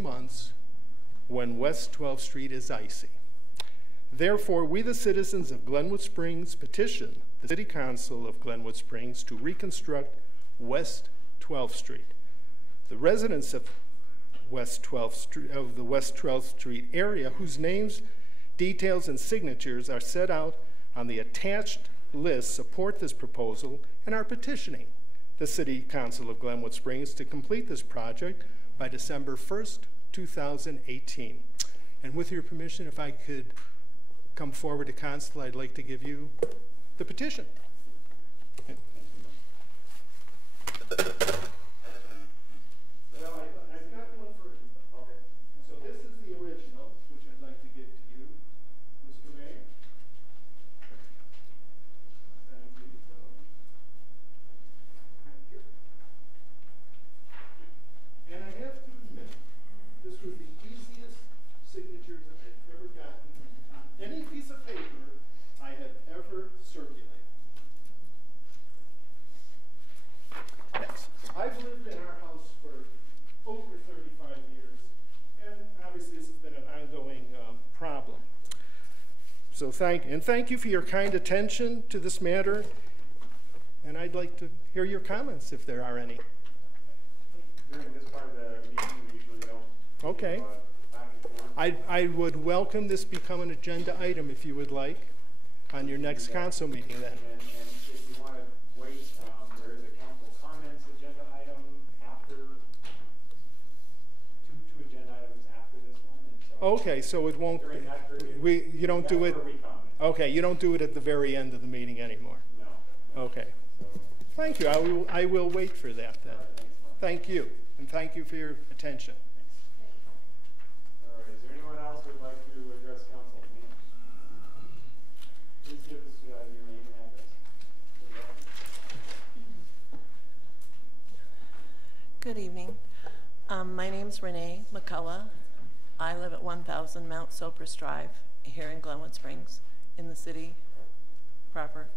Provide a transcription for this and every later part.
months when West 12th Street is icy. Therefore, we, the citizens of Glenwood Springs, petition the City Council of Glenwood Springs to reconstruct West 12th Street. The residents of the West 12th Street area, whose names, details, and signatures are set out on the attached list, support this proposal and are petitioning the City Council of Glenwood Springs to complete this project by December 1st, 2018. And with your permission, if I could come forward to Council, I'd like to give you the petition. Okay. Well, I've got one for you. Okay. So this is the original, which I'd like to give to you, Mr. Mayor. Thank you. Thank you. And I have to admit, this was the easiest signatures I've ever gotten on any piece of paper I have ever circulated. Yes. I've lived in our house for over 35 years, and obviously this has been an ongoing problem. So thank you for your kind attention to this matter, and I'd like to hear your comments if there are any. During this part of the meeting, we usually don't. Okay. I would welcome this become an agenda item if you would like on your next council meeting then. And if you want to wait, there is a council comments agenda item after, two agenda items after this one. And so okay, so it won't, you don't do it, okay, you don't do it at the very end of the meeting anymore? No. Okay. So, thank you. I will wait for that then. Thank you, and thank you for your attention. All right, is there anyone else who would like to address council? Please give us your name and address. Good evening. My name's Renee McCullough. I live at 1000 Mount Sopris Drive here in Glenwood Springs in the city proper.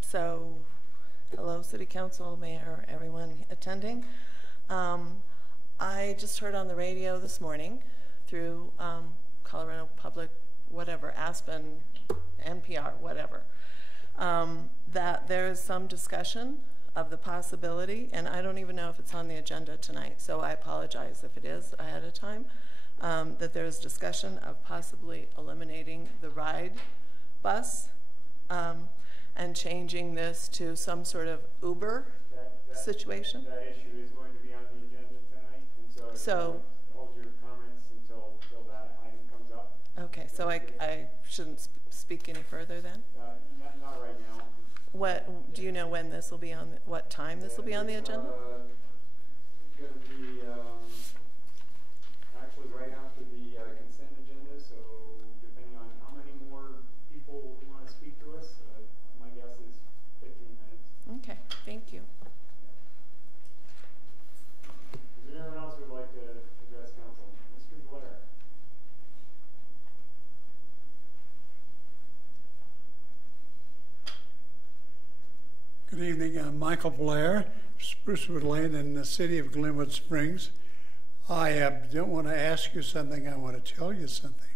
So hello, City Council, Mayor, everyone attending. I just heard on the radio this morning through Colorado Public, whatever, Aspen, NPR, whatever, that there is some discussion of the possibility, and I don't even know if it's on the agenda tonight, so I apologize if it is ahead of time, that there is discussion of possibly eliminating the ride bus and changing this to some sort of Uber situation. That issue is going to be on the agenda tonight, and so hold your comments until that item comes up. Okay, so I shouldn't speak any further then? Not right now. What do you know when this will be on? What time this will be on the agenda? It's going to be actually right after the consent agenda. So depending on how many more people want to speak to us, my guess is 15 minutes. Okay, thank you. Is there anyone else who would like to address council? Mr. Blair. Good evening. I'm Michael Blair, Sprucewood Lane in the city of Glenwood Springs. I don't want to ask you something, I want to tell you something.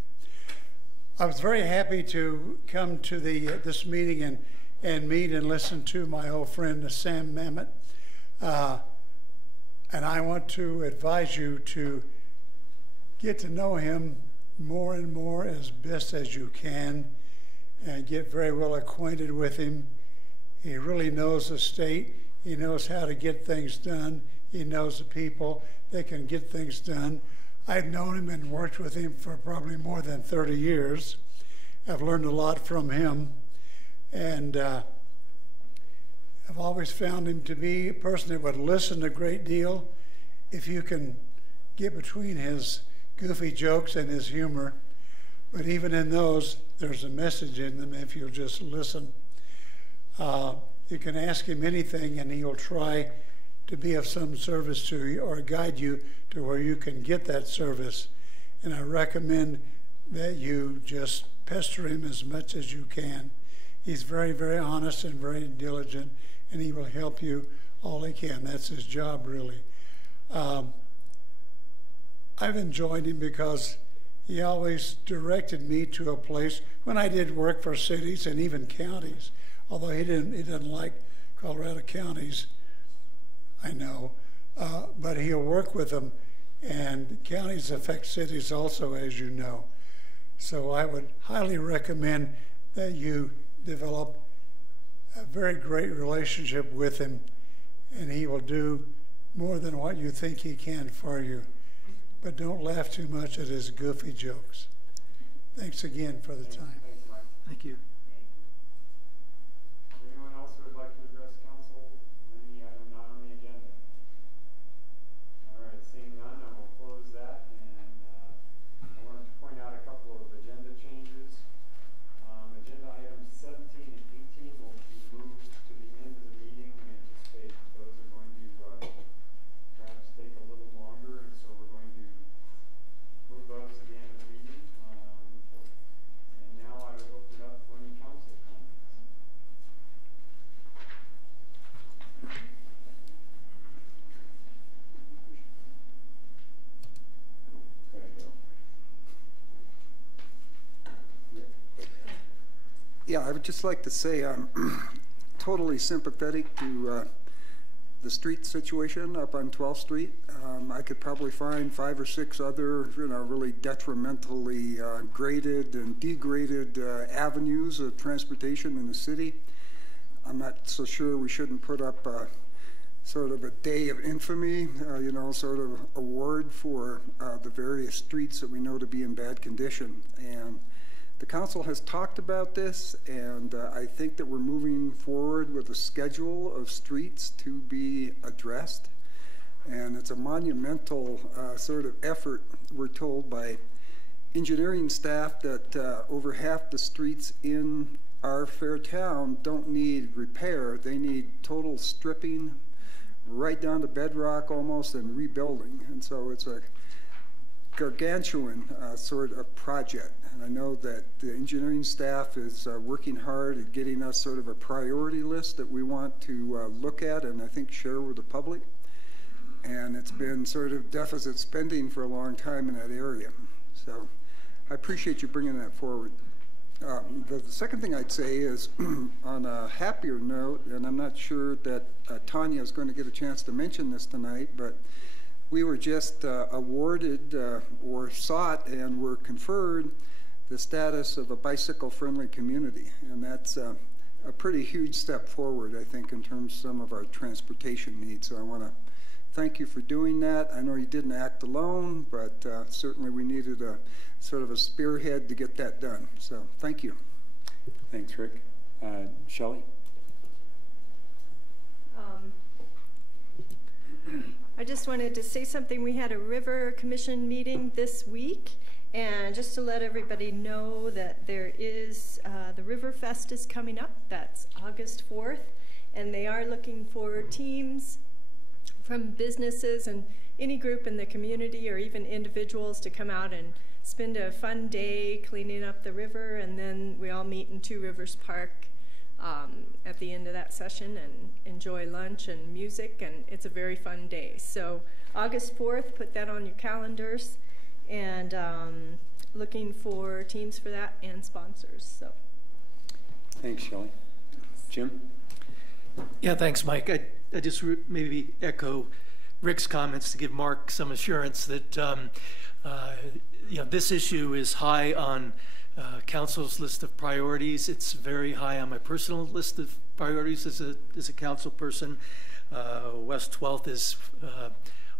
I was very happy to come to this meeting and meet and listen to my old friend Sam Mamet. And I want to advise you to get to know him more and more as best as you can and get very well acquainted with him. He really knows the state. He knows how to get things done. He knows the people that can get things done. I've known him and worked with him for probably more than 30 years. I've learned a lot from him. And I've always found him to be a person that would listen a great deal. If you can get between his goofy jokes and his humor. But even in those, there's a message in them if you'll just listen. You can ask him anything and he'll try to be of some service to you or guide you to where you can get that service. And I recommend that you just pester him as much as you can. He's very, very honest and very diligent, and he will help you all he can. That's his job, really. I've enjoyed him because he always directed me to a place when I did work for cities and even counties. Although he doesn't like Colorado counties, I know, but he'll work with them, and counties affect cities also, as you know. So I would highly recommend that you develop a very great relationship with him, and he will do more than what you think he can for you. But don't laugh too much at his goofy jokes. Thanks again for the time. Thanks, Mike. Thank you. Anyone else who would like to address council on any item not on the agenda? All right, seeing none, I will close that, and I wanted to point out a couple of agenda changes. Agenda items 17 and 18 will be moved to the end of the meeting. We anticipate those are going to perhaps take a little longer, and so we're going to move those to the end of the meeting. And now I would open it up for any council comments. Yeah, I would just like to say I'm totally sympathetic to the street situation up on 12th Street. I could probably find 5 or 6 other, really detrimentally graded and degraded avenues of transportation in the city. I'm not so sure we shouldn't put up sort of a day of infamy, sort of award for the various streets that we know to be in bad condition. And the council has talked about this, and I think that we're moving forward with a schedule of streets to be addressed. And it's a monumental sort of effort, we're told by engineering staff, that over half the streets in our fair town don't need repair. They need total stripping, right down to bedrock almost, and rebuilding. And so it's a gargantuan sort of project. And I know that the engineering staff is working hard at getting us sort of a priority list that we want to look at and I think share with the public. And it's been sort of deficit spending for a long time in that area. So I appreciate you bringing that forward. The second thing I'd say is on a happier note, and I'm not sure that Tanya is going to get a chance to mention this tonight, but we were just awarded or sought and were conferred the status of a bicycle-friendly community. And that's a pretty huge step forward, I think, in terms of some of our transportation needs. So I want to thank you for doing that. I know you didn't act alone, but certainly we needed a sort of a spearhead to get that done. So thank you. Thanks, Rick. Shelley? I just wanted to say something. We had a River Commission meeting this week, and just to let everybody know that there is, the River Fest is coming up. That's August 4th, and they are looking for teams from businesses and any group in the community or even individuals to come out and spend a fun day cleaning up the river, and then we all meet in Two Rivers Park at the end of that session and enjoy lunch and music, and it's a very fun day. So August 4th, put that on your calendars, and looking for teams for that and sponsors. So Thanks, Shelley. Jim? Yeah, thanks, Mike. I just maybe echo Rick's comments to give Mark some assurance that this issue is high on council's list of priorities. It's very high on my personal list of priorities as a council person. West 12th is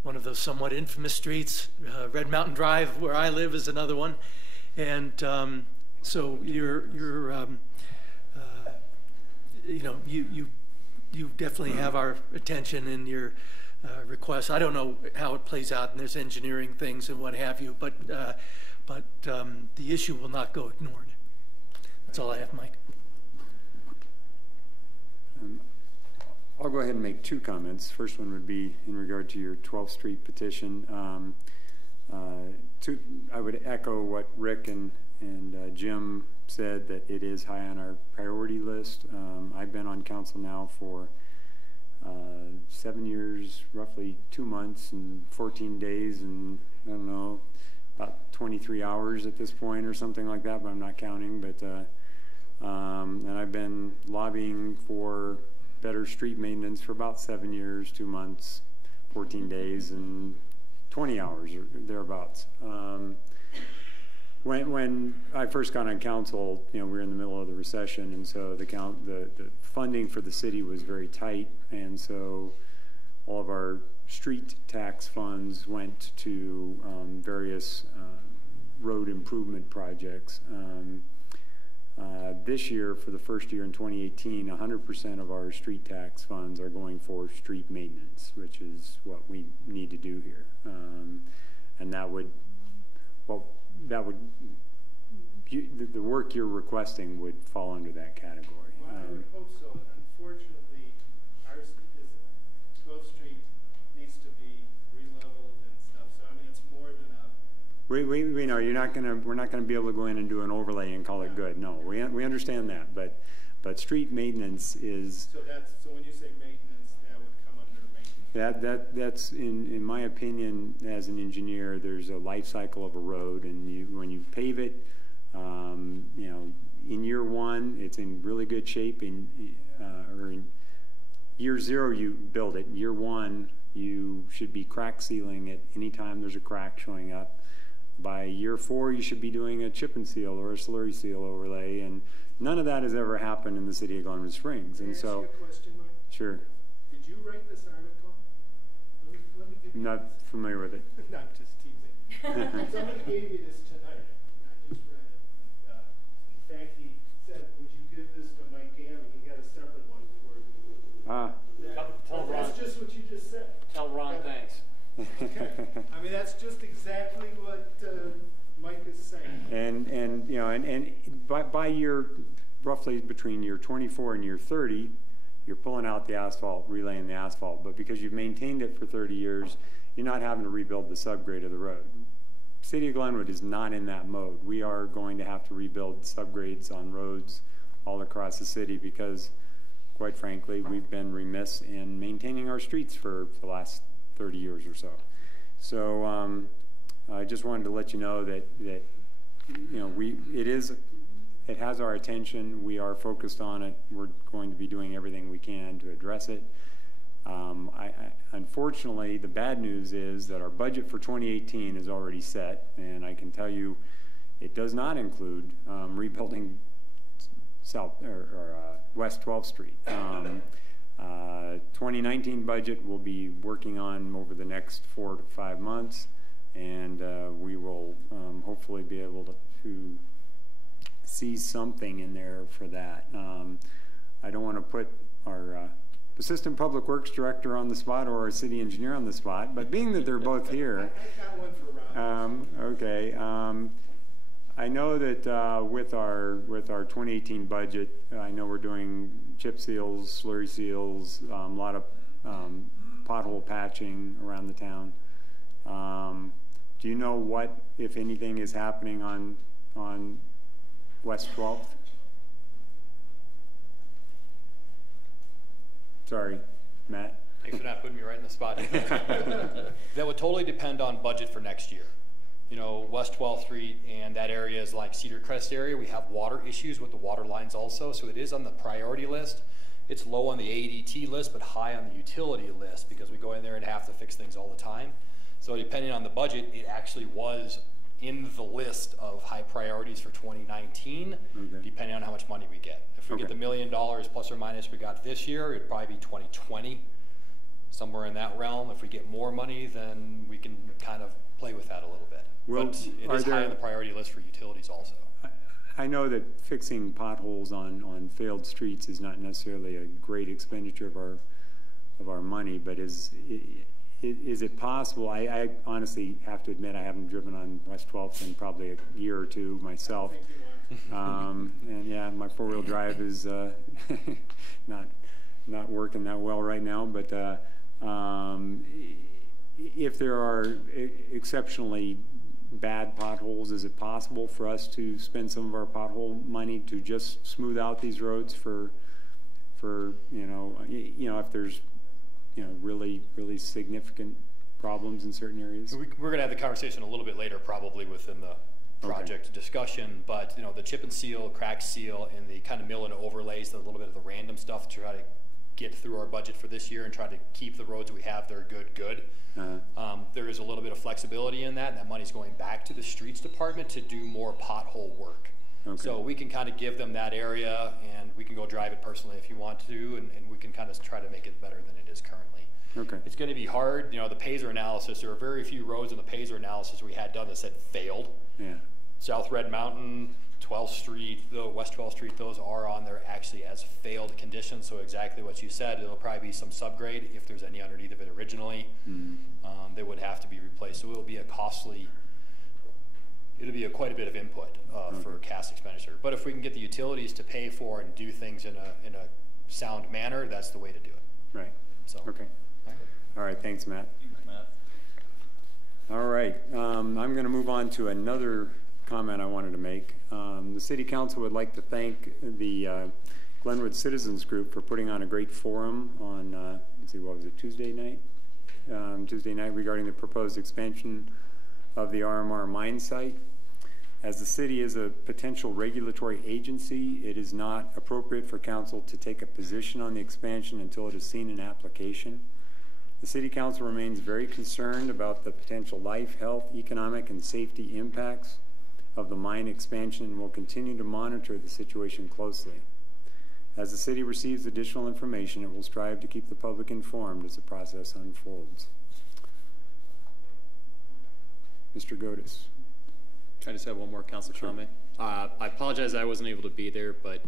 one of those somewhat infamous streets. Red Mountain Drive, where I live, is another one, and so you definitely have our attention in your requests. I don't know how it plays out, and there's engineering things and what have you, but the issue will not go ignored. That's all I have, Mike. I'll go ahead and make 2 comments. First one would be in regard to your 12th Street petition. I would echo what Rick and Jim said, that it is high on our priority list. I've been on council now for 7 years, roughly 2 months and 14 days and I don't know, about 23 hours at this point or something like that, but I'm not counting. But and I've been lobbying for better street maintenance for about 7 years, 2 months, 14 days, and 20 hours or thereabouts. When I first got on council, you know, we were in the middle of the recession, and so the funding for the city was very tight, and so all of our street tax funds went to various road improvement projects. This year, for the first year in 2018, 100% of our street tax funds are going for street maintenance, which is what we need to do here. And that would, well, the work you're requesting would fall under that category. Well, I would hope so. Unfortunately, ours is 12th Street needs to be re-leveled and stuff. So I mean, it's more than a. We know we're not gonna be able to go in and do an overlay and call it good. No, we understand that, but street maintenance is. So when you say maintenance, that would come under maintenance. That's in my opinion, as an engineer, there's a life cycle of a road, and when you pave it, you know, in year one, it's in really good shape. Or in year zero, you build it. Year one, you should be crack sealing it anytime there's a crack showing up. By year 4, you should be doing a chip and seal or a slurry seal overlay, and none of that has ever happened in the city of Glenwood Springs. And so, Can I ask you a question, Mike? Sure. Did you write this article? Let me give you Not familiar with it. No, I'm just teasing. Somebody gave me this tonight. I just read it. In fact, he said, "Would you give this to Mike Gammon? He got a separate one for you." Tell Ron. That's just what you just said. Tell Ron thanks. Okay. I mean, that's just exactly what Mike is saying. And you know, and by year, roughly between year 24 and year 30, you're pulling out the asphalt, relaying the asphalt. But because you've maintained it for 30 years, you're not having to rebuild the subgrade of the road. City of Glenwood is not in that mode. We are going to have to rebuild subgrades on roads all across the city because, quite frankly, we've been remiss in maintaining our streets for the last 30 years or so. So I just wanted to let you know that you know, it has our attention. We are focused on it. We're going to be doing everything we can to address it. Unfortunately, the bad news is that our budget for 2018 is already set, and I can tell you it does not include rebuilding West 12th Street. 2019 budget we'll be working on over the next 4 to 5 months, and we will hopefully be able to see something in there for that. I don't want to put our Assistant Public Works Director on the spot or our city engineer on the spot, but being that they're both here, I got one for Ron. okay. I know that with our 2018 budget, I know we're doing chip seals, slurry seals, a lot of pothole patching around the town. Do you know what, if anything, is happening on West 12th? Sorry, Matt. Thanks for not putting me right in the spot. That would totally depend on budget for next year. You know, West 12th Street and that area is like Cedar Crest area. We have water issues with the water lines also, so it is on the priority list. It's low on the ADT list, but high on the utility list because we go in there and have to fix things all the time. So depending on the budget, it actually was in the list of high priorities for 2019, okay, depending on how much money we get. If we get the $1 million plus or minus we got this year, it'd probably be 2020, somewhere in that realm. If we get more money, then we can kind of play with that a little bit. Well, but it is high on the priority list for utilities also. I know that fixing potholes on failed streets is not necessarily a great expenditure of our money, but is it possible? I honestly have to admit I haven't driven on West 12th in probably a year or two myself. And yeah, my 4-wheel drive is not working that well right now, but if there are exceptionally bad potholes, is it possible for us to spend some of our pothole money to just smooth out these roads for you know, if there's really, really significant problems in certain areas? We're going to have the conversation a little bit later, probably within the project discussion, but the chip and seal, crack seal, and the kind of mill and overlays, a little bit of the random stuff to try to get through our budget for this year and try to keep the roads we have that are good. There is a little bit of flexibility in that, and that money's going back to the streets department to do more pothole work. Okay. So we can kind of give them that area, and we can go drive it personally if you want to, and we can kind of try to make it better than it is currently. Okay. It's going to be hard. The Pazer analysis, there are very few roads in the Pazer analysis we had done that said failed. Yeah. South Red Mountain, 12th Street, West 12th Street, those are on there actually as failed conditions. So exactly what you said, it'll probably be some subgrade if there's any underneath of it originally. They would have to be replaced. So it'll be a costly, quite a bit of input for CAS expenditure. But if we can get the utilities to pay for and do things in a sound manner, that's the way to do it. Right. So. Okay. All right. Thanks, Matt. All right. I'm going to move on to another comment I wanted to make. The City Council would like to thank the Glenwood Citizens Group for putting on a great forum on, let's see, what was it, Tuesday night? Tuesday night regarding the proposed expansion of the RMR mine site. As the city is a potential regulatory agency, it is not appropriate for council to take a position on the expansion until it has seen an application. The City Council remains very concerned about the potential life, health, economic, and safety impacts of the mine expansion and will continue to monitor the situation closely. As the city receives additional information, it will strive to keep the public informed as the process unfolds. Mr. Godis. I just have one more council comment. I apologize I wasn't able to be there, but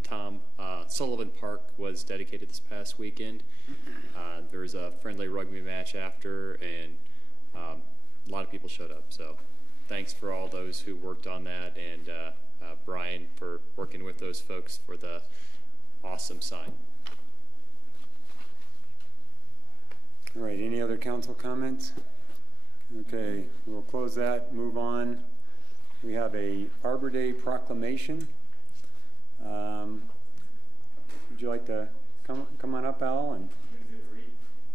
Sullivan Park was dedicated this past weekend. There was a friendly rugby match after, and a lot of people showed up. So thanks for all those who worked on that, and Brian for working with those folks for the awesome sign. All right, any other council comments? Okay, we'll close that, move on. We have a Arbor Day proclamation. Would you like to come on up, Al?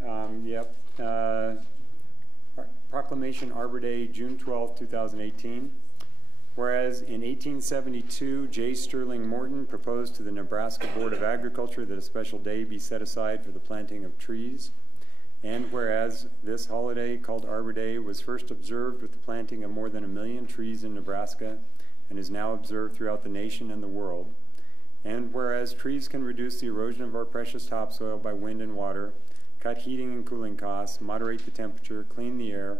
And yep. Proclamation Arbor Day, June 12, 2018. Whereas in 1872, J. Sterling Morton proposed to the Nebraska Board of Agriculture that a special day be set aside for the planting of trees. And whereas this holiday called Arbor Day was first observed with the planting of more than 1 million trees in Nebraska and is now observed throughout the nation and the world. And whereas trees can reduce the erosion of our precious topsoil by wind and water, cut heating and cooling costs, moderate the temperature, clean the air,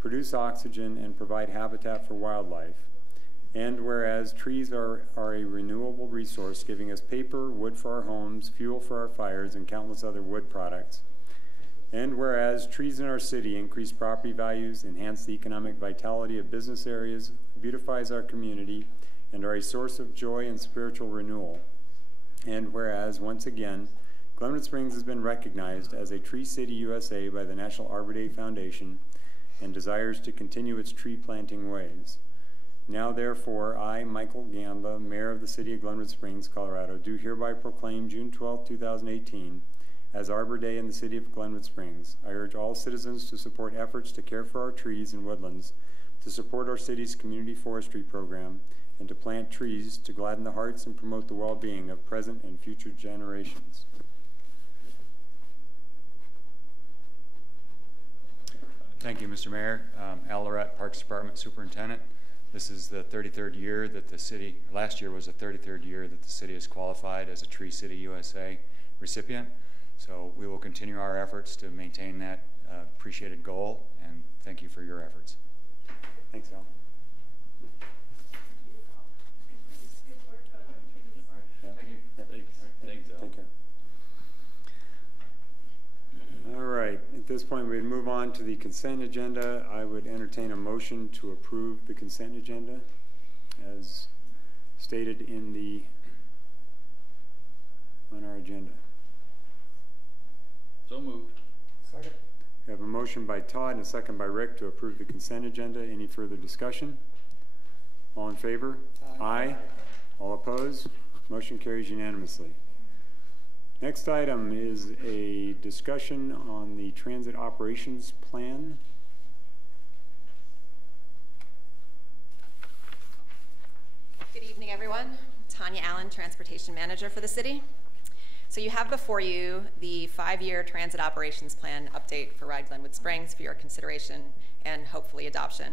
produce oxygen, and provide habitat for wildlife. And whereas trees are a renewable resource, giving us paper, wood for our homes, fuel for our fires, and countless other wood products. And whereas trees in our city increase property values, enhance the economic vitality of business areas, beautifies our community, and are a source of joy and spiritual renewal. And whereas, once again, Glenwood Springs has been recognized as a Tree City USA by the National Arbor Day Foundation and desires to continue its tree planting ways. Now therefore, I, Michael Gamba, Mayor of the City of Glenwood Springs, Colorado, do hereby proclaim June 12, 2018 as Arbor Day in the City of Glenwood Springs. I urge all citizens to support efforts to care for our trees and woodlands, to support our city's community forestry program, and to plant trees to gladden the hearts and promote the well-being of present and future generations. Thank you, Mr. Mayor. Al Lorette, Parks Department Superintendent. This is the 33rd year that the city, last year was the 33rd year that the city has qualified as a Tree City USA recipient. So we will continue our efforts to maintain that appreciated goal, and thank you for your efforts. Thanks, Al. Thank you. Thanks, Al. Take care. All right, at this point we'd move on to the consent agenda. I would entertain a motion to approve the consent agenda as stated in on our agenda. So moved. Second. We have a motion by Todd and a second by Rick to approve the consent agenda. Any further discussion? All in favor? Aye. All opposed? Motion carries unanimously. Next item is a discussion on the transit operations plan. Good evening, everyone. Tanya Allen, Transportation Manager for the city. So you have before you the 5-year transit operations plan update for Ride Glenwood Springs for your consideration and hopefully adoption.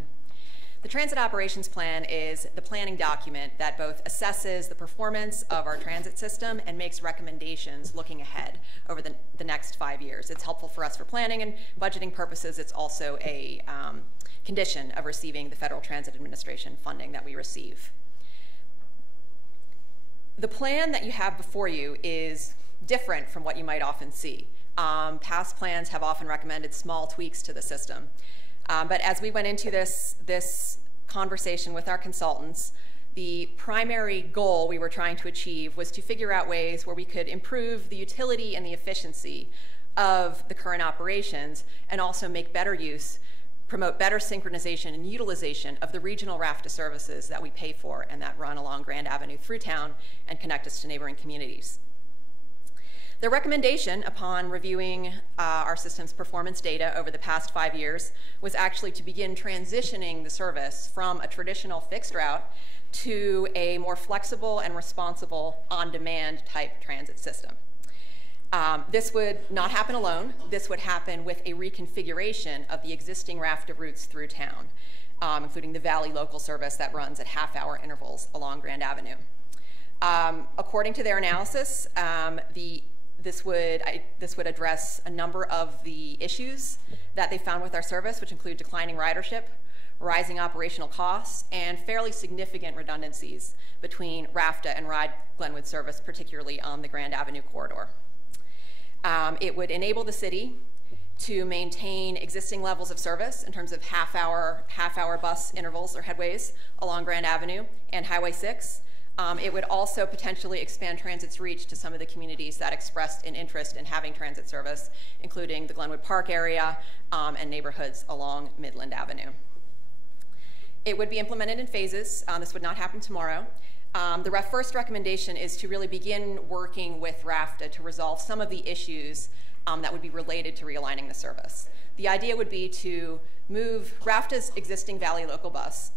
The Transit Operations Plan is the planning document that both assesses the performance of our transit system and makes recommendations looking ahead over the next 5 years. It's helpful for us for planning and budgeting purposes. It's also a condition of receiving the Federal Transit Administration funding that we receive. The plan that you have before you is different from what you might often see. Past plans have often recommended small tweaks to the system. But as we went into this conversation with our consultants, the primary goal we were trying to achieve was to figure out ways where we could improve the utility and the efficiency of the current operations and also make better use, promote better synchronization and utilization of the regional RAFTA services that we pay for and that run along Grand Avenue through town and connect us to neighboring communities. The recommendation upon reviewing our system's performance data over the past 5 years was actually to begin transitioning the service from a traditional fixed route to a more flexible and responsible on-demand type transit system. This would not happen alone. This would happen with a reconfiguration of the existing RAFTA routes through town, including the Valley Local service that runs at half-hour intervals along Grand Avenue. According to their analysis, this would address a number of the issues that they found with our service, which include declining ridership, rising operational costs, and fairly significant redundancies between RAFTA and Ride Glenwood service, particularly on the Grand Avenue corridor. It would enable the city to maintain existing levels of service in terms of half-hour bus intervals or headways along Grand Avenue and Highway 6. It would also potentially expand transit's reach to some of the communities that expressed an interest in having transit service, including the Glenwood Park area and neighborhoods along Midland Avenue. It would be implemented in phases. This would not happen tomorrow. The first recommendation is to really begin working with RAFTA to resolve some of the issues that would be related to realigning the service. The idea would be to move RAFTA's existing Valley Local bus,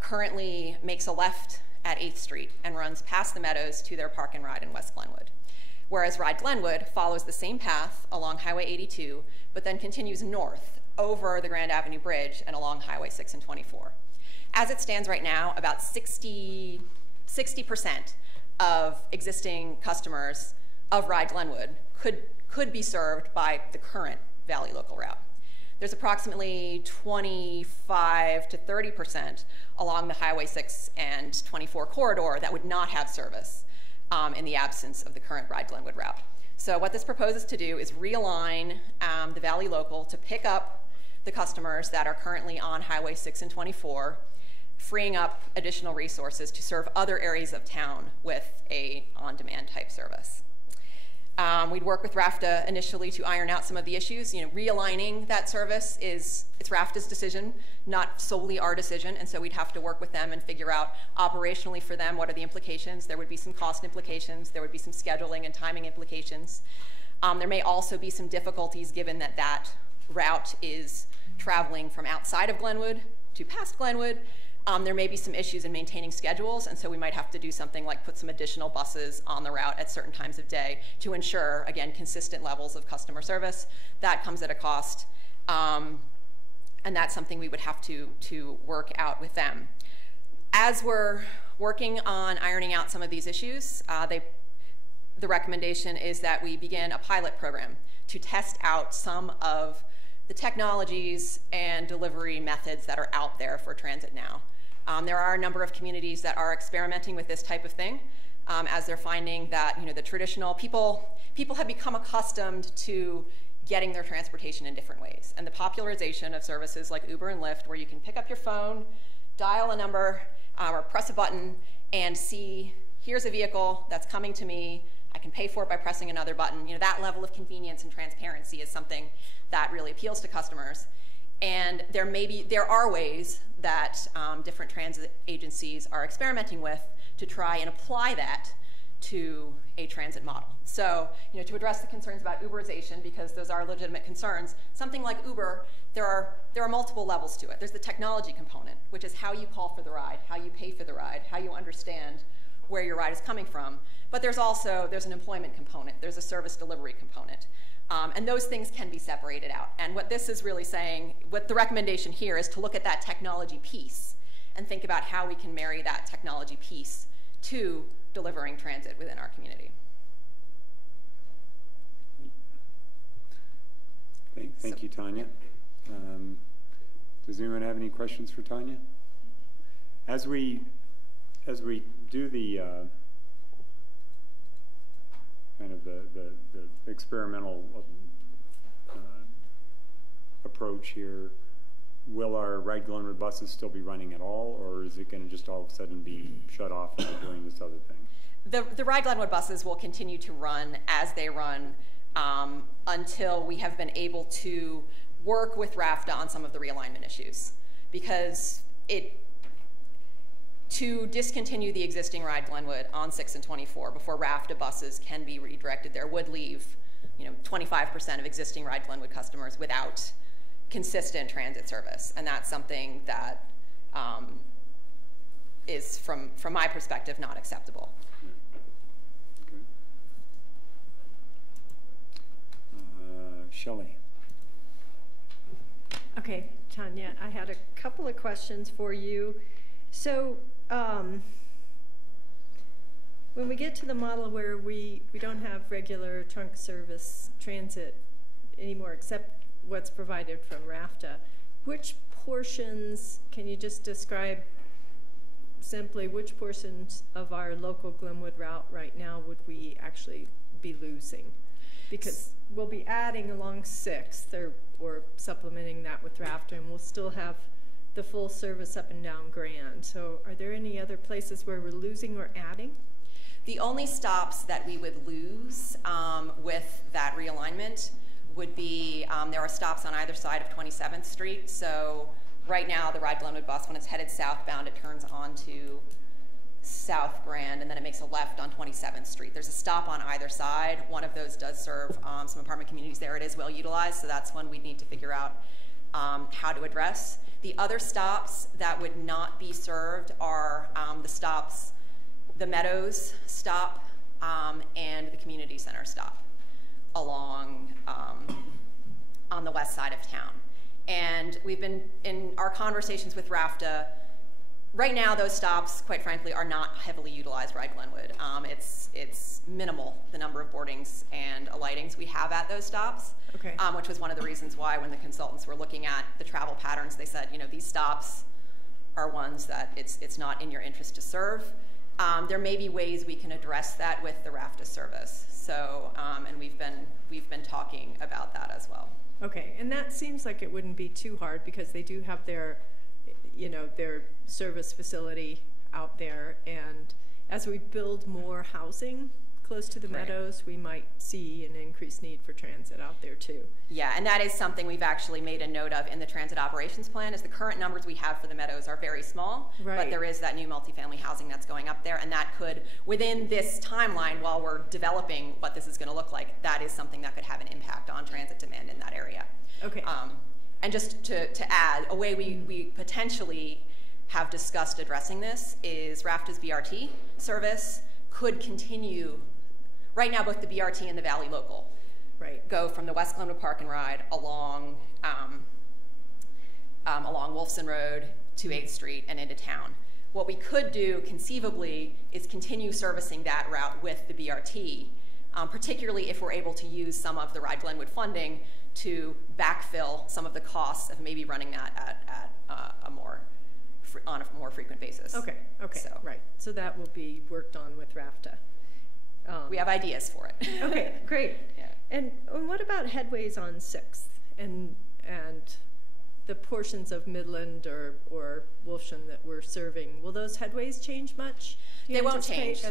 currently makes a left at 8th Street and runs past the Meadows to their Park and Ride in West Glenwood. Whereas Ride Glenwood follows the same path along Highway 82, but then continues north over the Grand Avenue Bridge and along Highway 6 and 24. As it stands right now, about 60% of existing customers of Ride Glenwood could be served by the current Valley Local route. There's approximately 25 to 30% along the Highway 6 and 24 corridor that would not have service in the absence of the current Ride Glenwood route. So what this proposes to do is realign the Valley Local to pick up the customers that are currently on Highway 6 and 24, freeing up additional resources to serve other areas of town with a on-demand type service. We'd work with RAFTA initially to iron out some of the issues. Realigning that service it's RAFTA's decision, not solely our decision, and so we'd have to work with them and figure out operationally for them what are the implications. There would be some cost implications, there would be some scheduling and timing implications. There may also be some difficulties given that that route is traveling from outside of Glenwood to past Glenwood. There may be some issues in maintaining schedules, and so we might have to do something like put some additional buses on the route at certain times of day to ensure, again, consistent levels of customer service. That comes at a cost, and that's something we would have to work out with them. As we're working on ironing out some of these issues, the recommendation is that we begin a pilot program to test out some of the technologies and delivery methods that are out there for transit now. There are a number of communities that are experimenting with this type of thing as they're finding that the traditional people have become accustomed to getting their transportation in different ways. And the popularization of services like Uber and Lyft, where you can pick up your phone, dial a number, or press a button and see, here's a vehicle that's coming to me, I can pay for it by pressing another button. That level of convenience and transparency is something that really appeals to customers. And there are ways that different transit agencies are experimenting with to try and apply that to a transit model. So, you know, to address the concerns about Uberization, because those are legitimate concerns, something like Uber, there are multiple levels to it. There's the technology component, which is how you call for the ride, how you pay for the ride, how you understand where your ride is coming from. But there's an employment component, there's a service delivery component. And those things can be separated out. And what this is really saying, what the recommendation here is to look at that technology piece and think about how we can marry that technology piece to delivering transit within our community. Thank you, Tanya. Does anyone have any questions for Tanya? As we do the kind of the experimental approach here, will our Ride Glenwood buses still be running at all, or is it going to just all of a sudden be shut off and we're doing this other thing? The Ride Glenwood buses will continue to run as they run until we have been able to work with RAFTA on some of the realignment issues. Because to discontinue the existing Ride Glenwood on 6 and 24 before RAFTA buses can be redirected there would leave 25% of existing Ride Glenwood customers without consistent transit service. And that's something that is, from my perspective, not acceptable. Okay. Shelley. Okay, Tanya, I had a couple of questions for you. So when we get to the model where we don't have regular trunk service transit anymore except what's provided from RAFTA, which portions, can you just describe simply which portions of our local Glenwood route right now would we actually be losing? Because we'll be adding along 6th or supplementing that with RAFTA, and we'll still have the full service up and down Grand. So are there any other places where we're losing or adding? The only stops that we would lose with that realignment would be, there are stops on either side of 27th Street. So right now, the Ride Glenwood bus, when it's headed southbound, it turns onto South Grand, and then it makes a left on 27th Street. There's a stop on either side. One of those does serve some apartment communities there. It is well utilized, so that's one we'd need to figure out how to address. The other stops that would not be served are the stops, the Meadows stop and the Community Center stop along on the west side of town. And we've been, in our conversations with RAFTA, right now those stops, quite frankly, are not heavily utilized Ride Glenwood. It's minimal, the number of boardings and alightings we have at those stops, okay. Which was one of the reasons why when the consultants were looking at the travel patterns, they said, these stops are ones that it's not in your interest to serve. There may be ways we can address that with the RAFTA service. So, and we've been talking about that as well. Okay, and that seems like it wouldn't be too hard because they do have their, their service facility out there, and as we build more housing close to the Meadows, we might see an increased need for transit out there too. Yeah, and that is something we've actually made a note of in the transit operations plan, is the current numbers we have for the Meadows are very small, but there is that new multifamily housing that's going up there, and that could, within this timeline, while we're developing what this is going to look like, that is something that could have an impact on transit demand in that area. Okay. And just to add, a way we potentially have discussed addressing this is RAFTA's BRT service could continue. Right now, both the BRT and the Valley Local go from the West Glenwood Park and Ride along Wolfson Road to 8th Street and into town. What we could do conceivably is continue servicing that route with the BRT, particularly if we're able to use some of the Ride Glenwood funding to backfill some of the costs of maybe running that at on a more frequent basis. Okay, so. Right. So that will be worked on with RAFTA. We have ideas for it. Okay, great. Yeah. And what about headways on 6th and the portions of Midland or Wolfson that we're serving? Will those headways change much? They won't change.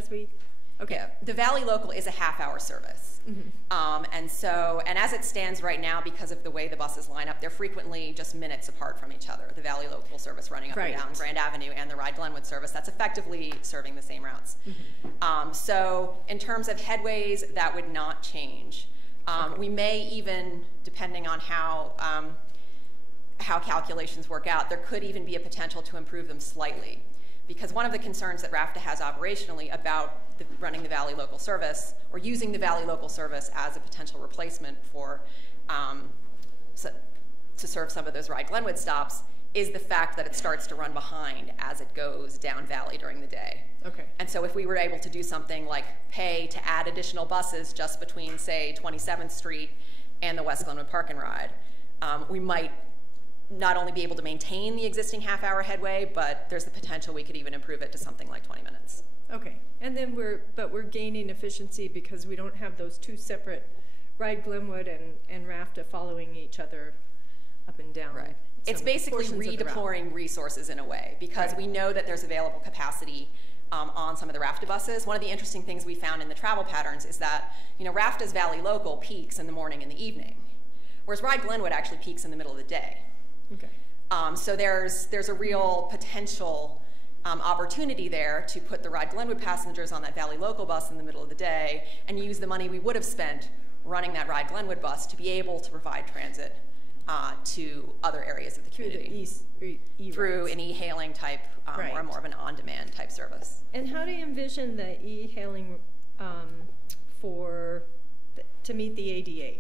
Okay. Yeah. The Valley Local is a half-hour service. And as it stands right now, because of the way the buses line up, they're frequently just minutes apart from each other. The Valley Local service running up and down Grand Avenue, and the Ride Glenwood service, that's effectively serving the same routes. So in terms of headways, that would not change. We may even, depending on how calculations work out, there could even be a potential to improve them slightly. Because one of the concerns that RAFTA has operationally about running the Valley Local service, or using the Valley Local service as a potential replacement for to serve some of those Ride Glenwood stops, is the fact that it starts to run behind as it goes down Valley during the day. Okay. And so if we were able to do something like pay to add additional buses just between, say, 27th Street and the West Glenwood Park and Ride, we might not only be able to maintain the existing half-hour headway, but there's the potential we could even improve it to something like 20 minutes. Okay, and then we're gaining efficiency because we don't have those two separate Ride Glenwood and RAFTA following each other up and down. Right. It's basically redeploying resources in a way, because we know that there's available capacity on some of the RAFTA buses. One of the interesting things we found in the travel patterns is that, you know, RAFTA's Valley Local peaks in the morning and the evening, whereas Ride Glenwood actually peaks in the middle of the day. Okay. So there's a real potential opportunity there to put the Ride Glenwood passengers on that Valley Local bus in the middle of the day and use the money we would have spent running that Ride Glenwood bus to be able to provide transit to other areas of the community. Through an e-hailing type or more of an on-demand type service. And how do you envision the e-hailing to meet the ADA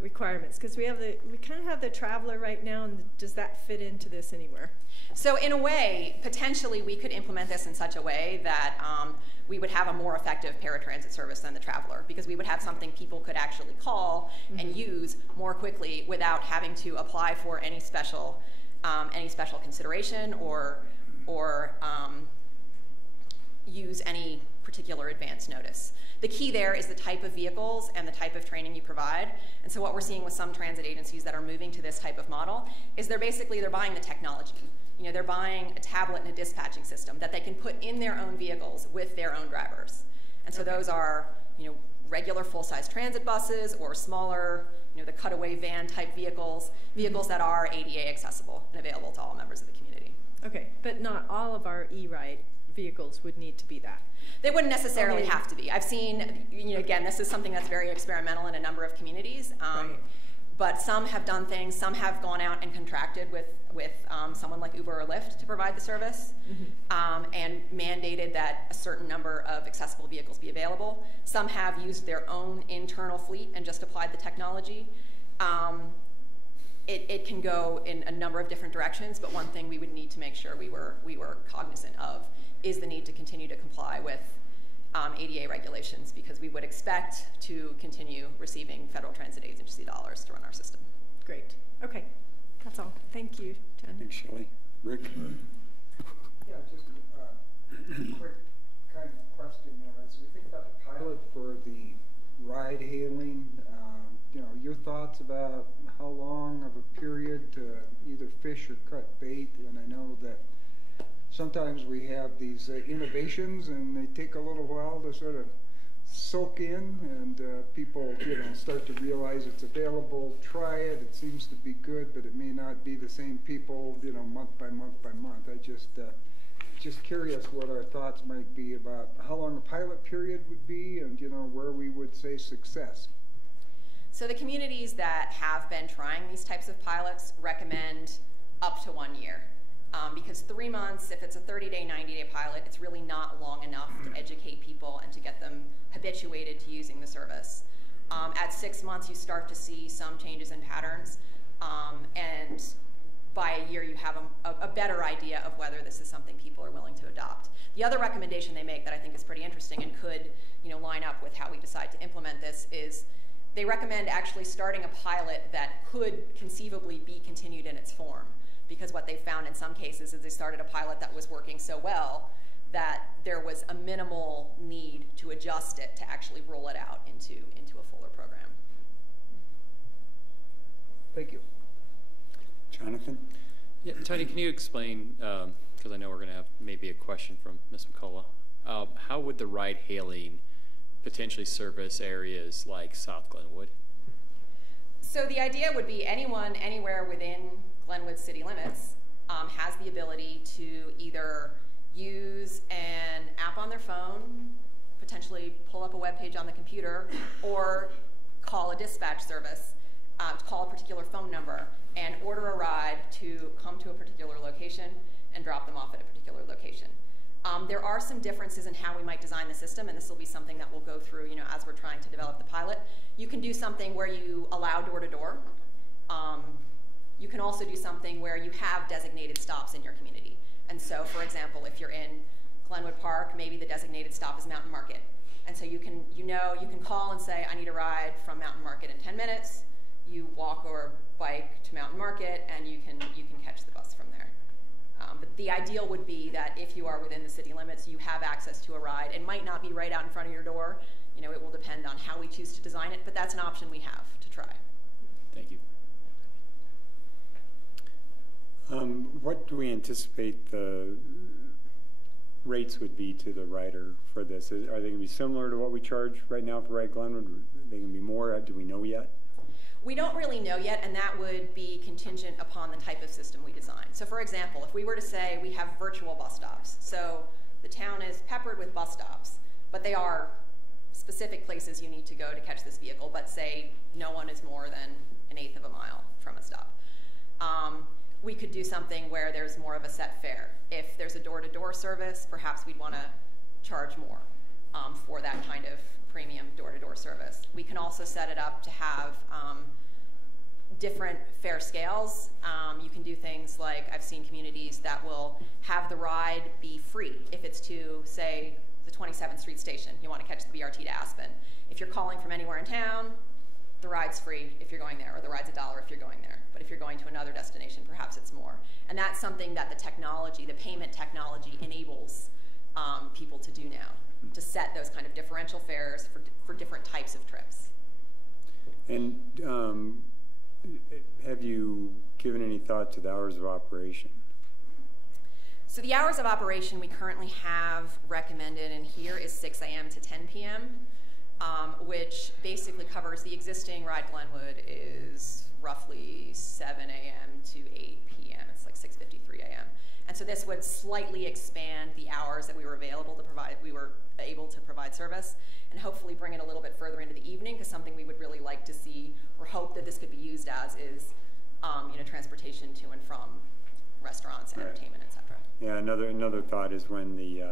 requirements? Because we kind of have the Traveler right now, and does that fit into this anywhere? So in a way, potentially we could implement this in such a way that we would have a more effective paratransit service than the Traveler, because we would have something people could actually call and use more quickly without having to apply for any special consideration or use any particular advance notice. The key there is the type of vehicles and the type of training you provide. And so what we're seeing with some transit agencies that are moving to this type of model is they're buying the technology. You know, they're buying a tablet and a dispatching system that they can put in their own vehicles with their own drivers. And so those are, you know, regular full-size transit buses or smaller, you know, the cutaway van type vehicles that are ADA accessible and available to all members of the community. Okay, but not all of our e-ride vehicles would need to be that. They wouldn't necessarily have to be. I've seen, you know, again, this is something that's very experimental in a number of communities. But some have done things, some have gone out and contracted with someone like Uber or Lyft to provide the service and mandated that a certain number of accessible vehicles be available. Some have used their own internal fleet and just applied the technology. It can go in a number of different directions, but one thing we would need to make sure we were cognizant of is the need to continue to comply with ADA regulations, because we would expect to continue receiving Federal Transit Agency dollars to run our system. Great. Okay. That's all. Thank you, Jen. Thanks, Shelley. Rick? Yeah, just a quick kind of question there. As we think about the pilot for the ride hailing, you know, your thoughts about how long of a period to either fish or cut bait? And I know that sometimes we have these innovations and they take a little while to sort of soak in, and people, you know, start to realize it's available, try it, it seems to be good, but it may not be the same people, you know, month by month by month. I just curious what our thoughts might be about how long a pilot period would be, and, you know, where we would say success. So the communities that have been trying these types of pilots recommend up to 1 year. Because 3 months, if it's a 30-day, 90-day pilot, it's really not long enough to educate people and to get them habituated to using the service. At 6 months, you start to see some changes in patterns, and by a year, you have a better idea of whether this is something people are willing to adopt. The other recommendation they make that I think is pretty interesting and could, you know, line up with how we decide to implement this is they recommend actually starting a pilot that could conceivably be continued in its form. Because what they found in some cases is they started a pilot that was working so well that there was a minimal need to adjust it to actually roll it out into a fuller program. Thank you. Jonathan? Yeah, Tony, can you explain, because I know we're going to have maybe a question from Ms. McCullough, how would the ride hailing potentially service areas like South Glenwood? So the idea would be anyone, anywhere within Glenwood city limits has the ability to either use an app on their phone, potentially pull up a web page on the computer, or call a dispatch service, call a particular phone number, and order a ride to come to a particular location and drop them off at a particular location. There are some differences in how we might design the system, and this will be something that we'll go through, you know, as we're trying to develop the pilot. You can do something where you allow door-to-door. You can also do something where you have designated stops in your community. And so, for example, if you're in Glenwood Park, maybe the designated stop is Mountain Market. And so you can call and say, I need a ride from Mountain Market in 10 minutes. You walk or bike to Mountain Market, and you can catch the bus from there. But the ideal would be that if you are within the city limits, you have access to a ride. It might not be right out in front of your door. You know, it will depend on how we choose to design it, but that's an option we have to try. Thank you. What do we anticipate the rates would be to the rider for this? Are they going to be similar to what we charge right now for Ride Glenwood? Are they going to be more? Do we know yet? We don't really know yet, and that would be contingent upon the type of system we design. So for example, if we were to say we have virtual bus stops, so the town is peppered with bus stops, but they are specific places you need to go to catch this vehicle, but say no one is more than 1/8 of a mile from a stop. We could do something where there's more of a set fare. If there's a door-to-door service, perhaps we'd want to charge more for that kind of premium door-to-door service. We can also set it up to have different fare scales. You can do things like, I've seen communities that will have the ride be free if it's to, say, the 27th Street station. You want to catch the BRT to Aspen. If you're calling from anywhere in town, the ride's free if you're going there, or the ride's $1 if you're going there. But if you're going to another destination, perhaps it's more. And that's something that the technology, the payment technology, enables people to do now, to set those kind of differential fares for different types of trips. And have you given any thought to the hours of operation? So the hours of operation we currently have recommended in here is 6 a.m. to 10 p.m., which basically covers the existing Ride Glenwood is roughly 7 a.m. to 8 p.m. It's like 6:53 a.m. And so this would slightly expand the hours that we were able to provide service, and hopefully bring it a little bit further into the evening, because something we would really like to see or hope that this could be used as is transportation to and from restaurants, entertainment, etc. Yeah, another thought is when the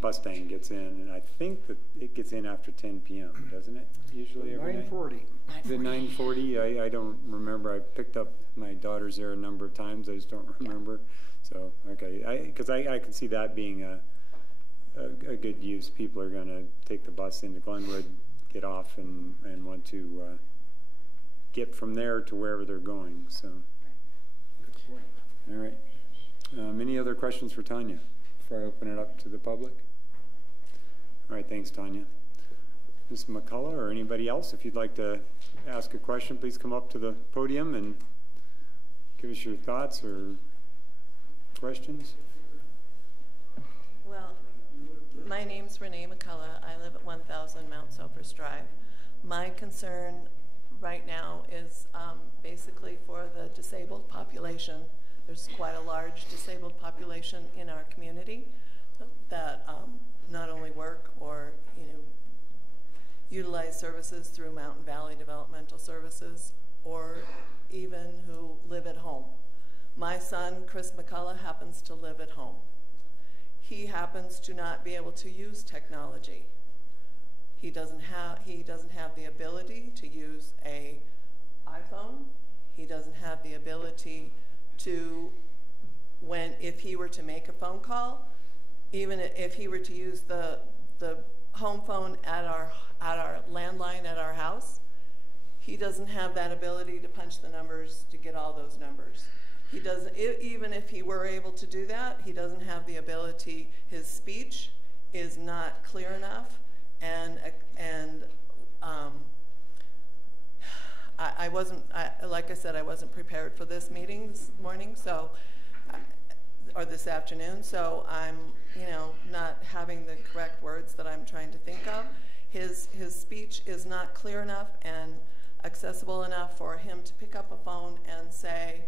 bus stand gets in, and I think that it gets in after 10 p.m., doesn't it? Usually every night? 9:40. Is it 9:40? I don't remember. I picked up my daughters there a number of times. I just don't remember. So, okay, because I can see that being a good use. People are going to take the bus into Glenwood, get off, and want to get from there to wherever they're going. So, Good point. all right. Any other questions for Tanya before I open it up to the public? All right, thanks, Tanya. Ms. McCullough or anybody else, if you'd like to ask a question, please come up to the podium and give us your thoughts or questions. Well, my name's Renee McCullough. I live at 1000 Mount Cypress Drive. My concern right now is basically for the disabled population. There's quite a large disabled population in our community that not only work or utilize services through Mountain Valley Developmental Services, or even who live at home. My son, Chris McCullough, happens to live at home. He happens to not be able to use technology. He doesn't have the ability to use an iPhone. He doesn't have the ability to, if he were to make a phone call, even if he were to use the home phone at our landline at our house, he doesn't have that ability to punch the numbers to get all those numbers. He doesn't, even if he were able to do that, he doesn't have the ability. His speech is not clear enough, and like I said, I wasn't prepared for this meeting this morning, so or this afternoon, so I'm, you know, not having the correct words that I'm trying to think of. His speech is not clear enough and accessible enough for him to pick up a phone and say,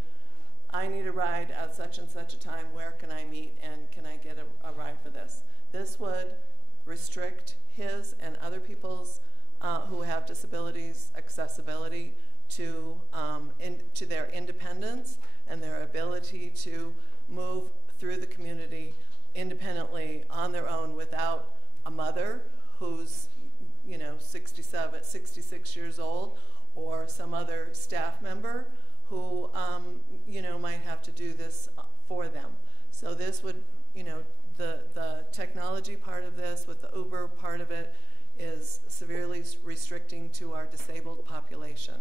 I need a ride at such and such a time, where can I meet, and can I get a ride for this? This would restrict his and other people's who have disabilities accessibility to their independence and their ability to move through the community independently on their own without a mother who's, you know, 66 years old, or some other staff member who, you know, might have to do this for them. So this would, you know, the technology part of this with the Uber part of it is severely restricting to our disabled population.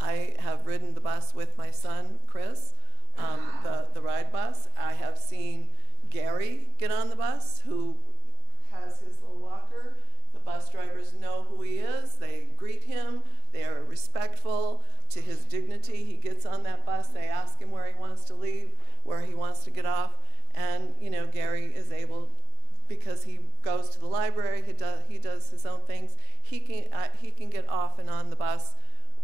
I have ridden the bus with my son, Chris, the ride bus. I have seen Gary get on the bus, who has his little walker. The bus drivers know who he is. They greet him. They are respectful to his dignity. He gets on that bus. They ask him where he wants to leave, where he wants to get off. And, you know, Gary is able, because he goes to the library, he does his own things. He can get off and on the bus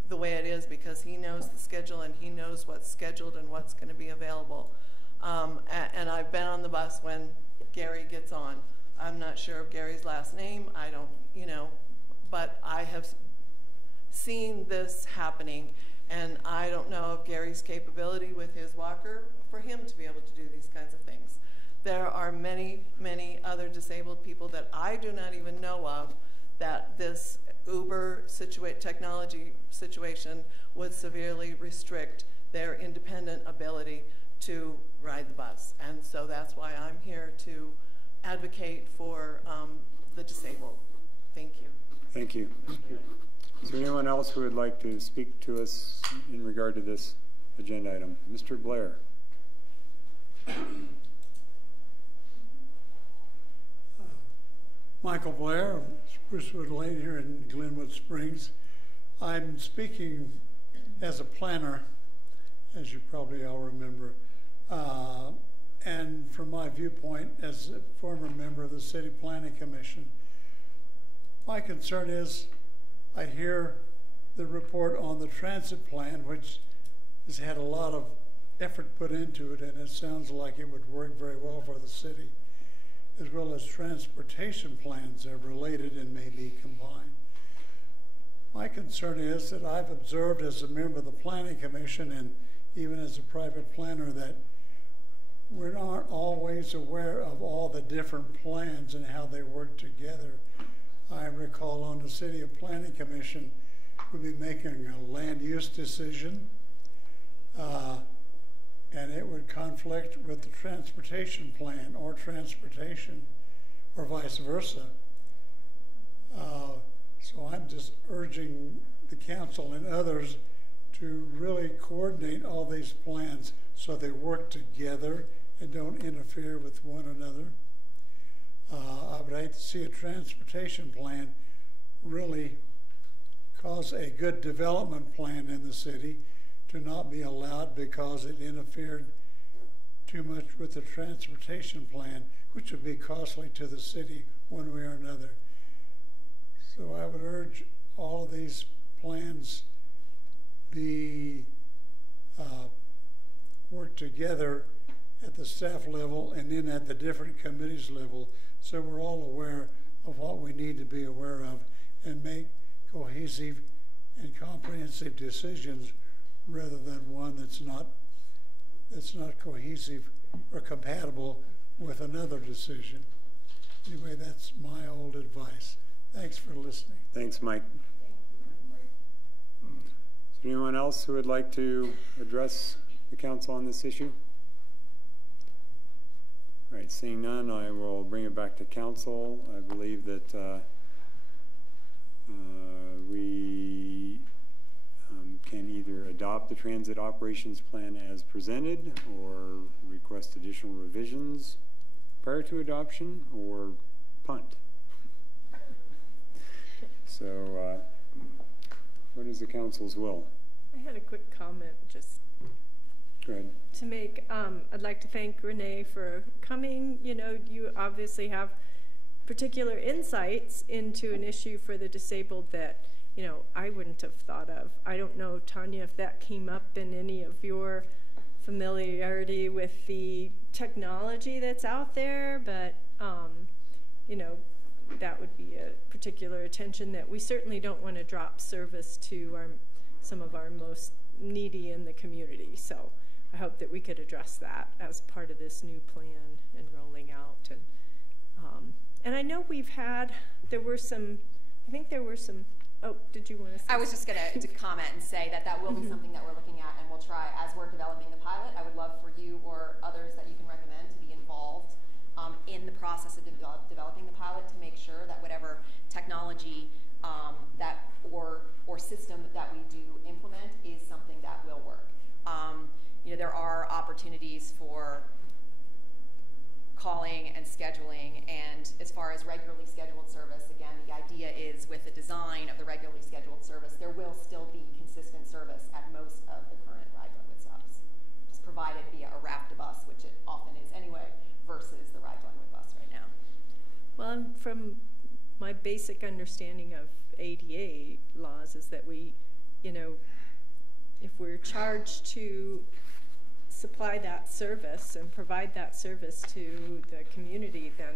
the way it is, because he knows the schedule and he knows what's scheduled and what's going to be available. And I've been on the bus when Gary gets on. I'm not sure of Gary's last name. I don't, you know, but I have seen this happening, and I don't know of Gary's capability with his walker for him to be able to do these kinds of things. There are many, many other disabled people that I do not even know of that this Uber technology situation would severely restrict their independent ability to ride the bus. And so that's why I'm here to advocate for the disabled. Thank you. Thank you. Is there anyone else who would like to speak to us in regard to this agenda item? Mr. Blair. Michael Blair of Sprucewood Lane here in Glenwood Springs. I'm speaking as a planner, as you probably all remember, and from my viewpoint as a former member of the City Planning Commission. My concern is I hear the report on the transit plan, which has had a lot of effort put into it, and it sounds like it would work very well for the city, as well as transportation plans are related and may be combined. My concern is that I've observed as a member of the Planning Commission and even as a private planner that we aren't always aware of all the different plans and how they work together. I recall on the City of Planning Commission, we'd be making a land use decision, and it would conflict with the transportation plan or transportation, or vice versa. So I'm just urging the council and others to really coordinate all these plans so they work together and don't interfere with one another. I would hate to see a transportation plan really cause a good development plan in the city to not be allowed because it interfered too much with the transportation plan, which would be costly to the city one way or another. So I would urge all of these plans be work together at the staff level and then at the different committees level, so we're all aware of what we need to be aware of and make cohesive and comprehensive decisions rather than one that's not cohesive or compatible with another decision. Anyway, that's my old advice. Thanks for listening. Thanks, Mike. Is there anyone else who would like to address the council on this issue? All right, seeing none, I will bring it back to council. I believe that we can either adopt the transit operations plan as presented or request additional revisions prior to adoption or punt. So what is the council's will? I had a quick comment, just Go ahead. To make, I'd like to thank Renee for coming. You know, you obviously have particular insights into an issue for the disabled that, you know, I wouldn't have thought of. I don't know, Tanya, if that came up in any of your familiarity with the technology that's out there, but, you know, that would be a particular attention that we certainly don't want to drop service to some of our most needy in the community. So I hope that we could address that as part of this new plan and rolling out. And I know there were some, oh, did you want to say? I was just going to comment and say that will be something that we're looking at, and we'll try, as we're developing the pilot, I would love for you or others that you can recommend to be involved in the process of developing the pilot, to make sure that whatever technology or system that we do implement is something that will work. You know, there are opportunities for calling and scheduling, and as far as regularly scheduled service, again, the idea is with the design of the regularly scheduled service, there will still be consistent service at most of the current Ride Glenwood stops, just provided via a RAFTA bus, which it often is anyway, versus the Ride Glenwood bus right now. Well, from my basic understanding of ADA laws is that we, you know, if we're charged to supply that service and provide that service to the community, then,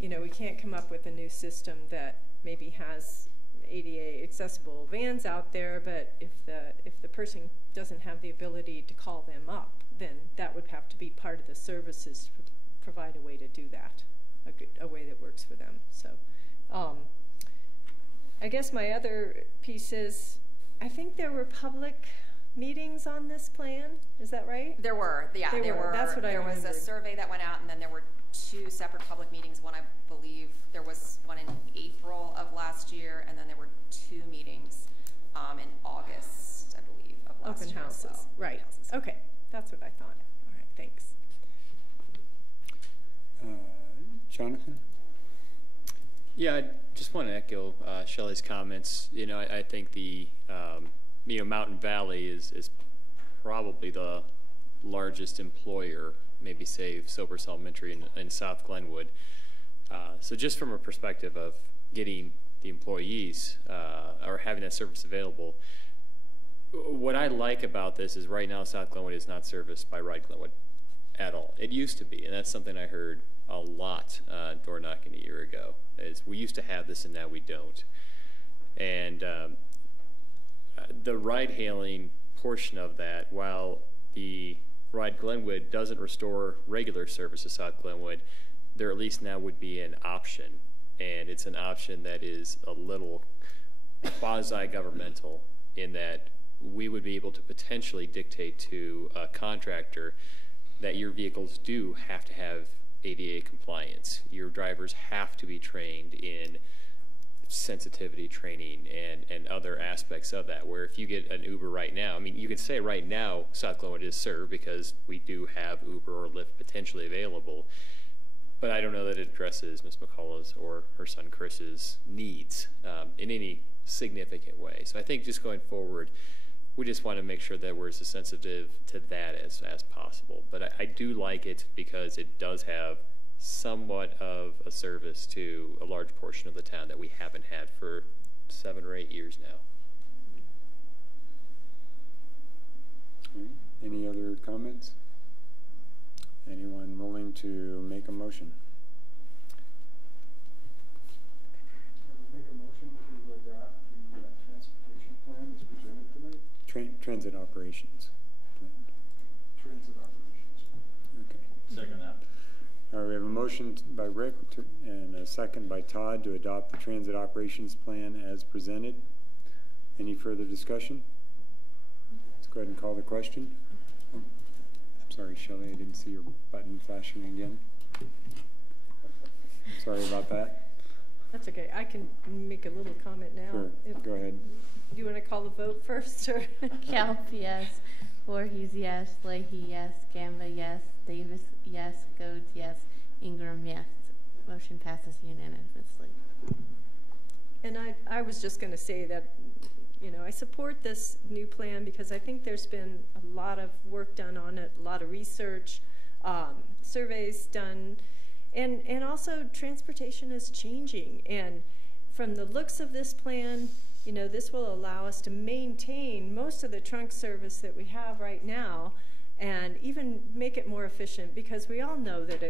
you know, we can't come up with a new system that maybe has ADA accessible vans out there, but if the person doesn't have the ability to call them up, then that would have to be part of the services to provide a way to do that, a way that works for them. So I guess my other piece is, I think there were public meetings on this plan. Is that right? There were, yeah. There were. That's what I remembered. There was a survey that went out, and then there were 2 separate public meetings. One, I believe, there was one in April of last year, and then there were 2 meetings in August, I believe, of last year. Open houses, as well. right. Open houses. Okay, that's what I thought. All right, thanks. Jonathan? Yeah, I just want to echo Shelley's comments. You know, I think the Mountain Valley is probably the largest employer, maybe save Soapers Elementary in South Glenwood. So just from a perspective of getting the employees or having that service available, what I like about this is right now South Glenwood is not serviced by Ride Glenwood at all. It used to be, and that's something I heard a lot door knocking a year ago. Is we used to have this and now we don't. And the ride-hailing portion of that, while the Ride Glenwood doesn't restore regular service to South Glenwood, there at least now would be an option, and it's an option that is a little quasi-governmental in that we would be able to potentially dictate to a contractor that your vehicles do have to have ADA compliance. Your drivers have to be trained in sensitivity training and other aspects of that, where if you get an Uber right now, I mean, you could say right now South Glenwood is served because we do have Uber or Lyft potentially available, but I don't know that it addresses Ms. McCullough's or her son Chris's needs in any significant way. So I think just going forward, we just want to make sure that we're as sensitive to that as possible. But I do like it because it does have somewhat of a service to a large portion of the town that we haven't had for 7 or 8 years now. Any other comments? Anyone willing to make a motion? Make a motion to adopt the transportation plan as presented tonight. Transit operations plan. Transit operations. Okay. Second that. We have a motion by Rick and a second by Todd to adopt the transit operations plan as presented. Any further discussion? Let's go ahead and call the question. Oh, I'm sorry, Shelley, I didn't see your button flashing again. Sorry about that. That's okay. I can make a little comment now. Sure. Go ahead. Do you want to call the vote first? Or Kelp, yes. Voorhees, yes. Leahy, yes. Gamba, yes. Davis, yes. Godes, yes. Ingram, yes. Motion passes unanimously. And I was just going to say that, you know, I support this new plan because I think there's been a lot of work done on it, a lot of research, surveys done, and also transportation is changing. And from the looks of this plan, you know, this will allow us to maintain most of the trunk service that we have right now and even make it more efficient, because we all know that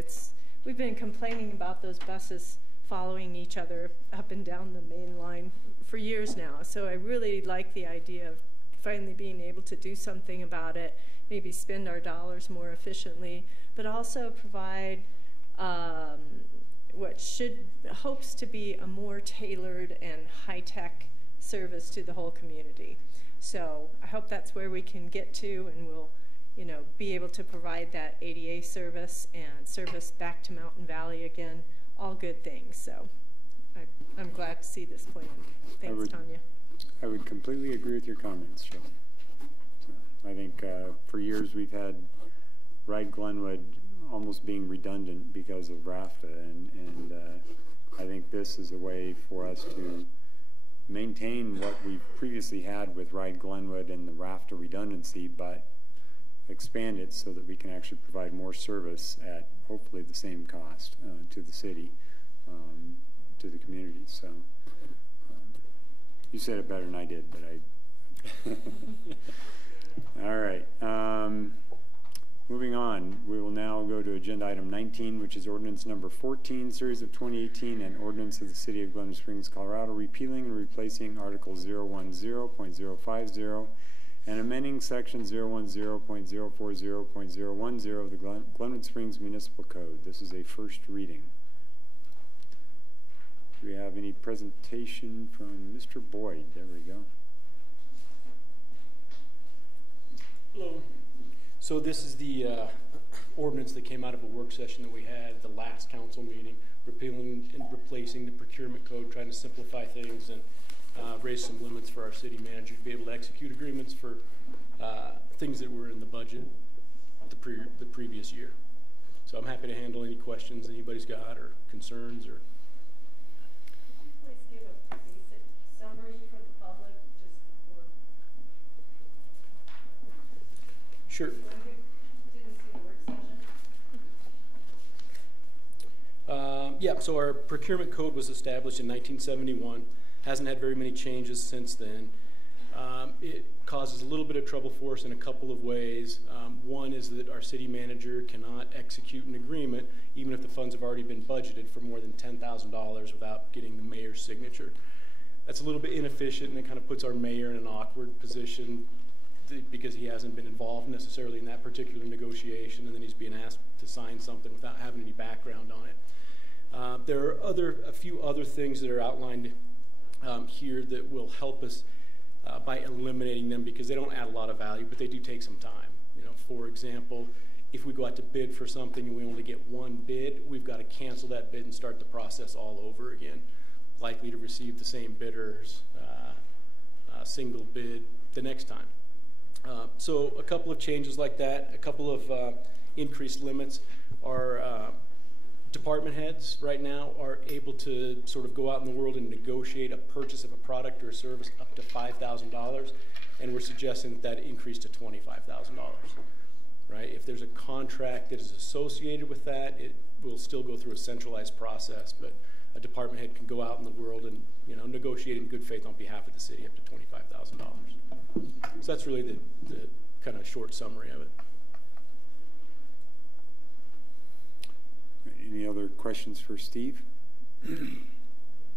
we've been complaining about those buses following each other up and down the main line for years now. So I really like the idea of finally being able to do something about it, maybe spend our dollars more efficiently, but also provide what hopes to be a more tailored and high-tech service to the whole community. So I hope that's where we can get to, and we'll, you know, be able to provide that ADA service and service back to Mountain Valley again. All good things. So I'm glad to see this plan. Thanks, Tanya. I would completely agree with your comments, Shelley. So I think for years we've had Ride Glenwood almost being redundant because of RAFTA, and I think this is a way for us to maintain what we previously had with Ride Glenwood and the RAFTA redundancy, but expand it so that we can actually provide more service at hopefully the same cost to the city, to the community. So you said it better than I did, but I all right. Moving on, we will now go to agenda item 19, which is ordinance number 14, series of 2018, and ordinance of the City of Glenwood Springs, Colorado, repealing and replacing Article 010.050 and amending Section 010.040.010 of the Glenwood Springs Municipal Code. This is a first reading. Do we have any presentation from Mr. Boyd? There we go. Hello. So this is the ordinance that came out of a work session that we had at the last council meeting, repealing and replacing the procurement code, trying to simplify things and raise some limits for our city manager to be able to execute agreements for things that were in the budget the previous year. So I'm happy to handle any questions anybody's got or concerns. Or please give a basic summary for the public, just for. Sure. Yeah, so our procurement code was established in 1971. Hasn't had very many changes since then. It causes a little bit of trouble for us in a couple of ways. One is that our city manager cannot execute an agreement even if the funds have already been budgeted for more than $10,000 without getting the mayor's signature. That's a little bit inefficient, and it kind of puts our mayor in an awkward position because he hasn't been involved necessarily in that particular negotiation, and then he's being asked to sign something without having any background on it. There are a few other things that are outlined here that will help us by eliminating them, because they don't add a lot of value, but they do take some time. You know, for example, if we go out to bid for something and we only get one bid, we've got to cancel that bid and start the process all over again. Likely to receive the same bidder's single bid the next time. So a couple of changes like that, a couple of increased limits. Our department heads right now are able to sort of go out in the world and negotiate a purchase of a product or a service up to $5,000, and we're suggesting that increase to $25,000. Right? If there's a contract that is associated with that, it will still go through a centralized process, but a department head can go out in the world and, you know, negotiate in good faith on behalf of the city up to $25,000. So that's really the kind of short summary of it. Any other questions for Steve?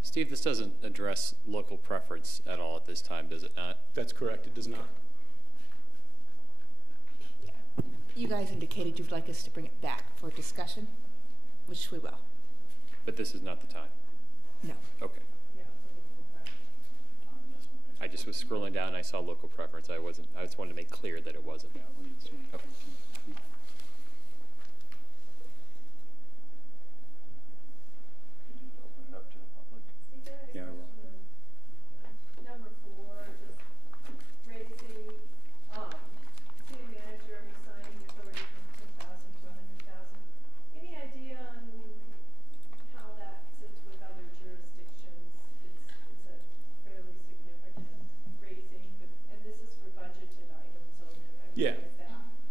Steve, this doesn't address local preference at all at this time, does it not? That's correct, it does not. You guys indicated you'd like us to bring it back for discussion, which we will. But this is not the time? No. Okay. I just was scrolling down and I saw local preference. I just wanted to make clear that it wasn't. Okay. Yeah, I will. Number 4, just raising city manager signing authority from 10,000 to 100,000. Any idea on how that sits with other jurisdictions? It's a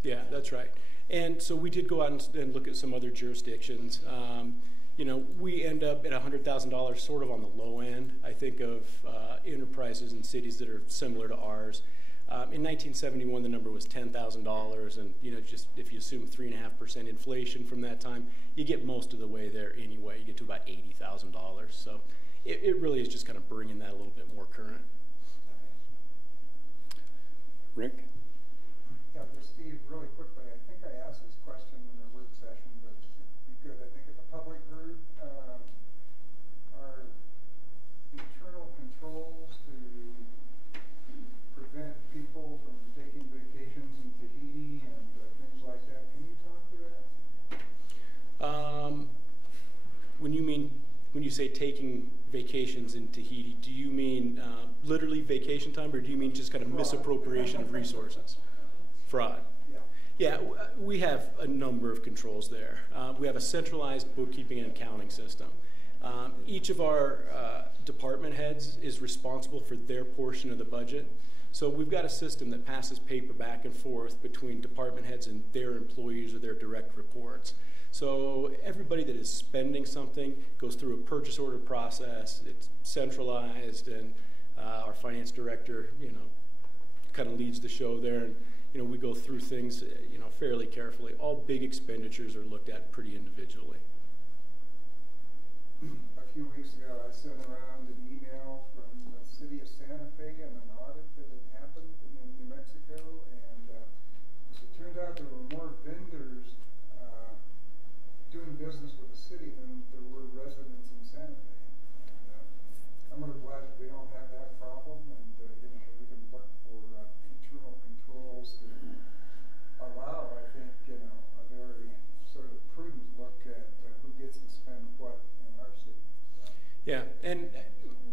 Yeah, that's right. And so we did go out and look at some other jurisdictions. You know, we end up at $100,000 sort of on the low end, I think, of enterprises and cities that are similar to ours. In 1971, the number was $10,000, and you know, just if you assume 3.5% inflation from that time, you get most of the way there anyway. You get to about $80,000. So it really is just kind of bringing that a little bit more current. Rick? Yeah, but Steve, really quickly, I think I asked this question in our work session, but it'd be good. I think if the public heard, are internal controls to prevent people from taking vacations in Tahiti and things like that. Can you talk to that? When you say taking vacations in Tahiti, do you mean literally vacation time, or do you mean just kind of misappropriation of resources? Fraud. Yeah, we have a number of controls there. We have a centralized bookkeeping and accounting system. Each of our department heads is responsible for their portion of the budget. So we've got a system that passes paper back and forth between department heads and their employees or their direct reports. So everybody that is spending something goes through a purchase order process. It's centralized, and our finance director, you know, kind of leads the show there. And you know, we go through things, you know, fairly carefully. All big expenditures are looked at pretty individually. A few weeks ago, I sent around an email from the city of Santa Fe and an audit that had happened in New Mexico, and as it turned out, there were more vendors doing business with the city than there were residents in Santa Fe. And, I'm really glad that we don't have that problem, and you know, we can look for internal controls to allow, I think, you know, a very sort of prudent look at who gets to spend what in our city. Yeah, and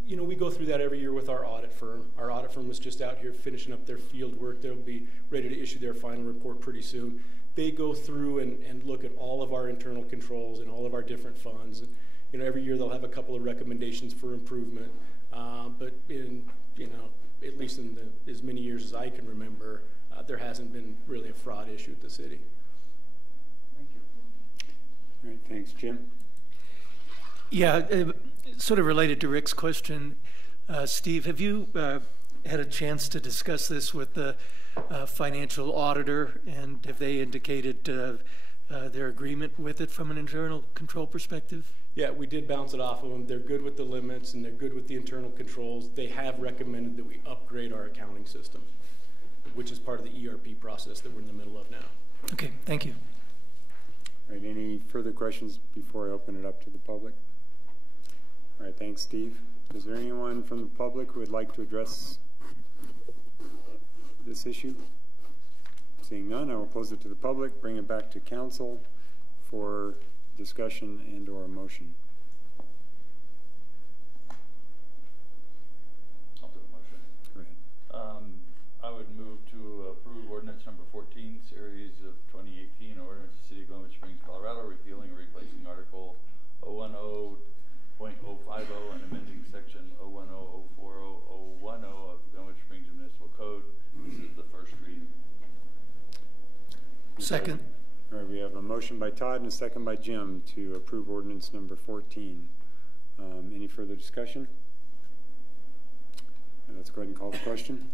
you know, we go through that every year with our audit firm. Our audit firm was just out here finishing up their field work. They'll be ready to issue their final report pretty soon. They go through and look at all of our internal controls and all of our different funds. And, you know, every year they'll have a couple of recommendations for improvement. But in, you know, at least in as many years as I can remember, there hasn't been really a fraud issue at the city. Thank you. All right, thanks. Jim? Yeah, sort of related to Rick's question, Steve, have you had a chance to discuss this with the financial auditor, and have they indicated their agreement with it from an internal control perspective? Yeah, we did bounce it off of them. They're good with the limits, and they're good with the internal controls. They have recommended that we upgrade our accounting system, which is part of the ERP process that we're in the middle of now. Okay, thank you. All right, any further questions before I open it up to the public? All right, thanks, Steve. Is there anyone from the public who would like to address this issue? Seeing none, I will close it to the public, bring it back to council for discussion and or motion. I'll do a motion. Go ahead. I would move to approve ordinance number 14, series of 2018, ordinance of the City of Glenwood Springs, Colorado, repealing and replacing Article 010.050 and amending Section 010.040.010 of the Glenwood Springs Municipal Code. This is the first reading. Second. All right, we have a motion by Todd and a second by Jim to approve ordinance number 14. Any further discussion? Let's go ahead and call the question.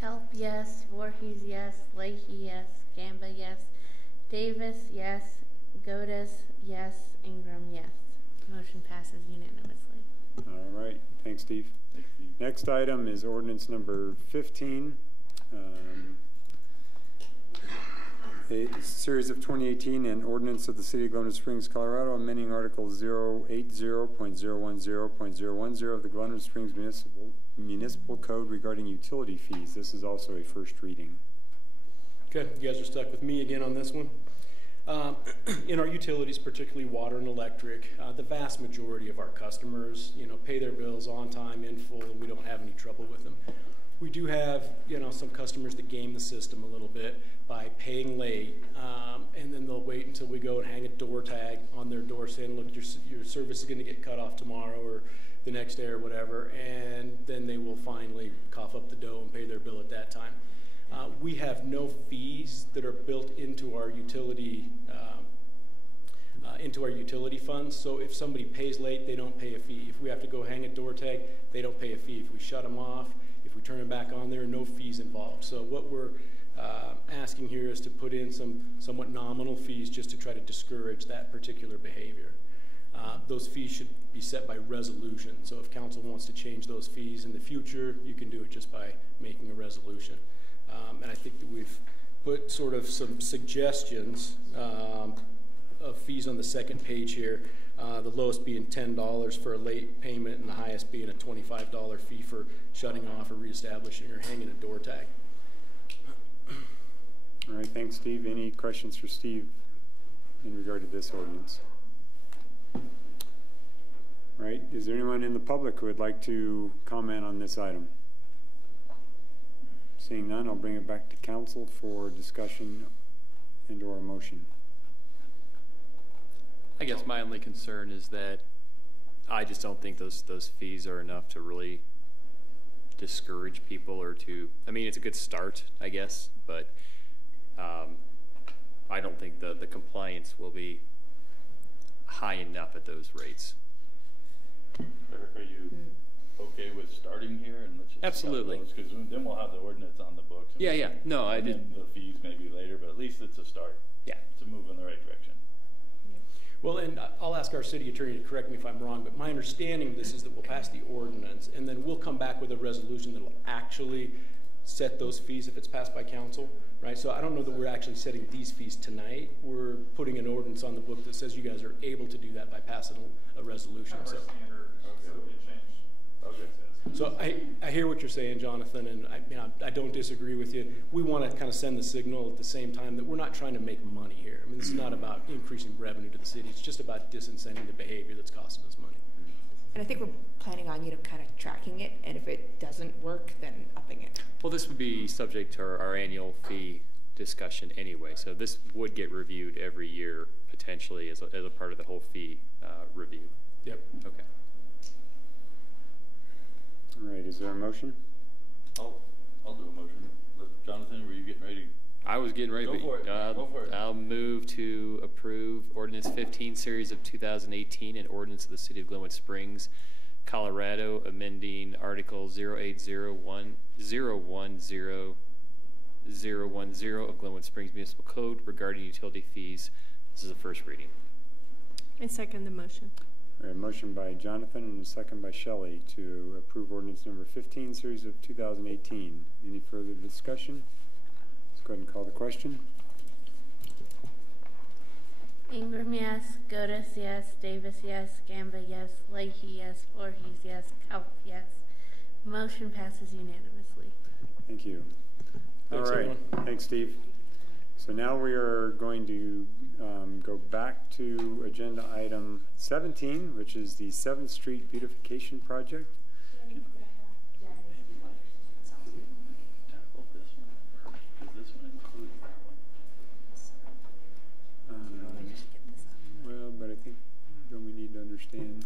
Kelp, yes. Voorhees, yes. Leahy, yes. Gamba, yes. Davis, yes. Godes, yes. Ingram, yes. Motion passes unanimously. All right, thanks, Steve. Thanks, Steve. Next item is ordinance number 15. A series of 2018 and ordinance of the City of Glenwood Springs, Colorado, amending Article 080.010.010 of the Glenwood Springs Municipal Code regarding utility fees. This is also a first reading. Okay, you guys are stuck with me again on this one. In our utilities, particularly water and electric, the vast majority of our customers, you know, pay their bills on time, in full, and we don't have any trouble with them. We do have, you know, some customers that game the system a little bit by paying late, and then they'll wait until we go and hang a door tag on their door saying, look, your service is going to get cut off tomorrow or the next day or whatever, and then they will finally cough up the dough and pay their bill at that time. We have no fees that are built into our utility funds. So if somebody pays late, they don't pay a fee. If we have to go hang a door tag, they don't pay a fee. If we shut them off, if we turn them back on, there are no fees involved. So what we're asking here is to put in some somewhat nominal fees just to try to discourage that particular behavior. Those fees should be set by resolution. So if council wants to change those fees in the future, you can do it just by making a resolution. And I think that we've put sort of some suggestions of fees on the second page here. The lowest being $10 for a late payment and the highest being a $25 fee for shutting off or reestablishing or hanging a door tag. All right, thanks, Steve. Any questions for Steve in regard to this ordinance? All right, is there anyone in the public who would like to comment on this item? Seeing none, I'll bring it back to council for discussion and/or motion. I guess my only concern is that I just don't think those fees are enough to really discourage people or to, I mean, it's a good start, I guess, but I don't think the compliance will be high enough at those rates. Are you okay with starting here and let's just absolutely, because then we'll have the ordinance on the books. Yeah, yeah. No, I did. The fees maybe later, but at least it's a start. Yeah, it's a move in the right direction. Well, and I'll ask our city attorney to correct me if I'm wrong, but my understanding of this is that we'll pass the ordinance and then we'll come back with a resolution that will actually set those fees if it's passed by council, right? So I don't know that we're actually setting these fees tonight. We're putting an ordinance on the book that says you guys are able to do that by passing a resolution. So. So I hear what you're saying, Jonathan, and I don't disagree with you. We want to kind of send the signal at the same time that we're not trying to make money here. I mean, this is not about increasing revenue to the city. It's just about disincenting the behavior that's costing us money. And I think we're planning on, kind of tracking it, and if it doesn't work, then upping it. Well, this would be subject to our annual fee discussion anyway, so this would get reviewed every year potentially as a part of the whole fee review. Yep. Okay. All right, is there a motion? I'll do a motion. Jonathan, were you getting ready? I was getting ready. Go for it. Go for it. I'll move to approve Ordinance 15, Series of 2018, an ordinance of the City of Glenwood Springs, Colorado, amending Article 0801010 of Glenwood Springs Municipal Code regarding utility fees. This is the first reading. I second the motion. All right, motion by Jonathan and a second by Shelley to approve ordinance number 15, series of 2018. Any further discussion? Let's go ahead and call the question. Ingram, yes. Godas, yes. Davis, yes. Gamba, yes. Leahy, yes. Voorhees, yes. Kaup, yes. Motion passes unanimously. Thank you. Thanks, all right. Everyone. Thanks, Steve. So now we are going to go back to agenda item 17, which is the 7th Street Beautification Project. Well, but I think then we need to understand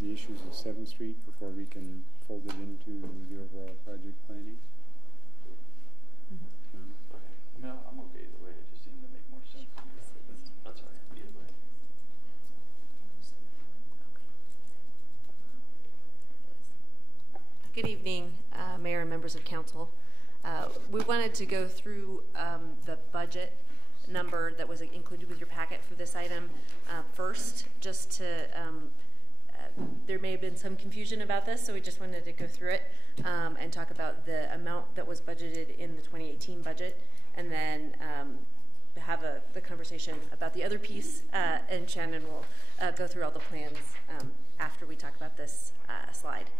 the issues of 7th Street before we can fold it into the overall project planning. No, I'm okay either way. It just seemed to make more sense to me. That's all right. Either way. Good evening, Mayor and members of council. We wanted to go through the budget number that was included with your packet for this item first, just to, there may have been some confusion about this, so we just wanted to go through it and talk about the amount that was budgeted in the 2018 budget, and then have the conversation about the other piece, and Shannon will go through all the plans after we talk about this slide.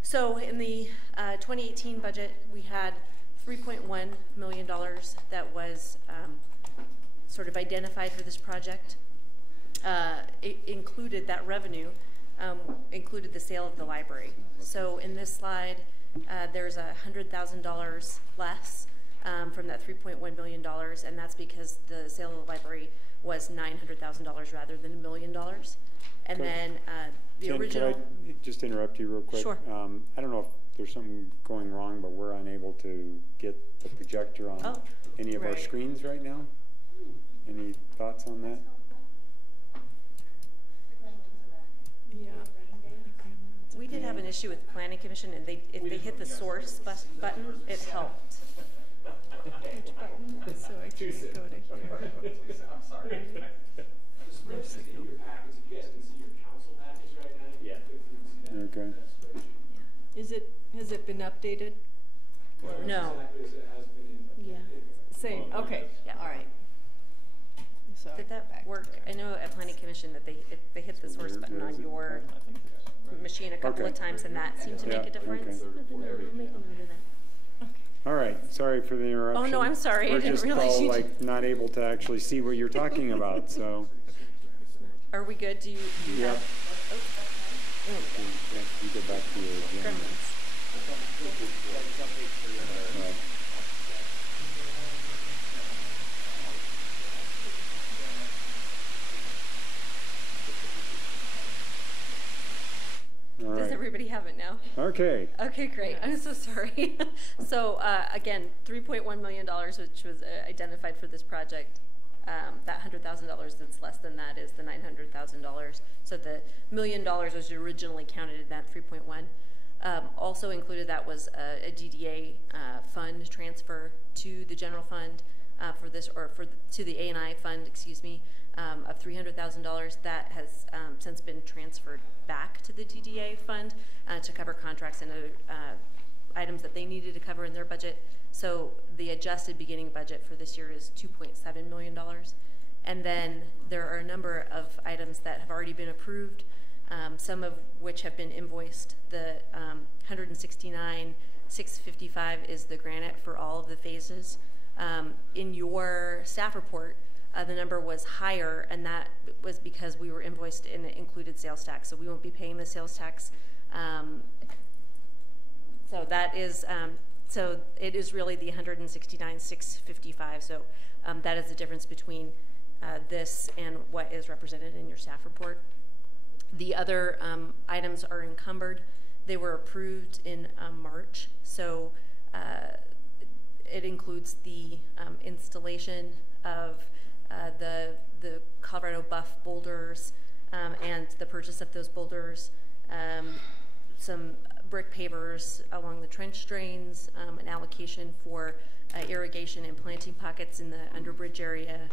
So in the 2018 budget, we had $3.1 million that was sort of identified for this project. It included that revenue included the sale of the library. So in this slide, there's $100,000 less from that $3.1 million, and that's because the sale of the library was $900,000 rather than $1 million. And then the original. Could I just interrupt you real quick? Sure. I don't know if there's something going wrong, but we're unable to get the projector on any of our screens right now. Any thoughts on that? Yeah. We did have an issue with the Planning Commission, and if they hit the source button, it helped. Which button? So I can go to here. I'm sorry. Yeah. Okay. Has it been updated? Or No. Yeah. Same, okay, Yeah. all right. So Did that work? I know at Planning Commission that if they hit the source button on your machine a couple of times, and that seemed to make a difference. All right. Sorry for the interruption. Oh, no, I'm sorry. I We're didn't just realize all you like not able to actually see what you're talking about. So. Are we good? Do you Yep. have? You go back to your agenda. Gremlins. Right. All Does right. everybody have it now? Okay. Okay, great. I'm so sorry. So again, $3.1 million, which was identified for this project. That $100,000 that's less than that is the $900,000. So the $1 million was originally counted in that 3.1. Also included that was a DDA fund transfer to the general fund for this, or to the A&I fund, excuse me, of $300,000. That has since been transferred back to the DDA fund to cover contracts and other items that they needed to cover in their budget. So the adjusted beginning budget for this year is $2.7 million. And then there are a number of items that have already been approved, some of which have been invoiced. The $169,655 is the granite for all of the phases. In your staff report, the number was higher, and that was because we were invoiced and it included sales tax. So we won't be paying the sales tax. So that is, so it is really the $169,655. So that is the difference between this and what is represented in your staff report. The other items are encumbered. They were approved in March. So it includes the installation of the Colorado Buff boulders and the purchase of those boulders, some brick pavers along the trench drains, an allocation for irrigation and planting pockets in the underbridge area,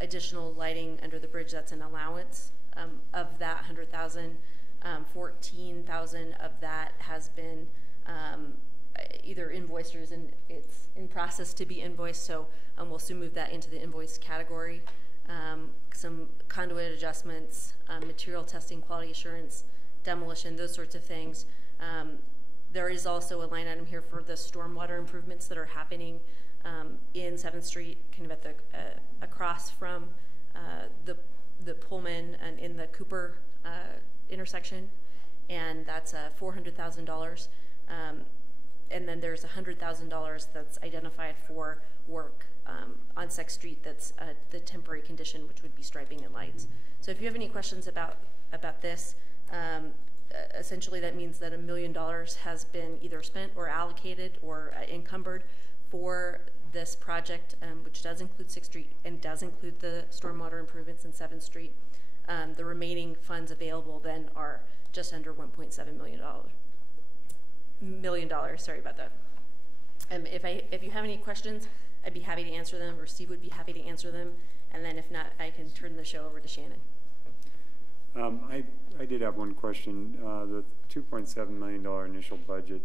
additional lighting under the bridge. That's an allowance of that 100,000. 14,000 of that has been either invoiced or it's in process to be invoiced, so we'll soon move that into the invoice category. Some conduit adjustments, material testing, quality assurance, demolition, those sorts of things. There is also a line item here for the stormwater improvements that are happening in 7th Street, kind of at the across from the Pullman and in the Cooper intersection, and that's $400,000. And then there's $100,000 that's identified for work on 6th Street. That's the temporary condition, which would be striping and lights. So if you have any questions about this, essentially that means that $1 million has been either spent or allocated or encumbered for this project, which does include 6th Street and does include the stormwater improvements in 7th Street. The remaining funds available then are just under $1.7 million. Sorry about that. If you have any questions, I'd be happy to answer them, or Steve would be happy to answer them, and then if not, I can turn the show over to Shannon. I did have one question. The $2.7 million initial budget,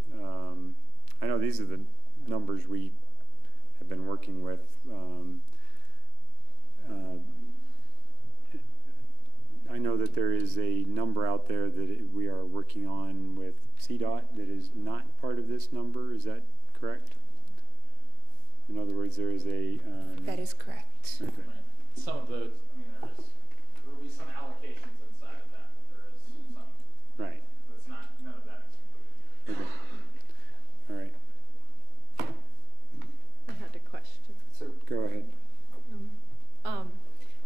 I know these are the numbers we have been working with. I know that there is a number out there that we are working on with CDOT that is not part of this number. Is that correct? In other words, there is a... that is correct. Okay. Some of the, there will be some allocations inside of that. There is some Okay. All right. I had a question. So go ahead.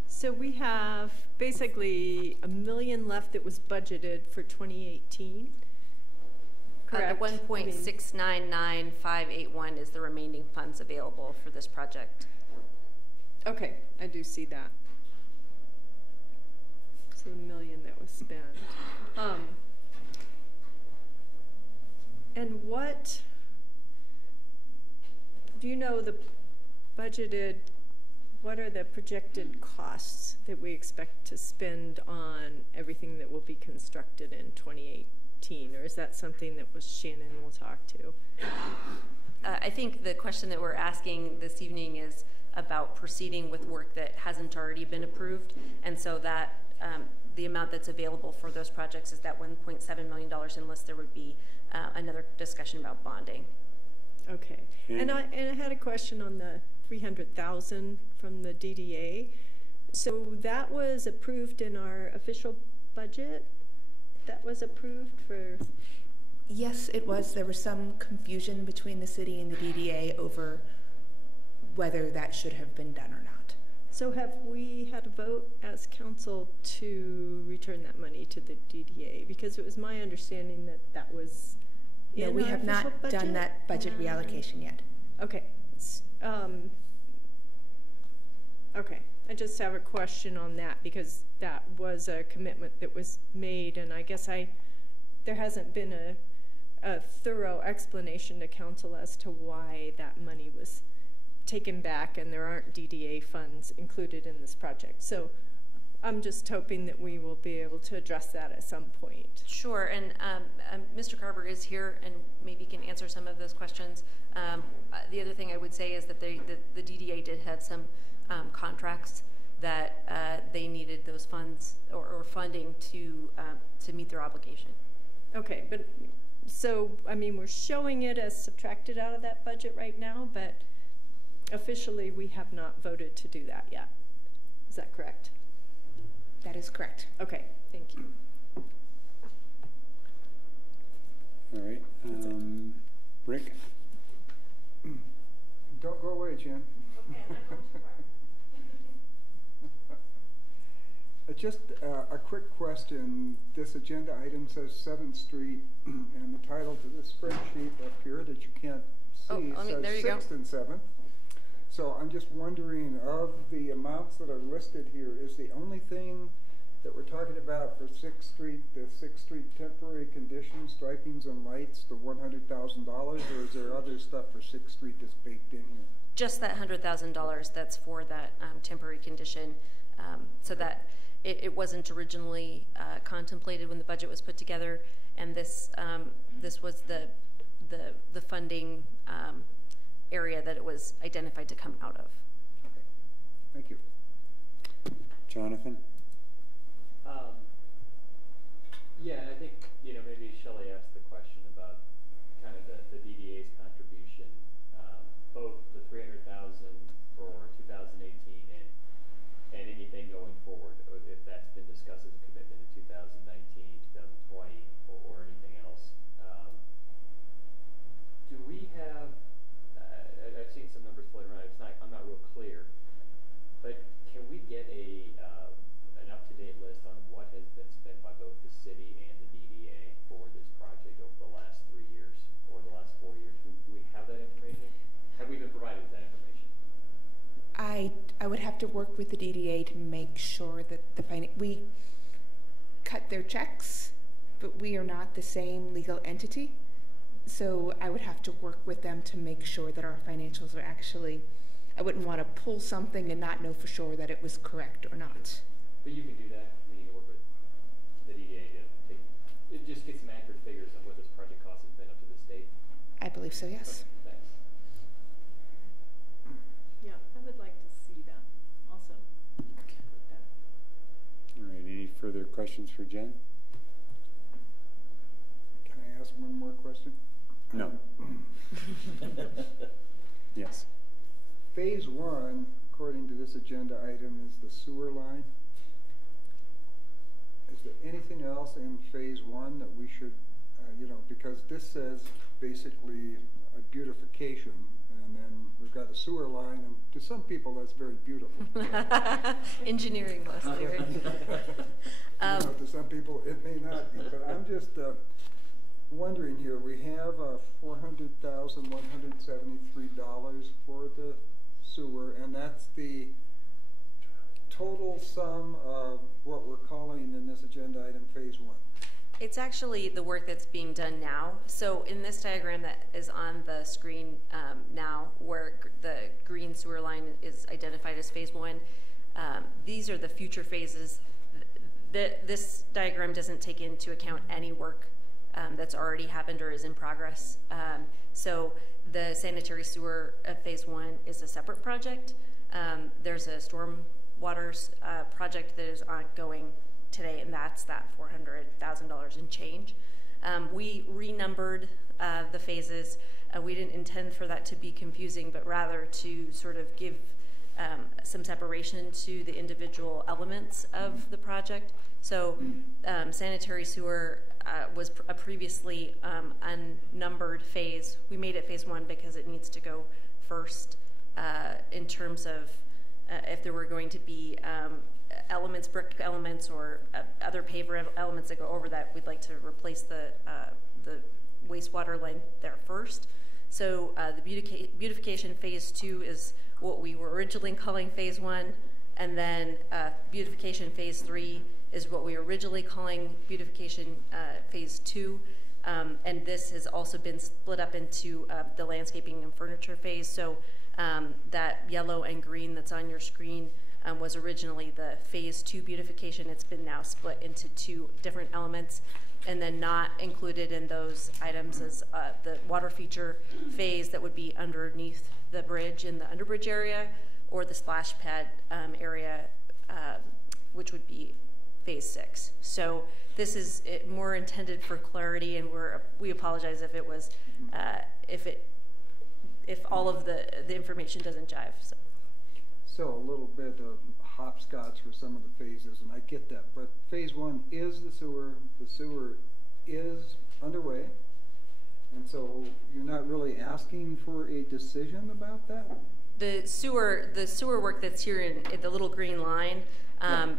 So we have basically $1 million left that was budgeted for 2018. Correct? The 1.699581 is the remaining funds available for this project. Okay, I do see that. So $1 million that was spent. And what do you know the budgeted? What are the projected costs that we expect to spend on everything that will be constructed in 2018? Or is that something that Shannon will talk to? I think the question that we're asking this evening is about proceeding with work that hasn't already been approved. And so that the amount that's available for those projects is that $1.7 million unless there would be another discussion about bonding. Okay. And I had a question on the $300,000 from the DDA. So that was approved in our official budget? That was approved for? Yes, it was. There was some confusion between the city and the DDA over whether that should have been done or not. So have we had a vote as council to return that money to the DDA? Because it was my understanding that that was in No, we our have not official budget? done that budget reallocation yet. Okay. Okay, I just have a question on that because that was a commitment that was made, and I guess there hasn't been a thorough explanation to council as to why that money was taken back and there aren't DDA funds included in this project. So I'm just hoping that we will be able to address that at some point. Sure, and Mr. Carver is here and maybe can answer some of those questions. The other thing I would say is that the DDA did have some contracts that they needed those funds or funding to meet their obligation. Okay, but so, I mean, we're showing it as subtracted out of that budget right now, but officially we have not voted to do that yet. Is that correct? That is correct. Okay, thank you. All right. Rick? Don't go away, Jen. Just a quick question. This agenda item says 7th Street, and the title to the spreadsheet up here that you can't see says 6th and 7th. So I'm just wondering, of the amounts that are listed here, is the only thing that we're talking about for 6th Street, the 6th Street temporary conditions, stripings and lights, the $100,000, or is there other stuff for 6th Street that's baked in here? Just that $100,000 that's for that temporary condition, so that it wasn't originally contemplated when the budget was put together, and this was the funding area that it was identified to come out of. Okay, thank you. Jonathan? Yeah, and I think, maybe Shelley asked the question about kind of the DDA's contribution, both the $300,000 for 2018 and anything going forward, if that's been discussed as a commitment in 2019, 2020, or anything else. Do we have, I've seen some numbers floating around, I'm not real clear, but can we get an up-to-date list on what has been spent by both the city and the DDA for this project over the last 3 years or the last 4 years? Do we have that information? Have we been provided with that information? I would have to work with the DDA to make sure that we cut their checks, but we are not the same legal entity. So I would have to work with them to make sure that our financials are actually, I wouldn't want to pull something and not know for sure that it was correct or not. But you can do that. I mean, you can work with the DDA to just get some accurate figures on what this project cost has been up to this date. I believe so, yes. Okay, thanks. Yeah, I would like to see that also. All right, any further questions for Jen? Can I ask one more question? No. Yes. Phase 1, according to this agenda item, is the sewer line. Is there anything else in phase 1 that we should, you know, because this says basically a beautification, and then we've got a sewer line, and to some people that's very beautiful. Engineering mostly, right? You know, to some people it may not be, but I'm just wondering here, we have $400,173 for the sewer, and that's the total sum of what we're calling in this agenda item phase 1. It's actually the work that's being done now. So in this diagram that is on the screen now, where the green sewer line is identified as phase 1, these are the future phases. This diagram doesn't take into account any work that's already happened or is in progress. So the sanitary sewer phase 1 is a separate project. There's a storm waters project that is ongoing today, and that's that $400,000 and change. We renumbered the phases. We didn't intend for that to be confusing, but rather to sort of give some separation to the individual elements of the project. So sanitary sewer was a previously unnumbered phase. We made it phase 1 because it needs to go first in terms of if there were going to be elements, brick elements, or other paver elements that go over that, we'd like to replace the wastewater line there first. So the beautification phase 2 is what we were originally calling phase 1, and then beautification phase 3 is what we were originally calling beautification phase 2. And this has also been split up into the landscaping and furniture phase. So that yellow and green that's on your screen was originally the phase 2 beautification. It's been now split into 2 different elements, and then not included in those items is the water feature phase that would be underneath the bridge in the underbridge area, or the splash pad area, which would be phase 6. So this is more intended for clarity, and we apologize if it was if all of the information doesn't jive. So a little bit of hopscotch for some of the phases, and I get that. But phase 1 is the sewer. The sewer is underway, and so you're not really asking for a decision about that? The sewer work that's here in the little green line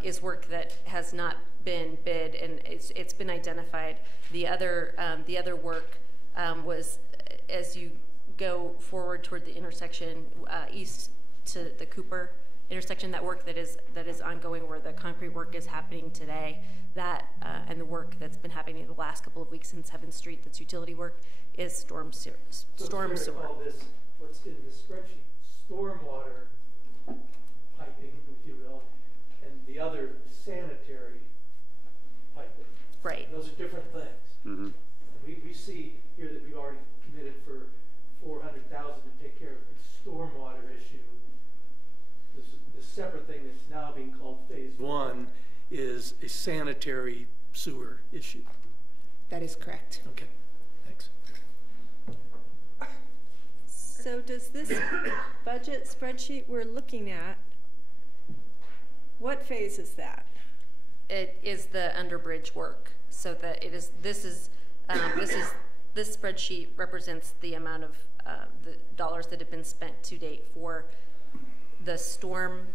is work that has not been bid, and it's been identified. The other work was as you go forward toward the intersection east to the Cooper intersection, that work that is ongoing, where the concrete work is happening today, that and the work that's been happening the last couple of weeks in 7th Street, that's utility work, is storm sewer. All this, what's in the spreadsheet, stormwater piping, if you will, and the other sanitary piping. Right. Those are different things. Mm-hmm. We see here that we've already committed for $400,000 to take care of the stormwater issue. The separate thing that's now being called phase 1 is a sanitary sewer issue. That is correct. Okay, thanks. So does this budget spreadsheet we're looking at, what phase is that? It is the underbridge work. So that it is. This spreadsheet represents the amount of the dollars that have been spent to date for the storm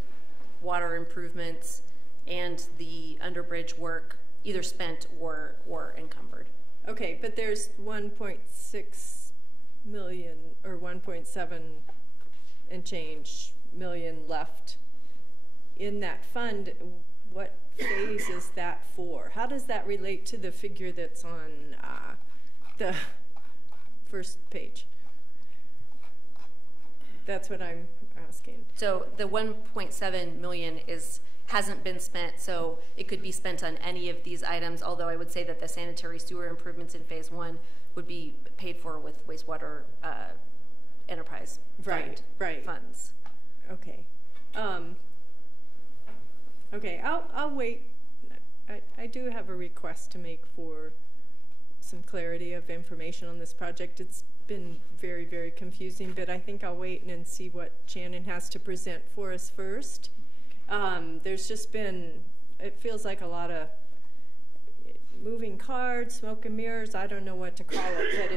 water improvements and the underbridge work, either spent or encumbered. Okay, but there's 1.6 million or 1.7 and change million left in that fund. What phase is that for? How does that relate to the figure that's on the first page? That's what I'm asking. So the 1.7 million hasn't been spent, so it could be spent on any of these items, although I would say that the sanitary sewer improvements in phase 1 would be paid for with wastewater enterprise funds. Okay. Okay, I'll wait. I do have a request to make for some clarity of information on this project. It's been very, very confusing, but I think I'll wait and see what Shannon has to present for us first. There's just been, it feels like a lot of moving cards, smoke and mirrors, I don't know what to call it, but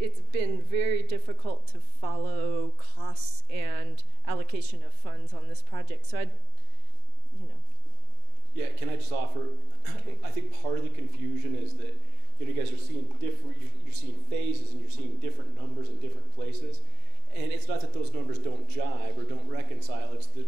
it's been very difficult to follow costs and allocation of funds on this project. So Yeah, can I just offer, I think part of the confusion is that, you guys are seeing different, you're seeing phases and you're seeing different numbers in different places. And it's not that those numbers don't jive or don't reconcile, it's the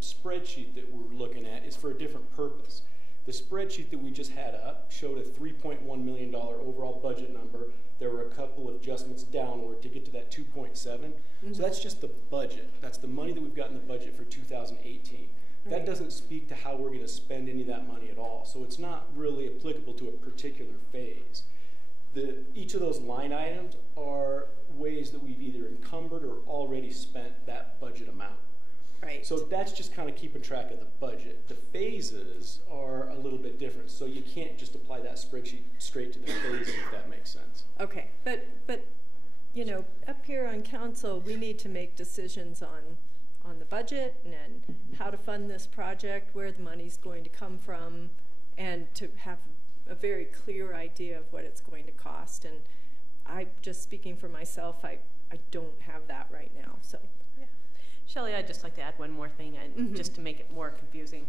spreadsheet that we're looking at is for a different purpose. The spreadsheet that we just had up showed a $3.1 million overall budget number. There were a couple of adjustments downward to get to that 2.7. So that's just the budget. That's the money that we've got in the budget for 2018. That doesn't speak to how we're going to spend any of that money at all. So it's not really applicable to a particular phase. Each of those line items are ways that we've either encumbered or already spent that budget amount. Right. So that's just kind of keeping track of the budget. The phases are a little bit different, so you can't just apply that spreadsheet straight to the phases, if that makes sense. Okay, but up here on council, we need to make decisions on the budget and how to fund this project, where the money's going to come from, and to have a very clear idea of what it's going to cost. And I, just speaking for myself, I don't have that right now. So. Shelley, I'd just like to add one more thing, just to make it more confusing.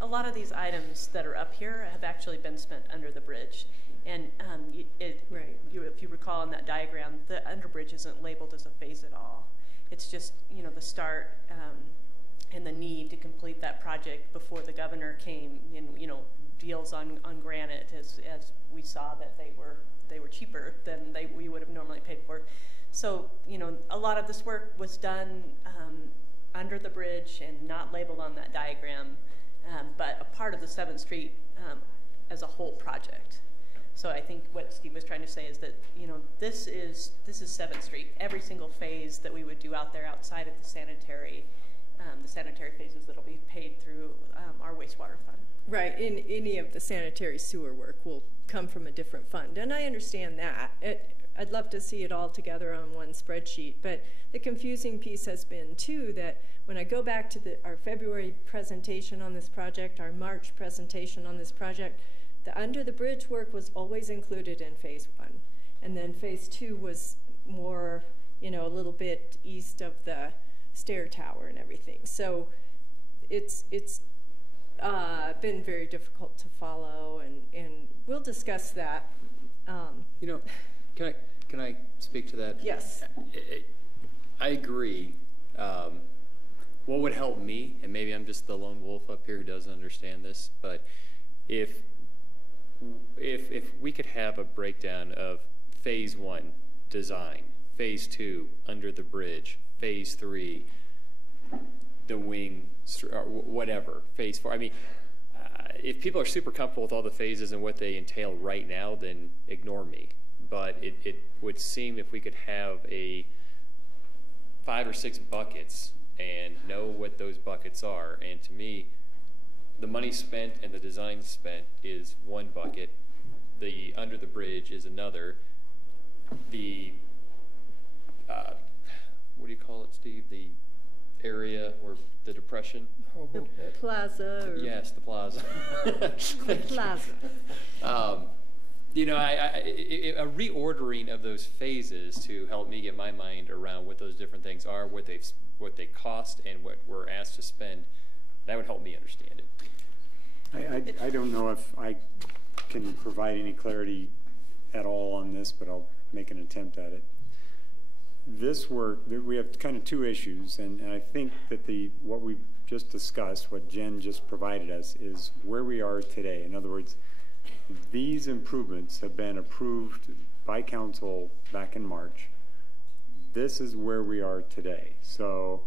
A lot of these items that are up here have actually been spent under the bridge. And if you recall in that diagram, the underbridge isn't labeled as a phase at all. It's just, the start and the need to complete that project before the governor came in, deals on granite, as we saw that they were cheaper than we would have normally paid for. So, a lot of this work was done under the bridge and not labeled on that diagram, but a part of the 7th Street as a whole project. So I think what Steve was trying to say is that, this is 7th Street. Every single phase that we would do out there outside of the sanitary phases that'll be paid through our wastewater fund. Right, any of the sanitary sewer work will come from a different fund, and I understand that. I'd love to see it all together on one spreadsheet, but the confusing piece has been, too, that when I go back to our February presentation on this project, our March presentation on this project, the under the bridge work was always included in phase 1, and then phase 2 was more, a little bit east of the stair tower and everything. So it's been very difficult to follow, and we'll discuss that. Can I speak to that? Yes. I agree. What would help me, and maybe I'm just the lone wolf up here who doesn't understand this, but if we could have a breakdown of phase 1 design, phase 2 under the bridge, phase 3 the wing, or whatever, phase 4. I mean, if people are super comfortable with all the phases and what they entail right now, then ignore me. But it would seem if we could have 5 or 6 buckets and know what those buckets are, and to me, the money spent and the design spent is one bucket, the under the bridge is another, the what do you call it, Steve? The area or the depression? The plaza. Or yes, the plaza. The plaza. A reordering of those phases to help me get my mind around what those different things are, what they cost, and what we're asked to spend, that would help me understand it. I don't know if I can provide any clarity at all on this, but I'll make an attempt at it. This work, we have kind of 2 issues, and I think that what we've just discussed, what Jen just provided us, is where we are today. In other words, these improvements have been approved by council back in March. This is where we are today. So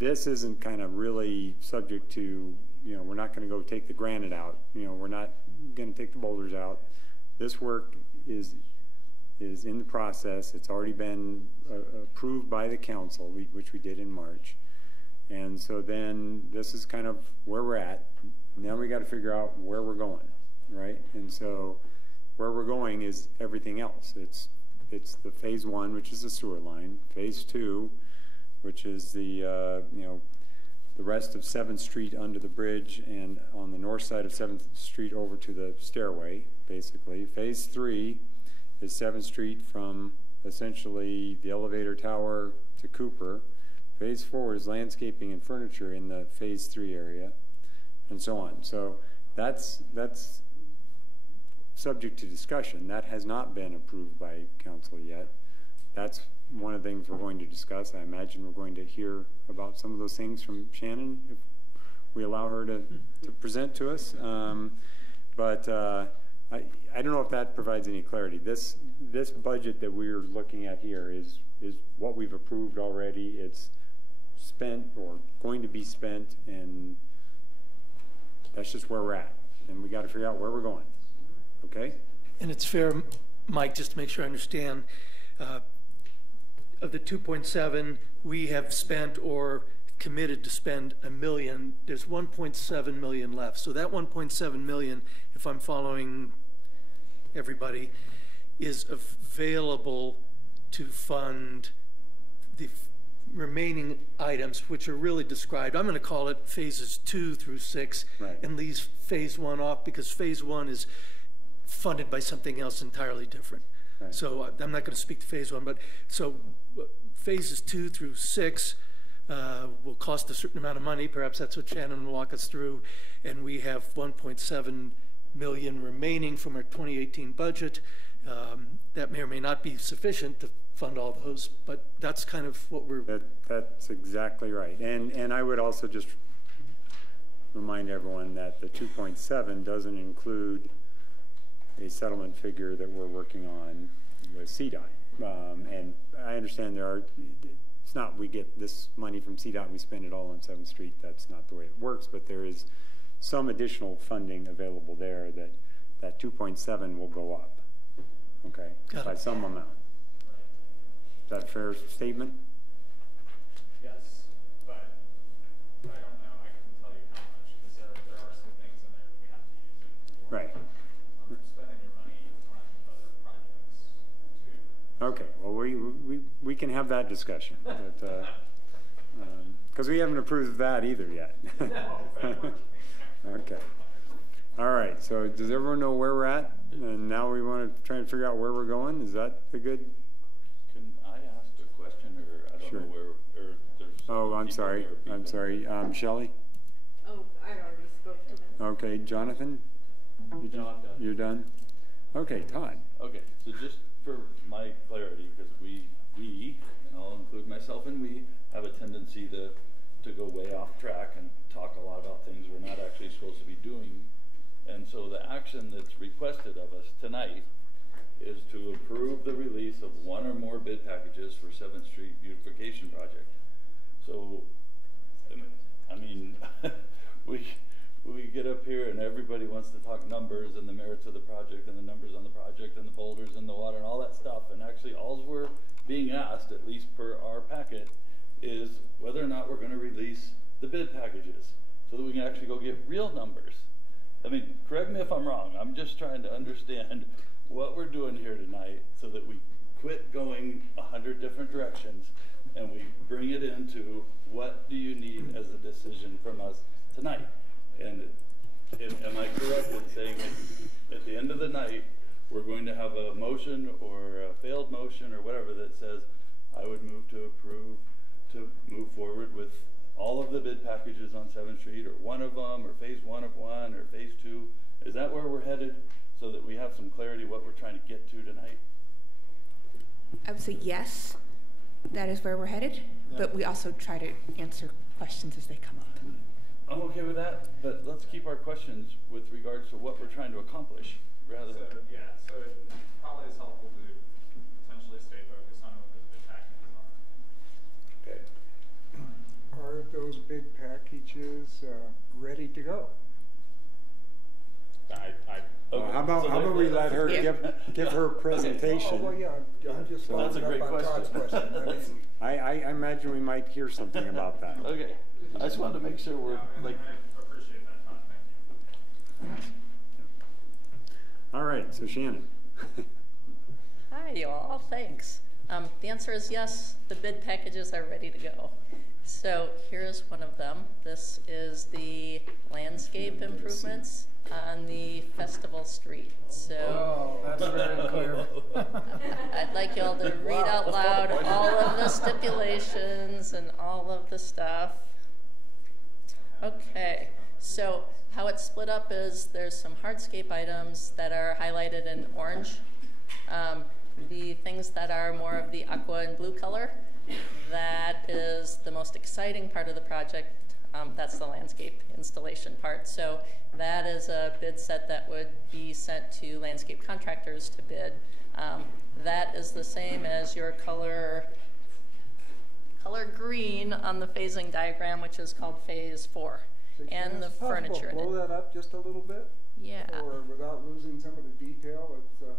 this isn't kind of really subject to, we're not going to go take the granite out. We're not going to take the boulders out. This work is in the process. It's already been approved by the council, which we did in March. And so then this is kind of where we're at. Now we got to figure out where we're going, right? And so where we're going is everything else. It's the phase 1, which is the sewer line. Phase 2, which is the the rest of 7th Street under the bridge and on the north side of 7th Street over to the stairway, basically. Phase 3 is 7th Street from essentially the elevator tower to Cooper. Phase 4 is landscaping and furniture in the Phase 3 area, and so on. So that's subject to discussion. That has not been approved by council yet. That's one of the things we're going to discuss. I imagine we're going to hear about some of those things from Shannon if we allow her to present to us. I don't know if that provides any clarity. This budget that we're looking at here is what we've approved already. It's spent or going to be spent, and that's just where we're at. And we got to figure out where we're going. Okay? And it's fair, Mike, just to make sure I understand, of the 2.7, we have spent or committed to spend $1 million. There's 1.7 million left. So that 1.7 million, if I'm following everybody, is available to fund the remaining items, which are really described. I'm going to call it phases 2 through 6, right, and leave phase 1 off because phase 1 is funded by something else entirely different. Right. So I'm not going to speak to phase 1, but so phases 2 through 6 will cost a certain amount of money. Perhaps that's what Shannon will walk us through. And we have 1.7 million remaining from our 2018 budget. That may or may not be sufficient to fund all those, but that's kind of what we're... That's exactly right. And I would also just remind everyone that the 2.7 doesn't include a settlement figure that we're working on with CDOT. And I understand it's not we get this money from CDOT, we spend it all on 7th Street. That's not the way it works, but there is some additional funding available there that 2.7 will go up, okay, by some amount. Is that a fair statement? Yes, but I don't know. I can tell you how much, because there are some things in there that we have to use it for. Right. Spending your money on other projects too. Okay, well we can have that discussion, because we haven't approved that either yet. Okay. All right. So does everyone know where we're at? And now we want to try and figure out where we're going. Is that a good? Can I ask a question, or I don't know where? Or there's. Oh, I'm sorry. I'm sorry. Shelley. Oh, I already spoke to them. Okay, Jonathan. You're done. Okay, Todd. Okay. So just for my clarity, because we, and I'll include myself in we, have a tendency to go way off track and talk a lot about things we're not actually supposed to be doing. And so the action that's requested of us tonight is to approve the release of one or more bid packages for 7th Street beautification project. So, I mean, we get up here and everybody wants to talk numbers and the merits of the project and the numbers on the project and the boulders and the water and all that stuff. And actually all we're being asked, at least per our packet, is whether or not we're going to release the bid packages so that we can actually go get real numbers. I mean, correct me if I'm wrong. I'm just trying to understand what we're doing here tonight so that we quit going 100 different directions and we bring it into what do you need as a decision from us tonight. And am I correct in saying at the end of the night, we're going to have a motion or a failed motion or whatever that says, I would move to approve to move forward with all of the bid packages on 7th Street, or one of them, or phase 1 of one, or phase 2? Is that where we're headed, so that we have some clarity what we're trying to get to tonight? I would say yes, that is where we're headed, but we also try to answer questions as they come up. I'm okay with that, but let's keep our questions with regards to what we're trying to accomplish, rather than... So it probably is helpful to potentially stay focused on what those bid packages are. Okay. Are those bid packages ready to go? Okay. How about we let her give her presentation? Oh, well, yeah, I'm just following up on Todd's question. I imagine we might hear something about that. Okay. I just wanted to make sure we're like. I appreciate that, Todd. Thank you. All right, so Shannon. Hi, you all. Thanks. The answer is yes. The bid packages are ready to go. So here's one of them. This is the landscape improvements on the Festival Street. So Oh, that's very clear. I'd like y'all to read out loud all of the stipulations and all of the stuff. Okay, so how it's split up is there's some hardscape items that are highlighted in orange. The things that are more of the aqua and blue color, that is the most exciting part of the project. That's the landscape installation part. So that is a bid set that would be sent to landscape contractors to bid. That is the same as your color green on the phasing diagram, which is called phase 4. So and the it's possible furniture to in blow it. that up just a little bit? Yeah. Or without losing some of the detail, it's,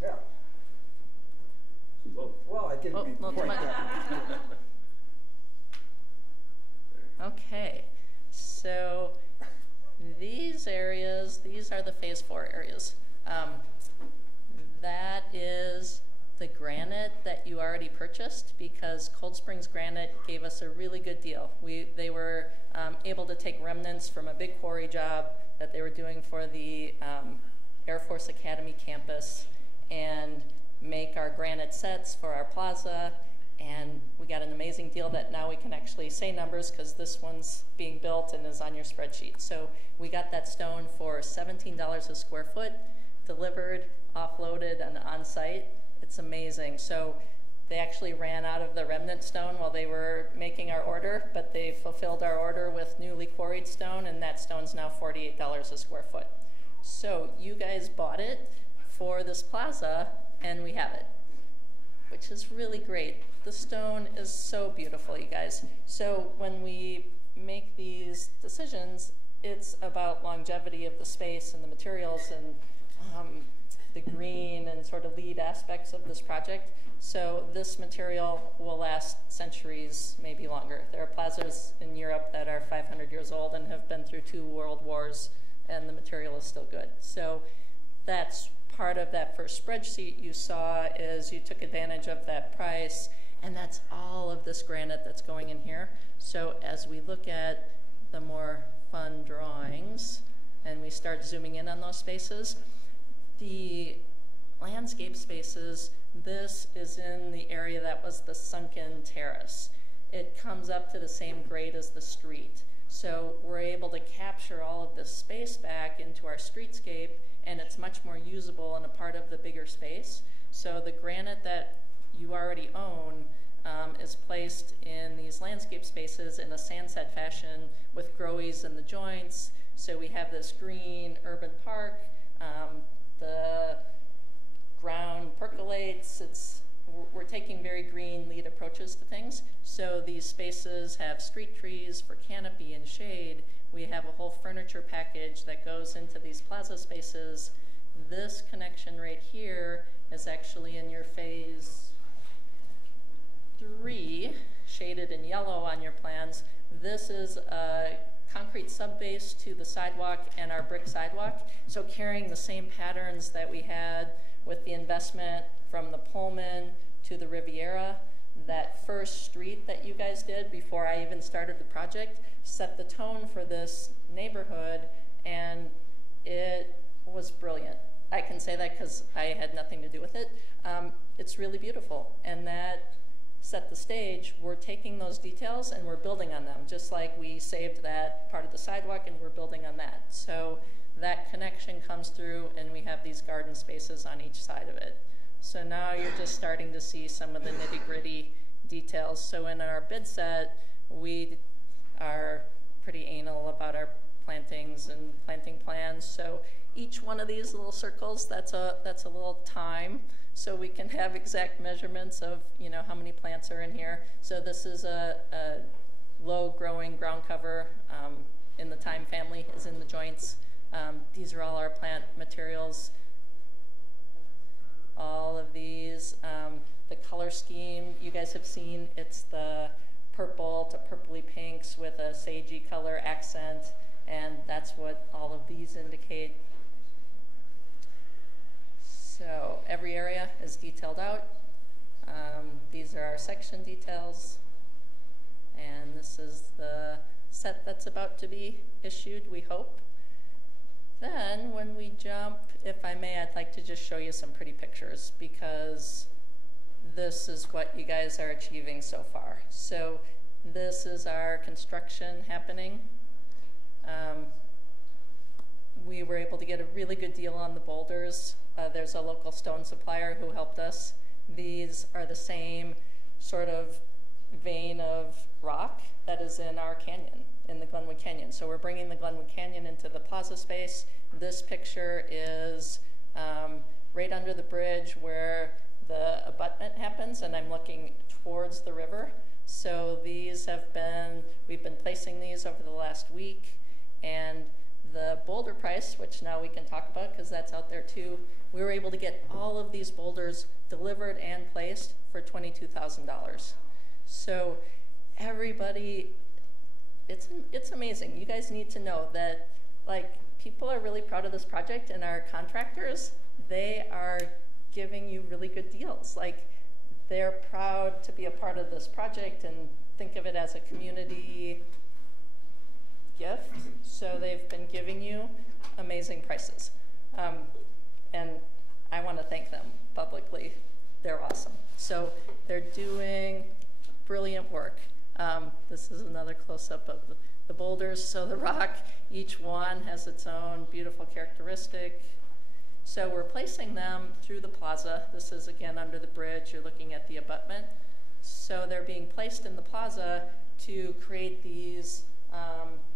yeah. Well, I didn't mean to point that. Okay, so these areas, these are the phase 4 areas. That is the granite that you already purchased, because Cold Springs Granite gave us a really good deal. They were able to take remnants from a big quarry job that they were doing for the Air Force Academy campus and make our granite sets for our plaza. And we got an amazing deal that now we can actually say numbers, because this one's being built and is on your spreadsheet. So we got that stone for $17 a square foot, delivered, offloaded, and on site. It's amazing. So they actually ran out of the remnant stone while they were making our order, but they fulfilled our order with newly quarried stone, and that stone's now $48 a square foot. So you guys bought it for this plaza, and we have it, which is really great. The stone is so beautiful, you guys. So when we make these decisions, it's about longevity of the space and the materials and the green and sort of lead aspects of this project. So this material will last centuries, maybe longer. There are plazas in Europe that are 500 years old and have been through 2 world wars, and the material is still good. So that's part of that first spreadsheet you saw, is you took advantage of that price, and that's all of this granite that's going in here. So as we look at the more fun drawings and we start zooming in on those spaces, the landscape spaces, this is in the area that was the sunken terrace. It comes up to the same grade as the street. So we're able to capture all of this space back into our streetscape, and it's much more usable and a part of the bigger space. So the granite that you already own is placed in these landscape spaces in a sandset fashion with growies in the joints. So we have this green urban park. The ground percolates. We're taking very green lead approaches to things. So these spaces have street trees for canopy and shade. We have a whole furniture package that goes into these plaza spaces. This connection right here is actually in your phase 3, shaded in yellow on your plans. This is a concrete subbase to the sidewalk and our brick sidewalk. So carrying the same patterns that we had with the investment from the Pullman to the Riviera. That first street that you guys did before I even started the project set the tone for this neighborhood, and it was brilliant. I can say that because I had nothing to do with it. It's really beautiful, and that set the stage. We're taking those details and we're building on them, just like we saved that part of the sidewalk and we're building on that. So that connection comes through, and we have these garden spaces on each side of it. So now you're just starting to see some of the nitty-gritty details. So in our bid set, we are pretty anal about our plantings and planting plans. So each one of these little circles, that's a little time. So we can have exact measurements of, how many plants are in here. So this is a low-growing ground cover in the thyme family, is in the joints. These are all our plant materials. All of these, the color scheme you guys have seen, it's the purple to purpley pinks with a sagey color accent, and that's what all of these indicate. So every area is detailed out. These are our section details. And this is the set that's about to be issued, we hope. Then when we jump, if I may, I'd like to just show you some pretty pictures, because this is what you guys are achieving so far. So this is our construction happening. We were able to get a really good deal on the boulders. There's a local stone supplier who helped us. These are the same sort of vein of rock that is in our canyon, in the Glenwood Canyon. So we're bringing the Glenwood Canyon into the plaza space. This picture is right under the bridge where the abutment happens, and I'm looking towards the river. So these have been, we've been placing these over the last week, and the boulder price, which now we can talk about because that's out there too, we were able to get all of these boulders delivered and placed for $22,000. So everybody, it's amazing. You guys need to know that, like, people are really proud of this project, and our contractors, they are giving you really good deals. Like, they're proud to be a part of this project and think of it as a community gift. So they've been giving you amazing prices. And I want to thank them publicly. They're awesome. So they're doing brilliant work. This is another close-up of the boulders. So the rock, each one has its own beautiful characteristic. So we're placing them through the plaza. This is, again, under the bridge. You're looking at the abutment. So they're being placed in the plaza to create these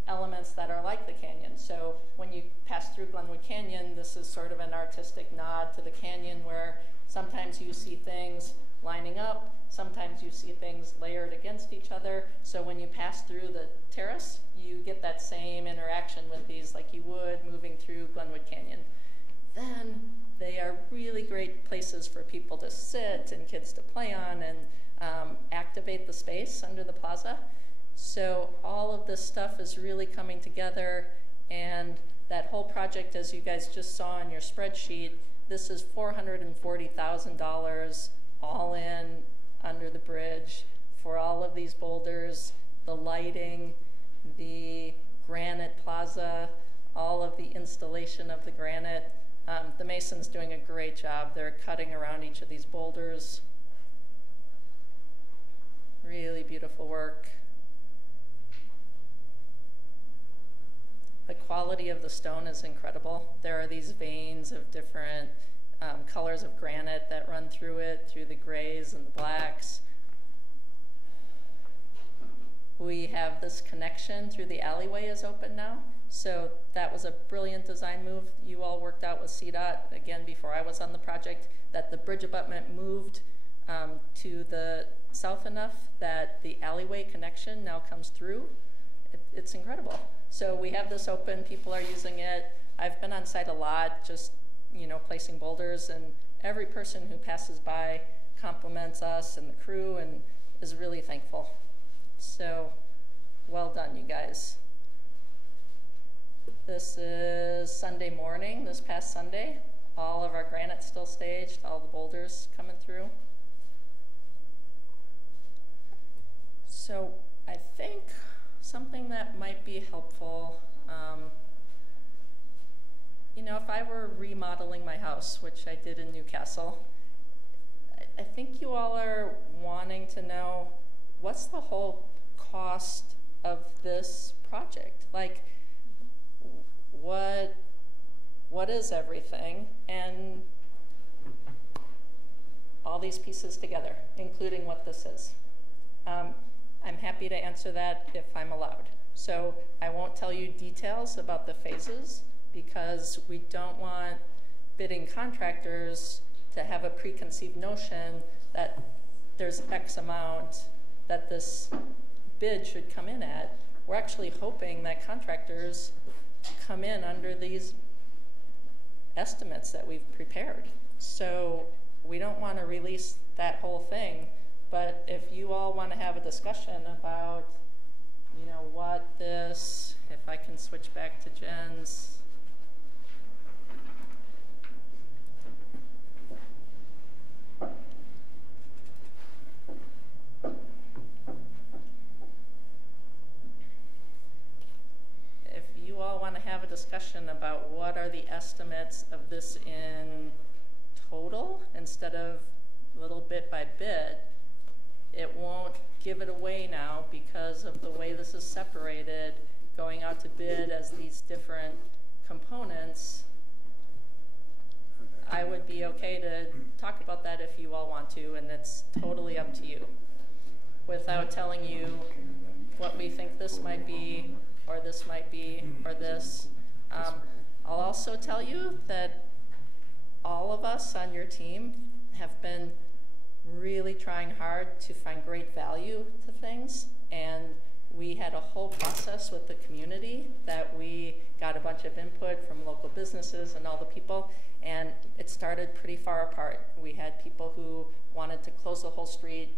elements that are like the canyon. So when you pass through Glenwood Canyon, this is sort of an artistic nod to the canyon, where sometimes you see things lining up, sometimes you see things layered against each other. So when you pass through the terrace, you get that same interaction with these like you would moving through Glenwood Canyon. Then they are really great places for people to sit and kids to play on and activate the space under the plaza. So all of this stuff is really coming together, and that whole project, as you guys just saw on your spreadsheet, this is $440,000 all in under the bridge for all of these boulders, the lighting, the granite plaza, all of the installation of the granite. The mason's doing a great job. They're cutting around each of these boulders. Really beautiful work. The quality of the stone is incredible. There are these veins of different colors of granite that run through it, through the grays and the blacks. We have this connection through the alleyway is open now. So that was a brilliant design move you all worked out with CDOT, again, before I was on the project, that the bridge abutment moved to the south enough that the alleyway connection now comes through. It's incredible. So we have this open, people are using it. I've been on site a lot, just, you know, placing boulders, and every person who passes by compliments us and the crew and is really thankful. So well done, you guys. This is Sunday morning, this past Sunday. All of our granite still staged, all the boulders coming through. So I think something that might be helpful, you know, if I were remodeling my house, which I did in Newcastle, I think you all are wanting to know, what's the whole cost of this project? Like, what is everything, and all these pieces together, including what this is? I'm happy to answer that if I'm allowed. So I won't tell you details about the phases, because we don't want bidding contractors to have a preconceived notion that there's X amount that this bid should come in at. We're actually hoping that contractors come in under these estimates that we've prepared. So we don't want to release that whole thing, but if you all want to have a discussion about, you know, what this, if I can switch back to Jen's. question about what are the estimates of this in total instead of little bit by bit, it won't give it away now because of the way this is separated, going out to bid as these different components. I would be okay to talk about that if you all want to, and it's totally up to you, without telling you what we think this might be, or this might be, or this. I'll also tell you that all of us on your team have been really trying hard to find great value to things, and we had a whole process with the community that we got a bunch of input from local businesses and all the people, and it started pretty far apart. We had people who wanted to close the whole street,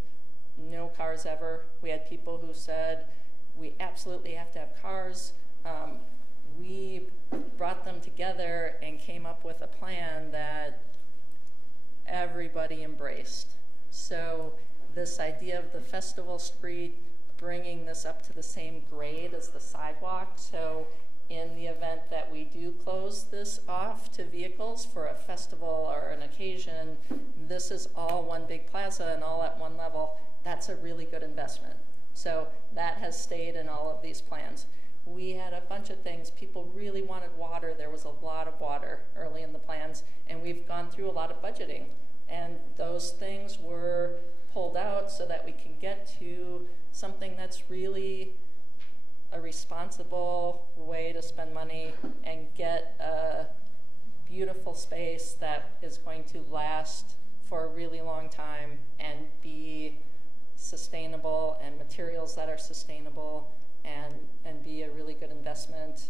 no cars ever. We had people who said, we absolutely have to have cars. We brought them together and came up with a plan that everybody embraced. So this idea of the festival street, bringing this up to the same grade as the sidewalk. So in the event that we do close this off to vehicles for a festival or an occasion, this is all one big plaza and all at one level. That's a really good investment. So that has stayed in all of these plans. We had a bunch of things. People really wanted water. There was a lot of water early in the plans, and we've gone through a lot of budgeting. And those things were pulled out so that we can get to something that's really a responsible way to spend money and get a beautiful space that is going to last for a really long time and be sustainable, and materials that are sustainable, and be a really good investment,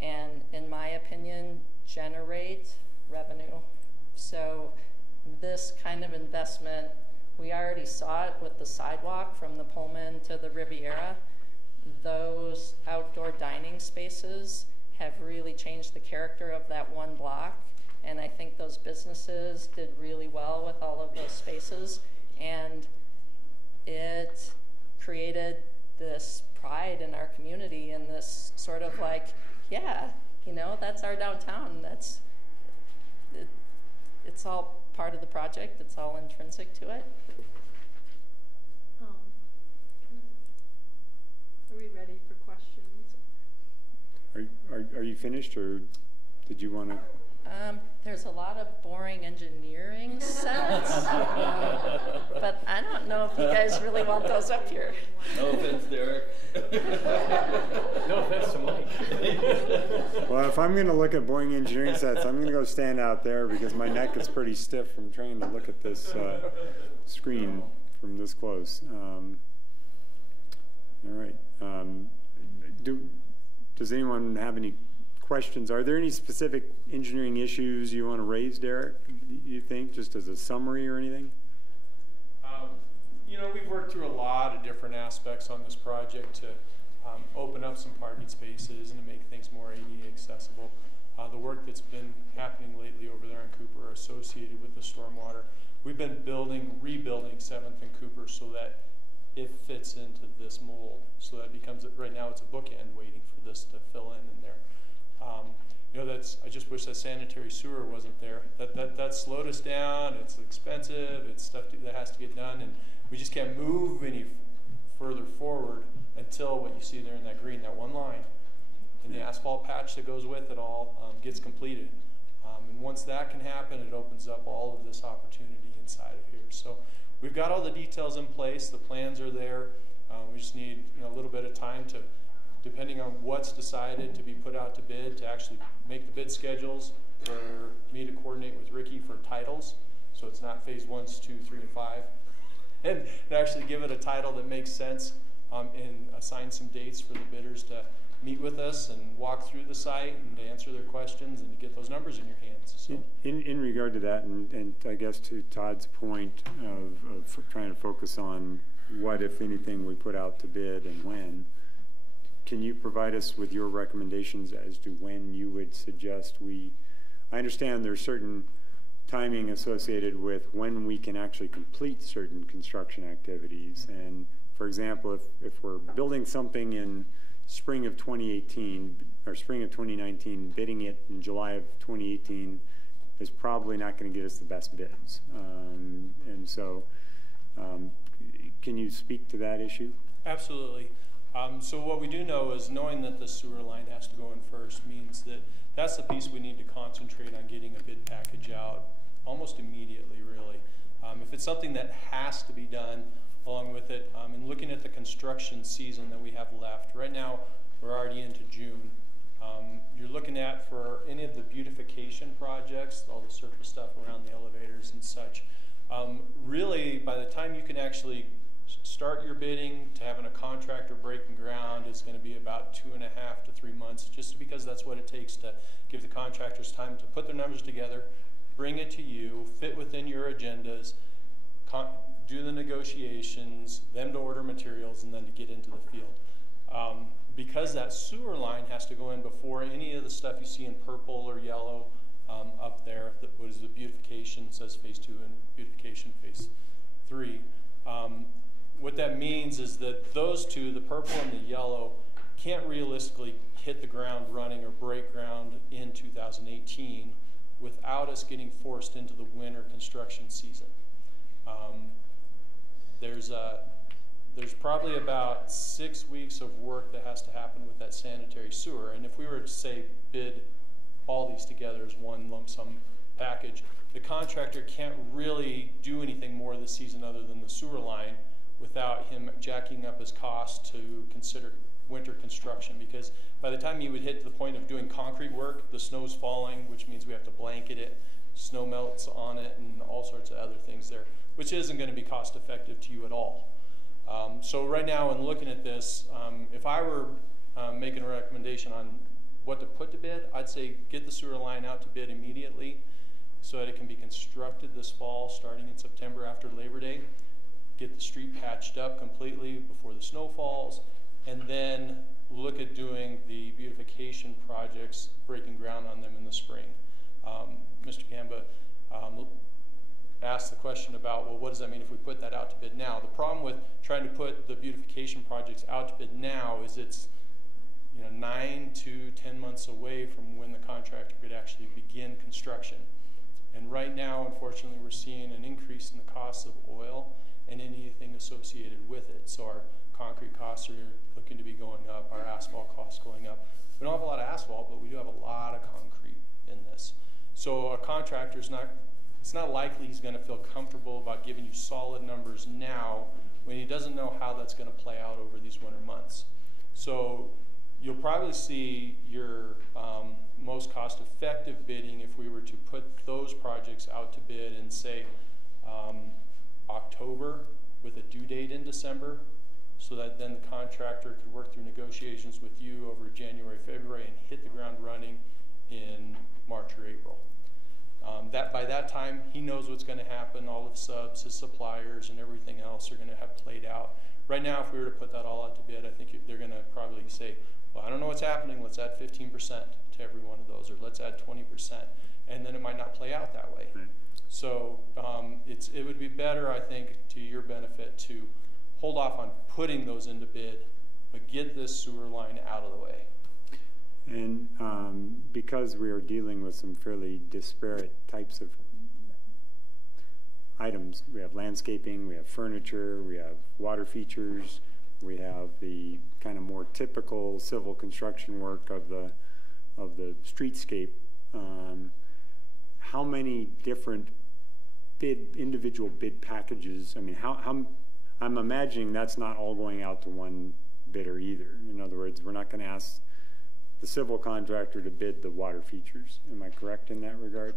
and in my opinion, generate revenue. So this kind of investment, we already saw it with the sidewalk from the Pullman to the Riviera. Those outdoor dining spaces have really changed the character of that one block, and I think those businesses did really well with all of those spaces, and it created this pride in our community and this sort of like, yeah, you know, that's our downtown. That's it's all part of the project. It's all intrinsic to it. Are we ready for questions? Are you finished, or did you want to? There's a lot of boring engineering sense, but I don't know if you guys really want those up here. No offense, Derek. No offense to Mike. Well, if I'm going to look at boring engineering sets, I'm going to go stand out there because my neck is pretty stiff from trying to look at this screen from this close. All right. Does anyone have any questions? Are there any specific engineering issues you want to raise, Derek, you think, just as a summary or anything? You know, we've worked through a lot of different aspects on this project to open up some parking spaces and to make things more ADA accessible. The work that's been happening lately over there in Cooper associated with the stormwater. We've been rebuilding 7th and Cooper so that it fits into this mold. So that becomes, right now it's a bookend waiting for this to fill in there. You know, I just wish that sanitary sewer wasn't there. That slowed us down. It's expensive. It's stuff that has to get done, and we just can't move any further forward until what you see there in that green, that one line, and the asphalt patch that goes with it all gets completed. And once that can happen, it opens up all of this opportunity inside of here. So we've got all the details in place. The plans are there. We just need, you know, a little bit of time to, depending on what's decided to be put out to bid, to actually make the bid schedules, for me to coordinate with Ricky for titles, so it's not phase 1, 2, 3, and 5, and to actually give it a title that makes sense, and assign some dates for the bidders to meet with us and walk through the site and to answer their questions and to get those numbers in your hands. So. In regard to that, and I guess to Todd's point of trying to focus on what, if anything, we put out to bid and when, can you provide us with your recommendations as to when you would suggest I understand there's certain timing associated with when we can actually complete certain construction activities. And for example, if we're building something in spring of 2018 or spring of 2019, bidding it in July of 2018 is probably not going to get us the best bids. And so can you speak to that issue? Absolutely. So what we do know is knowing that the sewer line has to go in first means that that's the piece we need to concentrate on getting a bid package out almost immediately, really. If it's something that has to be done along with it, and looking at the construction season that we have left, right now we're already into June. You're looking at, for any of the beautification projects, all the surface stuff around the elevators and such, really by the time you can actually start your bidding to having a contractor breaking ground is going to be about 2.5 to 3 months, just because that's what it takes to give the contractors time to put their numbers together, bring it to you, fit within your agendas, do the negotiations, them to order materials, and then to get into the field. Because that sewer line has to go in before any of the stuff you see in purple or yellow up there, what is the beautification, says phase 2 and beautification phase 3. What that means is that those two, the purple and the yellow, can't realistically hit the ground running or break ground in 2018 without us getting forced into the winter construction season. There's probably about 6 weeks of work that has to happen with that sanitary sewer, and if we were to say bid all these together as one lump sum package, the contractor can't really do anything more this season other than the sewer line without him jacking up his costs to consider winter construction, because by the time he would hit to the point of doing concrete work, the snow's falling, which means we have to blanket it, snow melts on it, and all sorts of other things there, which isn't going to be cost effective to you at all. So right now, in looking at this, if I were making a recommendation on what to put to bid, I'd say get the sewer line out to bid immediately so that it can be constructed this fall, starting in September after Labor Day. Get the street patched up completely before the snow falls, and then look at doing the beautification projects, breaking ground on them in the spring. Mr. Gamba asked the question about, well, what does that mean if we put that out to bid now? The problem with trying to put the beautification projects out to bid now is it's 9 to 10 months away from when the contractor could actually begin construction. And right now, unfortunately, we're seeing an increase in the cost of oil and anything associated with it. So our concrete costs are looking to be going up, our asphalt costs going up. We don't have a lot of asphalt, but we do have a lot of concrete in this. So a contractor's it's not likely he's going to feel comfortable about giving you solid numbers now when he doesn't know how that's going to play out over these winter months. So you'll probably see your most cost-effective bidding if we were to put those projects out to bid in, say, October with a due date in December, so that then the contractor could work through negotiations with you over January, February, and hit the ground running in March or April. By that time, he knows what's going to happen. All of the subs, his suppliers, and everything else are going to have played out. Right now, if we were to put that all out to bid, I think they're going to probably say, well, I don't know what's happening. Let's add 15% to every one of those, or let's add 20%. And then it might not play out that way. So it would be better, I think, to your benefit to hold off on putting those into bid, but get this sewer line out of the way. And because we are dealing with some fairly disparate types of items, we have landscaping, we have furniture, we have water features, we have the kind of more typical civil construction work of the streetscape. How many different individual bid packages? I mean, I'm imagining that's not all going out to one bidder either. In other words, we're not going to ask the civil contractor to bid the water features. Am I correct in that regard?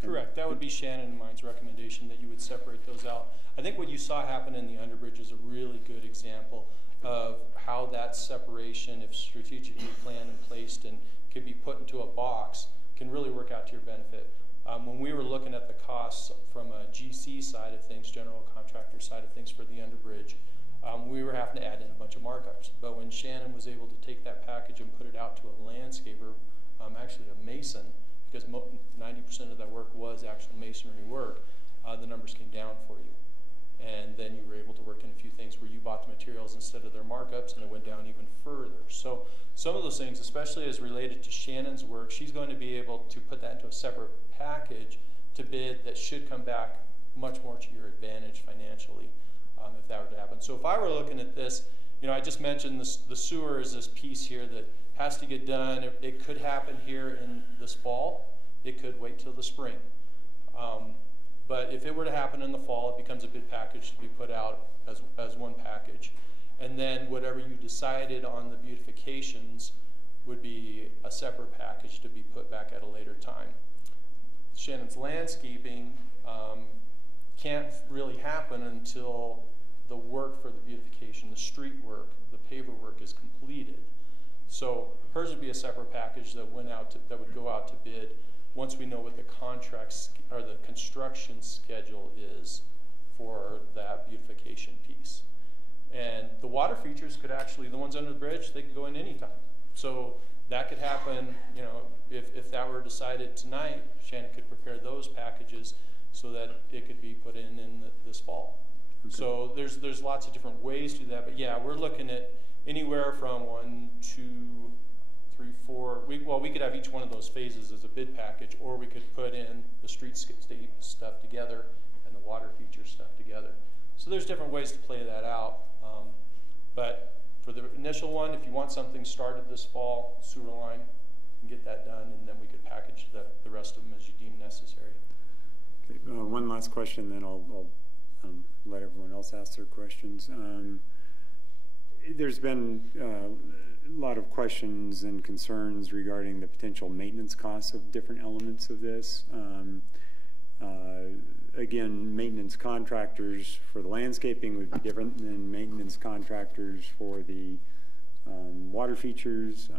Correct. That would be Shannon and mine's recommendation, that you would separate those out. I think what you saw happen in the Underbridge is a really good example of how that separation, if strategically planned and placed and could be put into a box, can really work out to your benefit. When we were looking at the costs from a GC side of things, general contractor side of things for the Underbridge, we were having to add in a bunch of markups. But when Shannon was able to take that package and put it out to a landscaper, actually a mason, because 90% of that work was actual masonry work, the numbers came down for you. And then you were able to work in a few things where you bought the material materials instead of their markups, and it went down even further. So some of those things, especially as related to Shannon's work, she's going to be able to put that into a separate package to bid that should come back much more to your advantage financially if that were to happen. So if I were looking at this, you know, I just mentioned this, the sewer is this piece here that has to get done. It could happen here in this fall. It could wait till the spring. But if it were to happen in the fall, it becomes a bid package to be put out as one package. And then whatever you decided on the beautifications would be a separate package to be put back at a later time. Shannon's landscaping can't really happen until the work for the beautification, the street work, the paver work is completed. So hers would be a separate package that went out to, that would go out to bid once we know what the contracts or the construction schedule is for that beautification piece. And the water features could actually, the ones under the bridge, they could go in anytime. So that could happen, you know, if that were decided tonight, Shannon could prepare those packages so that it could be put in this fall. Okay. So there's lots of different ways to do that, but yeah, we're looking at anywhere from 1, 2, 3, 4. We could have each one of those phases as a bid package, or we could put in the streetscape stuff together and the water feature stuff together. So there's different ways to play that out. But for the initial one, if you want something started this fall, sewer line, and get that done, and then we could package the rest of them as you deem necessary. Okay, one last question, then I'll let everyone else ask their questions. There's been a lot of questions and concerns regarding the potential maintenance costs of different elements of this. Again, maintenance contractors for the landscaping would be different than maintenance contractors for the water features.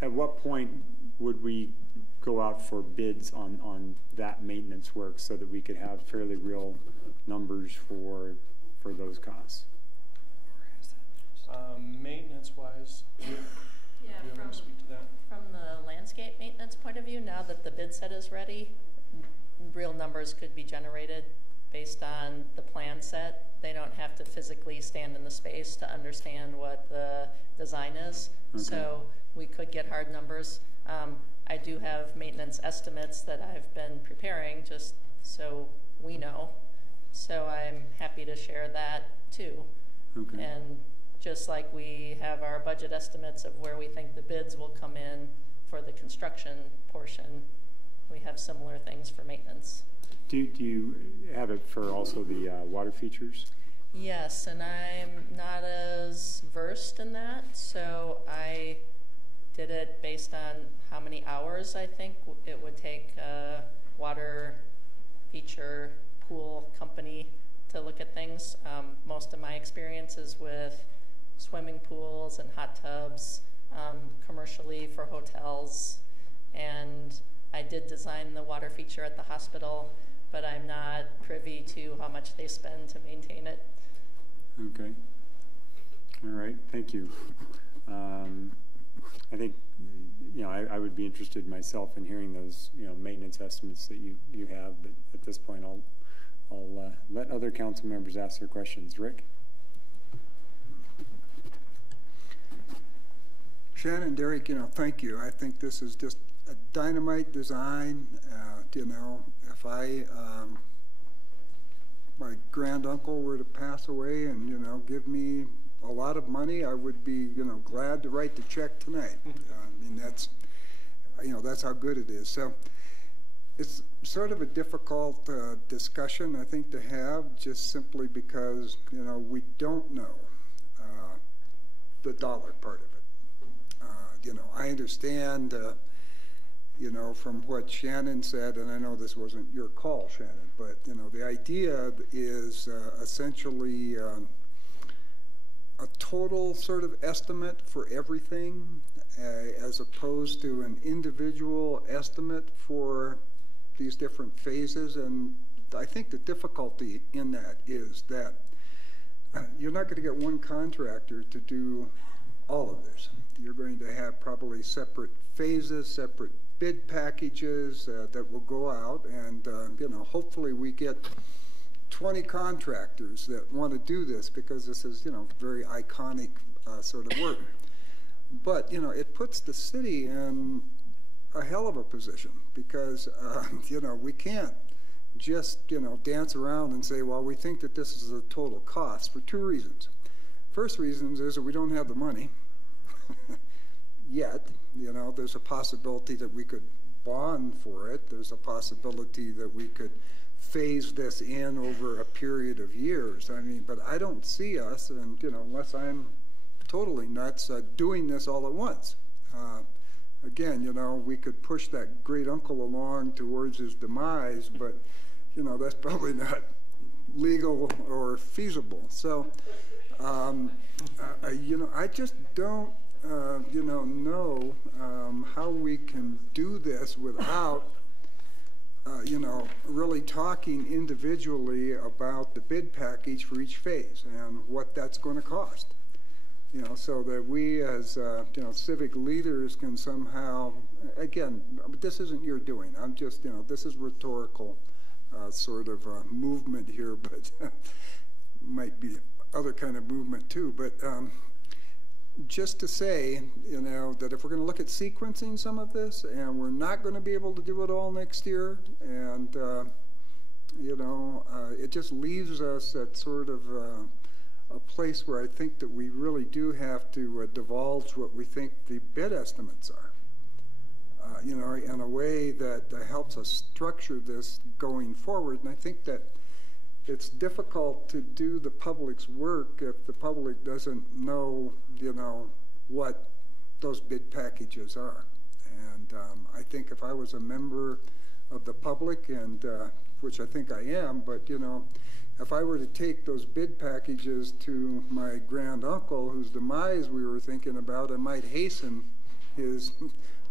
At what point would we go out for bids on that maintenance work so that we could have fairly real numbers for those costs? Maintenance-wise, do you want to speak to that? From the landscape maintenance point of view, now that the bid set is ready, real numbers could be generated based on the plan set. They don't have to physically stand in the space to understand what the design is. Okay. So we could get hard numbers. I do have maintenance estimates that I've been preparing just so we know. So I'm happy to share that too. Okay. And just like we have our budget estimates of where we think the bids will come in for the construction portion, we have similar things for maintenance. Do you have it for also the water features? Yes, and I'm not as versed in that, so I did it based on how many hours I think it would take a water feature pool company to look at things. Most of my experience is with swimming pools and hot tubs, commercially for hotels, and I did design the water feature at the hospital, but I'm not privy to how much they spend to maintain it. Okay. All right. Thank you. I think, you know, I would be interested myself in hearing those, you know, maintenance estimates that you have. But at this point, I'll let other council members ask their questions. Rick. Shannon, Derek, you know, thank you. I think this is just a dynamite design. You know, if my granduncle were to pass away and, you know, give me a lot of money, I would be, you know, glad to write the check tonight. I mean, that's, you know, that's how good it is. So it's sort of a difficult discussion, I think, to have, just simply because, you know, we don't know the dollar part of it. You know, I understand, you know, from what Shannon said, and I know this wasn't your call, Shannon, but, you know, the idea is essentially a total sort of estimate for everything, as opposed to an individual estimate for these different phases. And I think the difficulty in that is that you're not going to get one contractor to do all of this. You're going to have probably separate phases, separate bid packages that will go out, and you know, hopefully we get 20 contractors that want to do this because this is, very iconic sort of work. But, it puts the city in a hell of a position because, we can't just, dance around and say, well, we think that this is the total cost for 2 reasons. First reason is that we don't have the money yet. There's a possibility that we could bond for it. There's a possibility that we could phase this in over a period of years. But I don't see us, and unless I'm totally nuts, doing this all at once. Again, we could push that great uncle along towards his demise, but that's probably not legal or feasible. So, I just don't, know how we can do this without, really talking individually about the bid package for each phase and what that's going to cost. So that we as, civic leaders can somehow, again, this isn't your doing. I'm just, this is rhetorical sort of movement here, but might be other kind of movement too. But just to say, that if we're going to look at sequencing some of this, and we're not going to be able to do it all next year, and, it just leaves us at sort of a place where I think that we really do have to divulge what we think the bid estimates are, in a way that helps us structure this going forward. And I think that it's difficult to do the public's work if the public doesn't know, what those bid packages are. And I think if I was a member of the public, and which I think I am, but if I were to take those bid packages to my grand uncle, whose demise we were thinking about, I might hasten his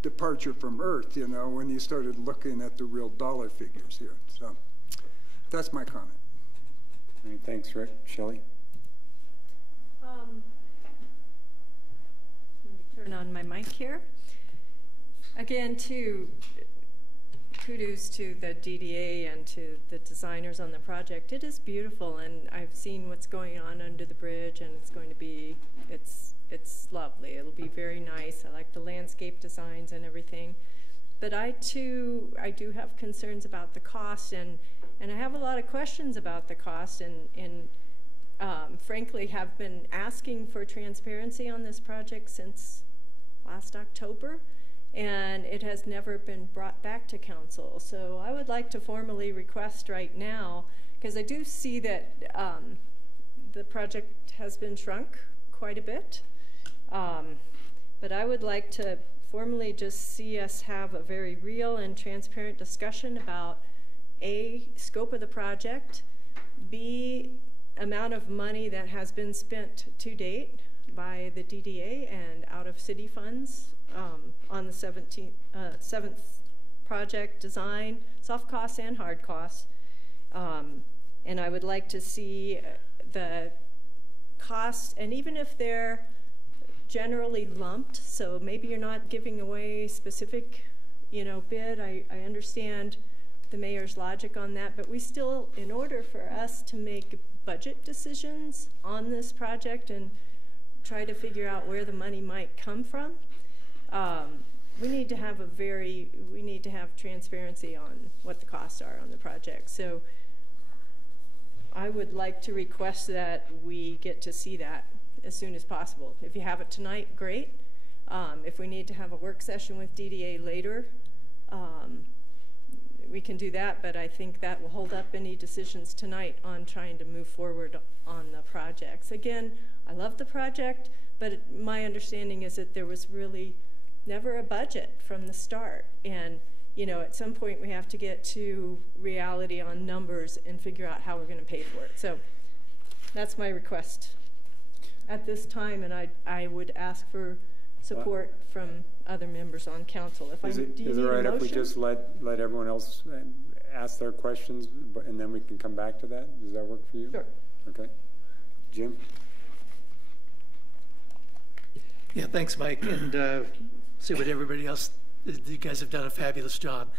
departure from Earth, when you started looking at the real dollar figures here. So that's my comment. All right, thanks, Rick. Shelley? Let me turn on my mic here. Again, kudos to the DDA and to the designers on the project. It is beautiful, and I've seen what's going on under the bridge, and it's going to be, it's lovely. It'll be very nice. I like the landscape designs and everything. But I do have concerns about the cost, and I have a lot of questions about the cost, and frankly have been asking for transparency on this project since last October. And it has never been brought back to council. So I would like to formally request right now, because I do see that the project has been shrunk quite a bit, but I would like to formally just see us have a very real and transparent discussion about A, scope of the project, B, amount of money that has been spent to date by the DDA and out of city funds on the 7th project design, soft costs and hard costs. And I would like to see the costs, and even if they're generally lumped, so maybe you're not giving away specific, bid. I understand the mayor's logic on that, but we still, in order for us to make budget decisions on this project and try to figure out where the money might come from, we need to have transparency on what the costs are on the project. So I would like to request that we get to see that as soon as possible. If you have it tonight, great. If we need to have a work session with DDA later, we can do that, but I think that will hold up any decisions tonight on trying to move forward on the projects. Again, I love the project, but my understanding is that there was really never a budget from the start. And, at some point we have to get to reality on numbers and figure out how we're going to pay for it. So that's my request at this time, and I would ask for support from other members on council. Is it all right if we just let everyone else ask their questions, and then we can come back to that? Does that work for you? Sure. Okay. Jim? Yeah, thanks, Mike, and see what everybody else, you guys have done a fabulous job.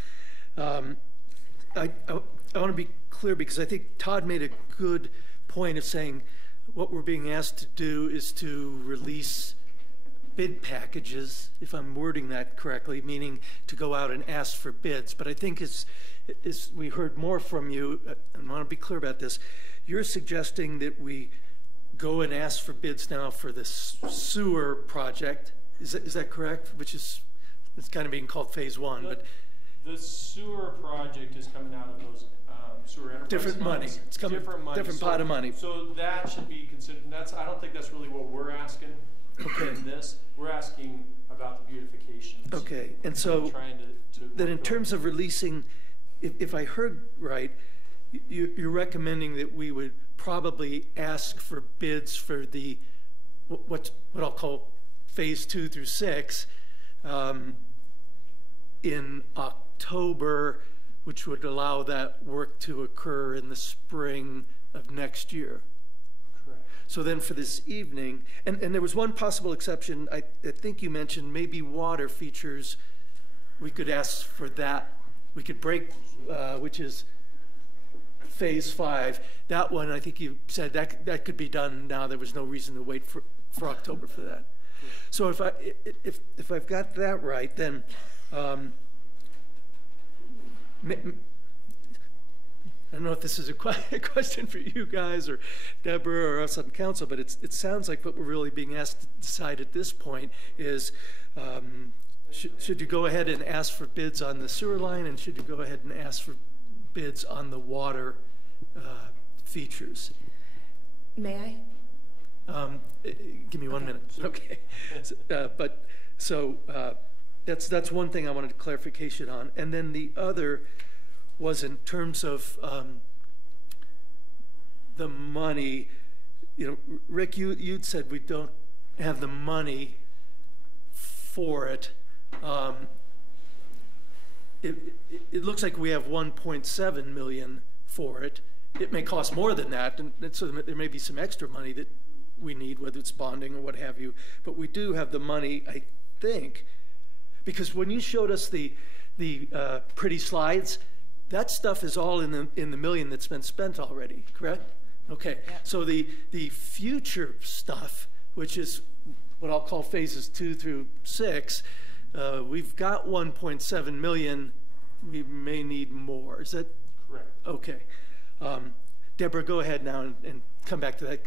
I want to be clear, because I think Todd made a good point of saying what we're being asked to do is to release bid packages, if I'm wording that correctly, meaning to go out and ask for bids. But I think as we heard more from you, and I want to be clear about this, you're suggesting that we go and ask for bids now for the sewer project. Is that correct? Which is, it's kind of being called phase one, but the sewer project is coming out of those sewer enterprise different money. funds. It's coming different pot of money. So that should be considered. I don't think that's really what we're asking. Okay. In this, we're asking about the beautification. Okay, and so trying to that in terms of releasing, if I heard right, you're recommending that we would probably ask for bids for the what I'll call phase 2 through 6 in October, which would allow that work to occur in the spring of next year. Correct. So then for this evening, and there was one possible exception, I think you mentioned maybe water features. We could ask for that. We could break, which is phase 5. That one, I think you said that could be done now. There was no reason to wait for October for that. So if I've got that right, then I don't know if this is a question for you guys or Deborah or us on council, but it sounds like what we're really being asked to decide at this point is should you go ahead and ask for bids on the sewer line, and should you go ahead and ask for bids on the water features? May I? Give me 1 minute. Okay. That's one thing I wanted clarification on. And then the other was in terms of the money. You know, Rick, you'd said we don't have the money for it. It looks like we have 1.7 million for it. It may cost more than that, and so there may be some extra money that we need, whether it's bonding or what have you. But we do have the money, I think, because when you showed us the pretty slides, that stuff is all in the million that's been spent already, correct? Okay. Yeah. So the future stuff, which is what I'll call phases 2 through 6, we've got 1.7 million. We may need more. Is that correct? Okay. Deborah, go ahead now and come back to that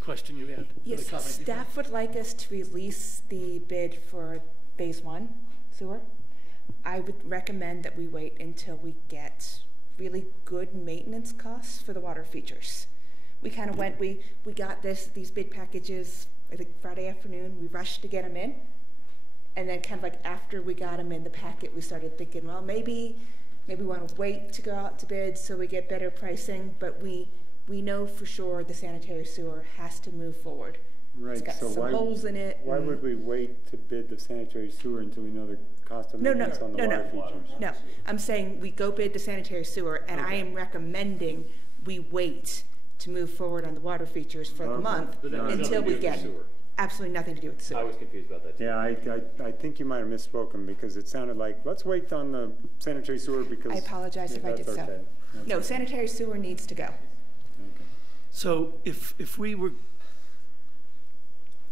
question you had. Yes, staff would like us to release the bid for phase 1 sewer. I would recommend that we wait until we get really good maintenance costs for the water features. We kind of went, we got these bid packages, I think Friday afternoon. We rushed to get them in. And then kind of like after we got them in the packet, we started thinking, well, maybe we want to wait to go out to bid so we get better pricing, but we know for sure the sanitary sewer has to move forward. Right. It's got so some holes in it. Why would we wait to bid the sanitary sewer until we know the cost of maintenance on the water features? No, I'm saying we go bid the sanitary sewer, and I am recommending we wait to move forward on the water features for the month until we get absolutely nothing to do with the sewer. I was confused about that too. Yeah, I think you might have misspoken, because it sounded like, let's wait on the sanitary sewer because... I apologize if I did so. Okay. No, sanitary sewer needs to go. Okay. So if we were,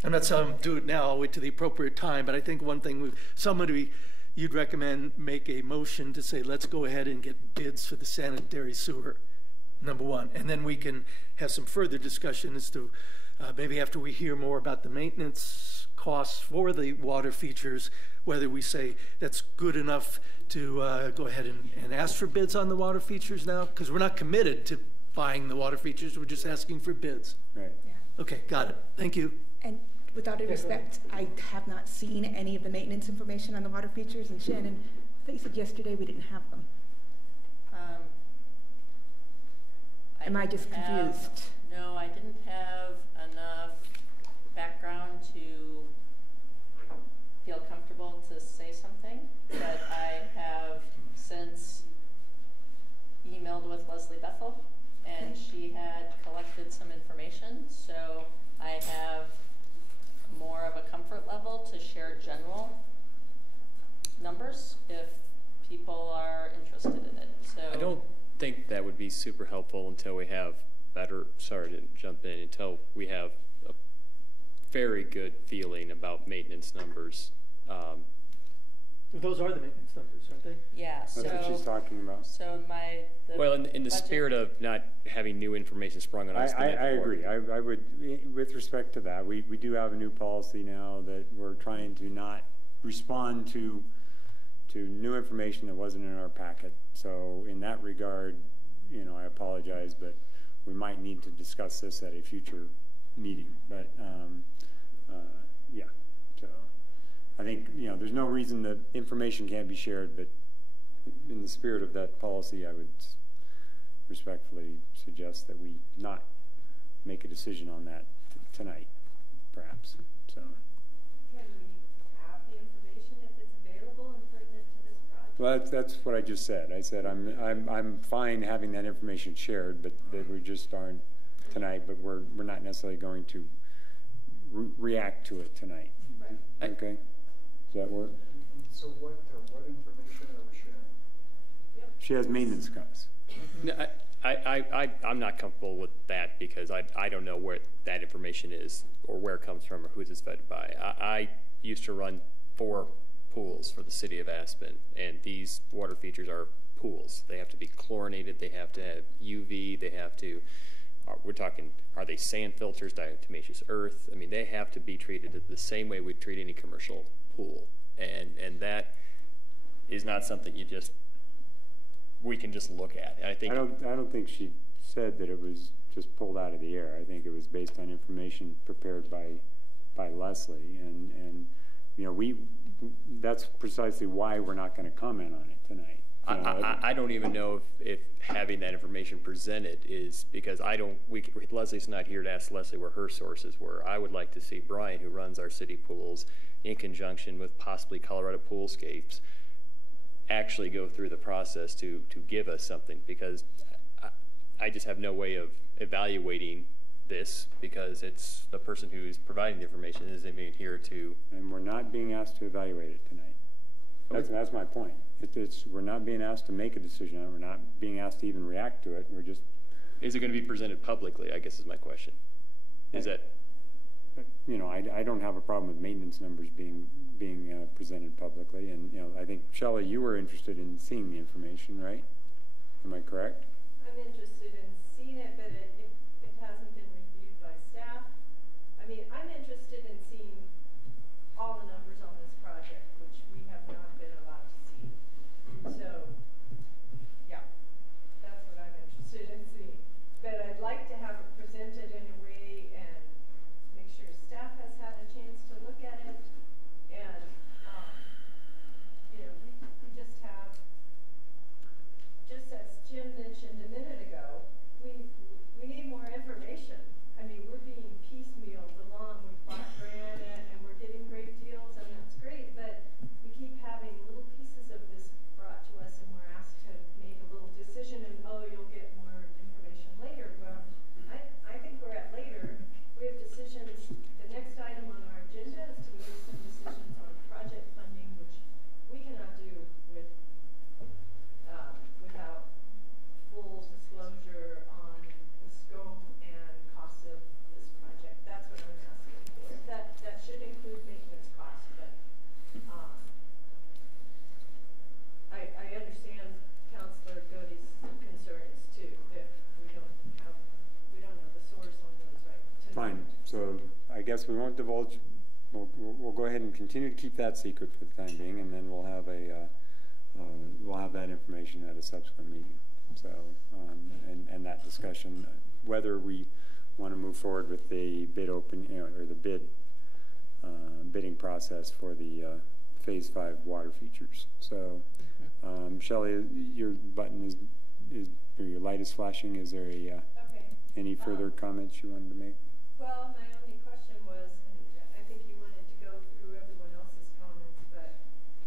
I'm not saying do it now, I'll wait to the appropriate time, but I think one thing, you'd recommend make a motion to say, let's go ahead and get bids for the sanitary sewer, number one. And then we can have some further discussion as to maybe after we hear more about the maintenance costs for the water features, whether we say that's good enough to go ahead and ask for bids on the water features now, because we're not committed to buying the water features, we're just asking for bids. Right. Yeah. Okay, got it. Thank you. And with all due respect, I have not seen any of the maintenance information on the water features, and Shannon, I thought you said yesterday we didn't have them. Am I just confused? No, I didn't have enough background to feel comfortable to say something, but I have since emailed with Leslie Bethel, and she had collected some information, so I have more of a comfort level to share general numbers if people are interested in it. So be super helpful until we have better, sorry to jump in, until we have a very good feeling about maintenance numbers. Those are the maintenance numbers, aren't they? Yeah, That's what she's talking about. So Well, in the budget- spirit of not having new information sprung on us. the I night before. agree. I would, with respect to that, we do have a new policy now that we're trying to not respond to new information that wasn't in our packet. So in that regard, you know, I apologize, but we might need to discuss this at a future meeting. But yeah, so I think, you know, there's no reason that information can't be shared, but in the spirit of that policy, I would respectfully suggest that we not make a decision on that tonight, perhaps. So. Can we have the information if it's available and pertinent to this project? Well, that's what I just said. I said I'm fine having that information shared, but that we just aren't tonight. But we're not necessarily going to react to it tonight. Right. Okay. Does that work? So what information are we sharing? Yep. She has maintenance costs. No, I'm not comfortable with that because I don't know where that information is or where it comes from or who's it's fed by. I used to run 4 pools for the city of Aspen, and these water features are pools. They have to be chlorinated, they have to have UV, they have to, we're talking, are they sand filters, diatomaceous earth? I mean, they have to be treated the same way we'd treat any commercial pool. And that is not something we can just look at. And I don't think she said that it was just pulled out of the air. I think it was based on information prepared by Leslie, and you know, that's precisely why we're not going to comment on it tonight. I don't even know if having that information presented is, because Leslie's not here to ask Leslie where her sources were. I would like to see Brian, who runs our city pools, in conjunction with possibly Colorado Poolscapes, actually go through the process to give us something, because I just have no way of evaluating this, because it's the person who's providing the information isn't even here to. And we're not being asked to evaluate it tonight. That's my point. We're not being asked to make a decision on it. We're not being asked to even react to it. We're just. Is it going to be presented publicly, I guess is my question. Is that? You know, I don't have a problem with maintenance numbers being presented publicly, and you know, I think Shelley, you were interested in seeing the information, right? Am I correct? I'm interested in seeing it, but it hasn't been reviewed by staff. I mean, I'm interested in seeing all the numbers on this project, which we have not been allowed to see. So, yeah, that's what I'm interested in seeing. But I'd like to have it presented in a way and make sure staff has had a chance to look at it. And, you know, we just have, just as Jim mentioned a minute ago, we need more information. I mean, we're being piecemealed along. We've bought granite and we're getting great deals, and that's great, but we keep having little pieces of this brought to us, and we're asked to make a little decision, and oh, you'll get more information later. Well, I think we're at later. We have decisions. The next item on our agenda is to make some decisions on project funding, which we cannot do without full disclosure on the scope and cost of this project. That's what I'm asking for. That should include maintenance costs, but I understand Councilor Godey's concerns too, that we don't know the source on those right tonight. Fine. So I guess we won't divulge. We'll go ahead and continue to keep that secret for the time being, and then we'll have that information at a subsequent meeting. So and that discussion, whether we want to move forward with the bid open, you know, or the bidding process for the Phase 5 water features. So Shelley, your button is or your light is flashing. Is there any further comments you wanted to make? Well, my only question was, and I think you wanted to go through everyone else's comments, but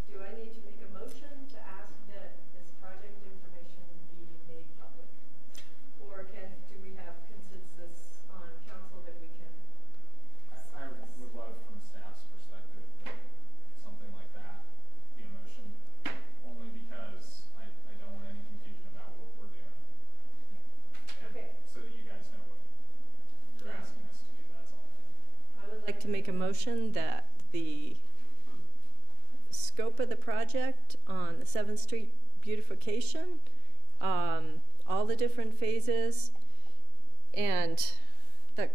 do I need to make a motion to ask that this project information be made public? Or do we have consensus on council that we can? I would love from staff's perspective that something like that be a motion, only because I don't want any confusion about what we're doing. You like to make a motion that the scope of the project on the 7th Street beautification, all the different phases, and the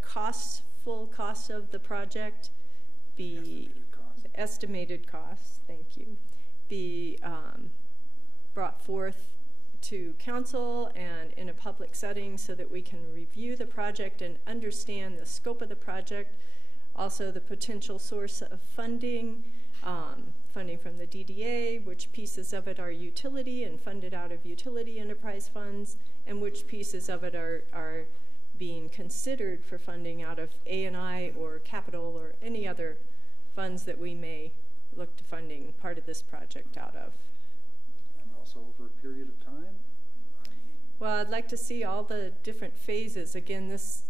full cost of the project be estimated costs, thank you, be brought forth to council and in a public setting so that we can review the project and understand the scope of the project, also the potential source of funding, funding from the DDA, which pieces of it are utility and funded out of utility enterprise funds, and which pieces of it are being considered for funding out of A&I or capital or any other funds that we may look to funding part of this project out of. And also over a period of time? Well, I'd like to see all the different phases. Again, this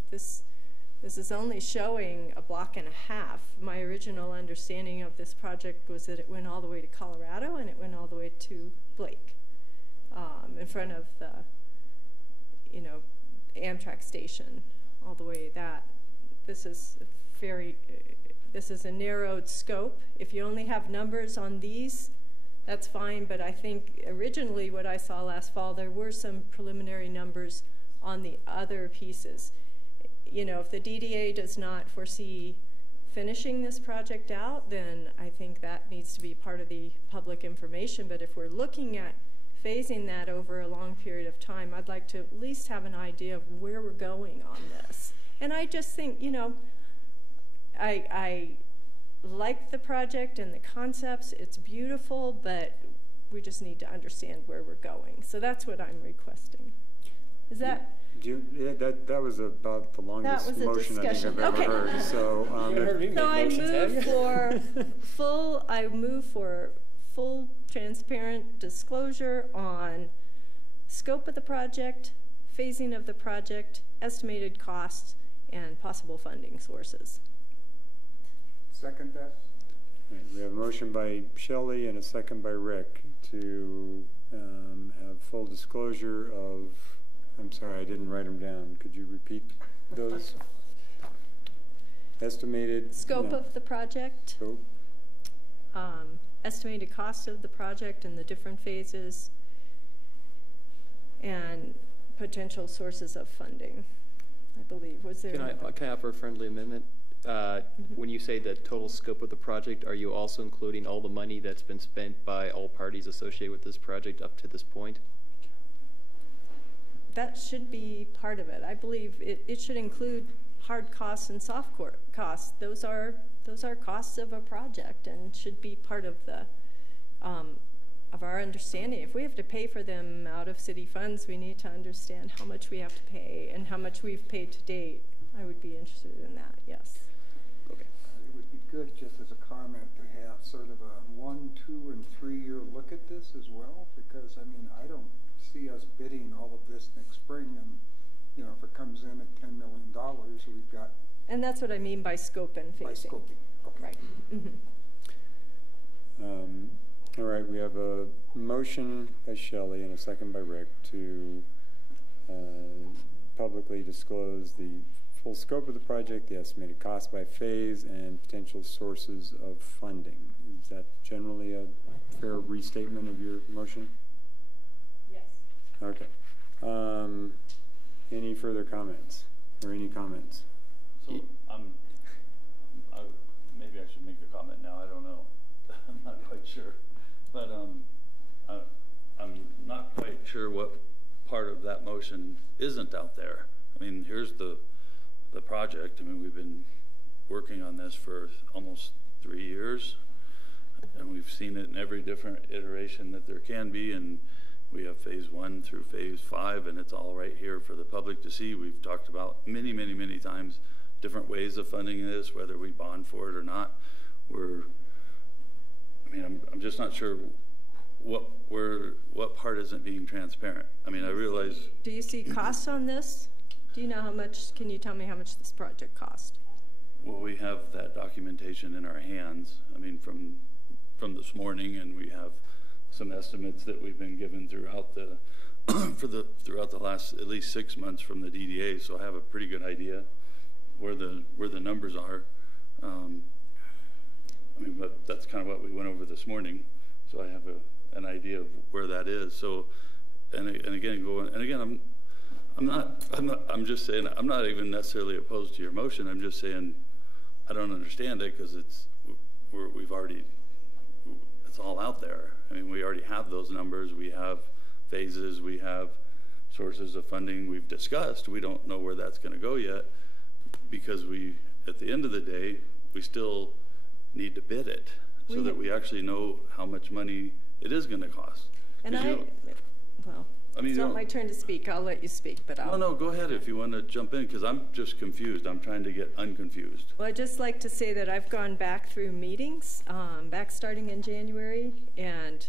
is only showing a block and a half. My original understanding of this project was that it went all the way to Colorado and it went all the way to Blake, in front of the, Amtrak station, all the way that. This is a narrowed scope. If you only have numbers on these, that's fine, but I think originally what I saw last fall, there were some preliminary numbers on the other pieces. If the DDA does not foresee finishing this project out, then I think that needs to be part of the public information. But if we're looking at phasing that over a long period of time, I'd like to at least have an idea of where we're going on this. And I just think, I like the project and the concepts. It's beautiful, but we just need to understand where we're going. So that's what I'm requesting. Is that? That was about the longest motion I think I've ever heard. So, I move for full transparent disclosure on scope of the project, phasing of the project, estimated costs, and possible funding sources. Second that. Right, we have a motion by Shelley and a second by Rick to have full disclosure of, I'm sorry, I didn't write them down. Could you repeat those? Estimated scope of the project. Scope. Estimated cost of the project and the different phases, and potential sources of funding, I believe. Was there? Can I offer a friendly amendment? When you say the total scope of the project, are you also including all the money that's been spent by all parties associated with this project up to this point? That should be part of it. I believe it should include hard costs and soft costs. Those are costs of a project and should be part of the of our understanding. If we have to pay for them out of city funds, we need to understand how much we have to pay and how much we've paid to date. I would be interested in that, yes. Okay. It would be good, just as a comment, to have sort of a 1, 2, and 3 year look at this as well, because I don't see us bidding all of this next spring, and if it comes in at $10 million, we've got. And that's what I mean by scope and phasing. By scoping, okay. Right. Mm-hmm. All right, we have a motion by Shelley and a second by Rick to publicly disclose the full scope of the project, the estimated cost by phase, and potential sources of funding. Is that generally a fair restatement of your motion? Yes. Okay. Any further comments or any comments? So maybe I should make a comment now. I don't know. I'm not quite sure, but I'm not quite sure what part of that motion isn't out there. I mean, here's the project. I mean, we've been working on this for almost 3 years, and we've seen it in every different iteration that there can be, and we have phase 1 through phase 5, and it's all right here for the public to see. We've talked about many, many, many times different ways of funding this, whether we bond for it or not. I'm just not sure what part isn't being transparent. I mean, I realize. Do you see costs on this? Do you know how much? Can you tell me how much this project cost? Well, we have that documentation in our hands. I mean, from this morning, and we have some estimates that we've been given throughout the throughout the last at least 6 months from the DDA. So I have a pretty good idea where the numbers are. I mean, but that's kind of what we went over this morning, so I have an idea of where that is. So, and again, I'm just saying, I'm not even necessarily opposed to your motion. I'm just saying, I don't understand it because it's all out there. I mean, we already have those numbers. We have phases. We have sources of funding we've discussed. We don't know where that's going to go yet because at the end of the day, we still need to bid it so that we actually know how much money it is going to cost. And it's not my turn to speak. I'll let you speak, but No, go ahead if you want to jump in, because I'm just confused. I'm trying to get unconfused. Well, I'd just like to say that I've gone back through meetings, back starting in January, and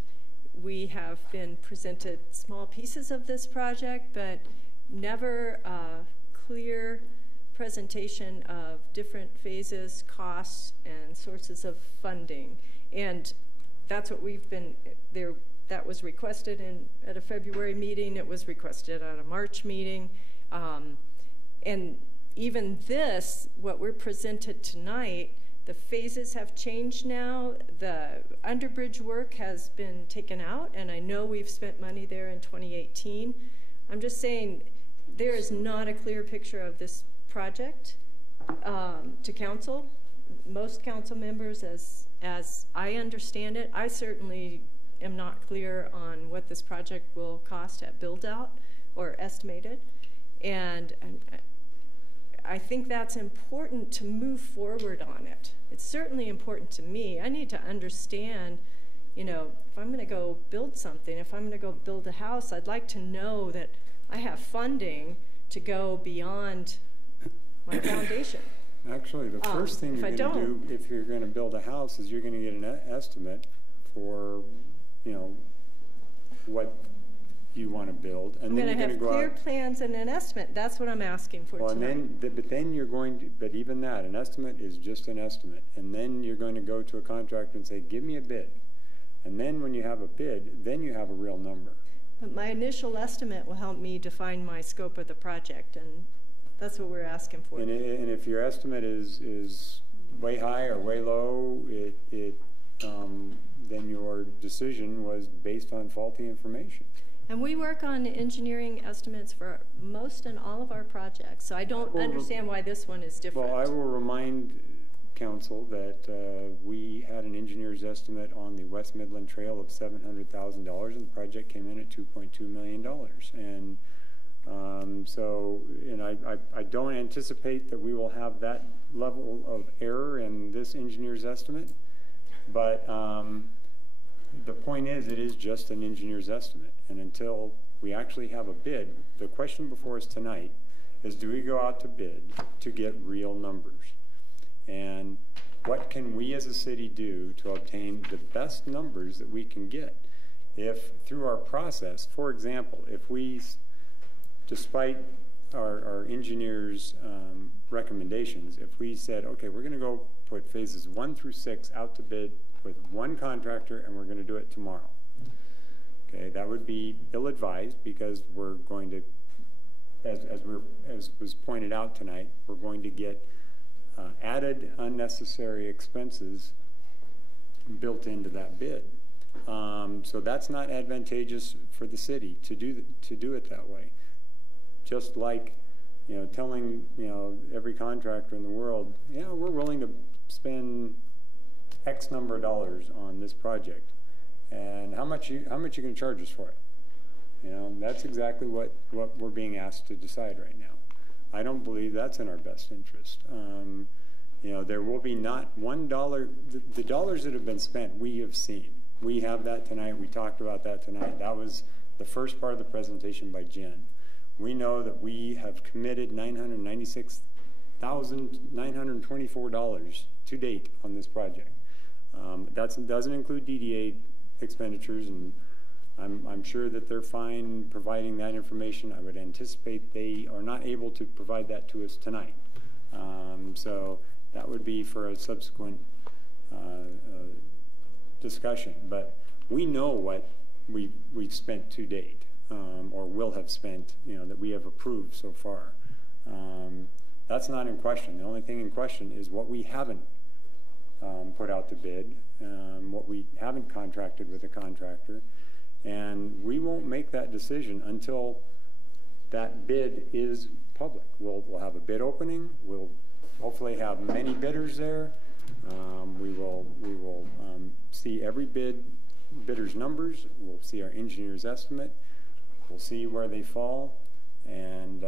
we have been presented small pieces of this project, but never a clear presentation of different phases, costs, and sources of funding. And that's what we've been there. That was requested at a February meeting. It was requested at a March meeting. And even this, what we're presented tonight, the phases have changed now. The underbridge work has been taken out, and I know we've spent money there in 2018. I'm just saying there is not a clear picture of this project to council. Most council members, as I understand it, I certainly am not clear on what this project will cost at build out or estimated, and I think that's important to move forward on it. It's certainly important to me. I need to understand, you know, if I'm going to go build something, if I'm going to go build a house, I'd like to know that I have funding to go beyond my foundation. Actually, the first thing you're going to do if you're going to build a house is you're going to get an estimate for, you know, what you want to build, and then you're going to go out. I'm going to have clear plans and an estimate. That's what I'm asking for tonight. But then you're going to, but even that, an estimate is just an estimate, and then you're going to go to a contractor and say, give me a bid, and then when you have a bid, then you have a real number. But my initial estimate will help me define my scope of the project, and that's what we're asking for. And if your estimate is way high or way low, then your decision was based on faulty information. And we work on engineering estimates for most and all of our projects, so I don't understand why this one is different. Well, I will remind council that we had an engineer's estimate on the West Midland Trail of $700,000, and the project came in at $2.2 million. And I don't anticipate that we will have that level of error in this engineer's estimate, but the point is, it is just an engineer's estimate, and until we actually have a bid, the question before us tonight is, do we go out to bid to get real numbers? And what can we as a city do to obtain the best numbers that we can get? If through our process, for example, if we, despite our engineers' recommendations, if we said, okay, we're going to go put phases 1 through 6 out to bid with one contractor, and we're going to do it tomorrow. Okay, that would be ill-advised, because we're going to, as was pointed out tonight, we're going to get added unnecessary expenses built into that bid. So that's not advantageous for the city to do it that way. Just like, you know, telling, you know, every contractor in the world, yeah, we're willing to spend X number of dollars on this project, and how much you going to charge us for it? You know, that's exactly what we're being asked to decide right now. I don't believe that's in our best interest. You know, there will be not $1. The dollars that have been spent, we have seen. We have that tonight. We talked about that tonight. That was the first part of the presentation by Jen. We know that we have committed $996,924 to date on this project. That doesn't include DDA expenditures, and I'm sure that they're fine providing that information. I would anticipate they are not able to provide that to us tonight. So that would be for a subsequent discussion. But we know what we've spent to date, or will have spent, you know, that we have approved so far. That's not in question. The only thing in question is what we haven't put out to bid, what we haven't contracted with a contractor, and we won't make that decision until that bid is public. We'll have a bid opening. We'll hopefully have many bidders there. We will see every bidder's numbers. We'll see our engineer's estimate. We'll see where they fall, and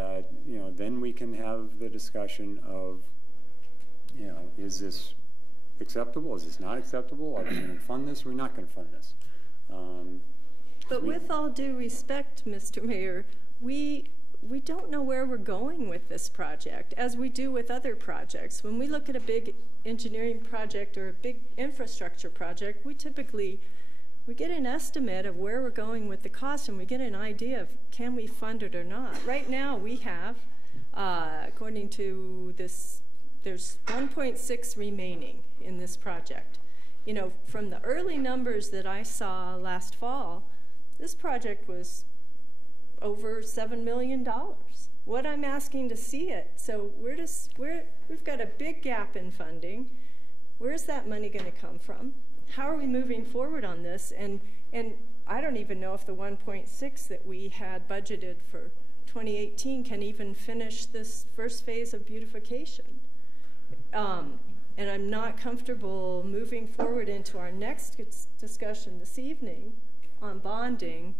you know, then we can have the discussion of, you know, is this acceptable? Is this not acceptable? Are we going to fund this? Or are we not going to fund this? But with all due respect, Mr. Mayor, we don't know where we're going with this project, as we do with other projects. When we look at a big engineering project or a big infrastructure project, we get an estimate of where we're going with the cost, and we get an idea of can we fund it or not. Right now we have, according to this, there's 1.6 remaining in this project. You know, from the early numbers that I saw last fall, this project was over $7 million. What I'm asking to see it, so we've got a big gap in funding. Where's that money going to come from? How are we moving forward on this? And I don't even know if the 1.6 that we had budgeted for 2018 can even finish this first phase of beautification. And I'm not comfortable moving forward into our next discussion this evening on bonding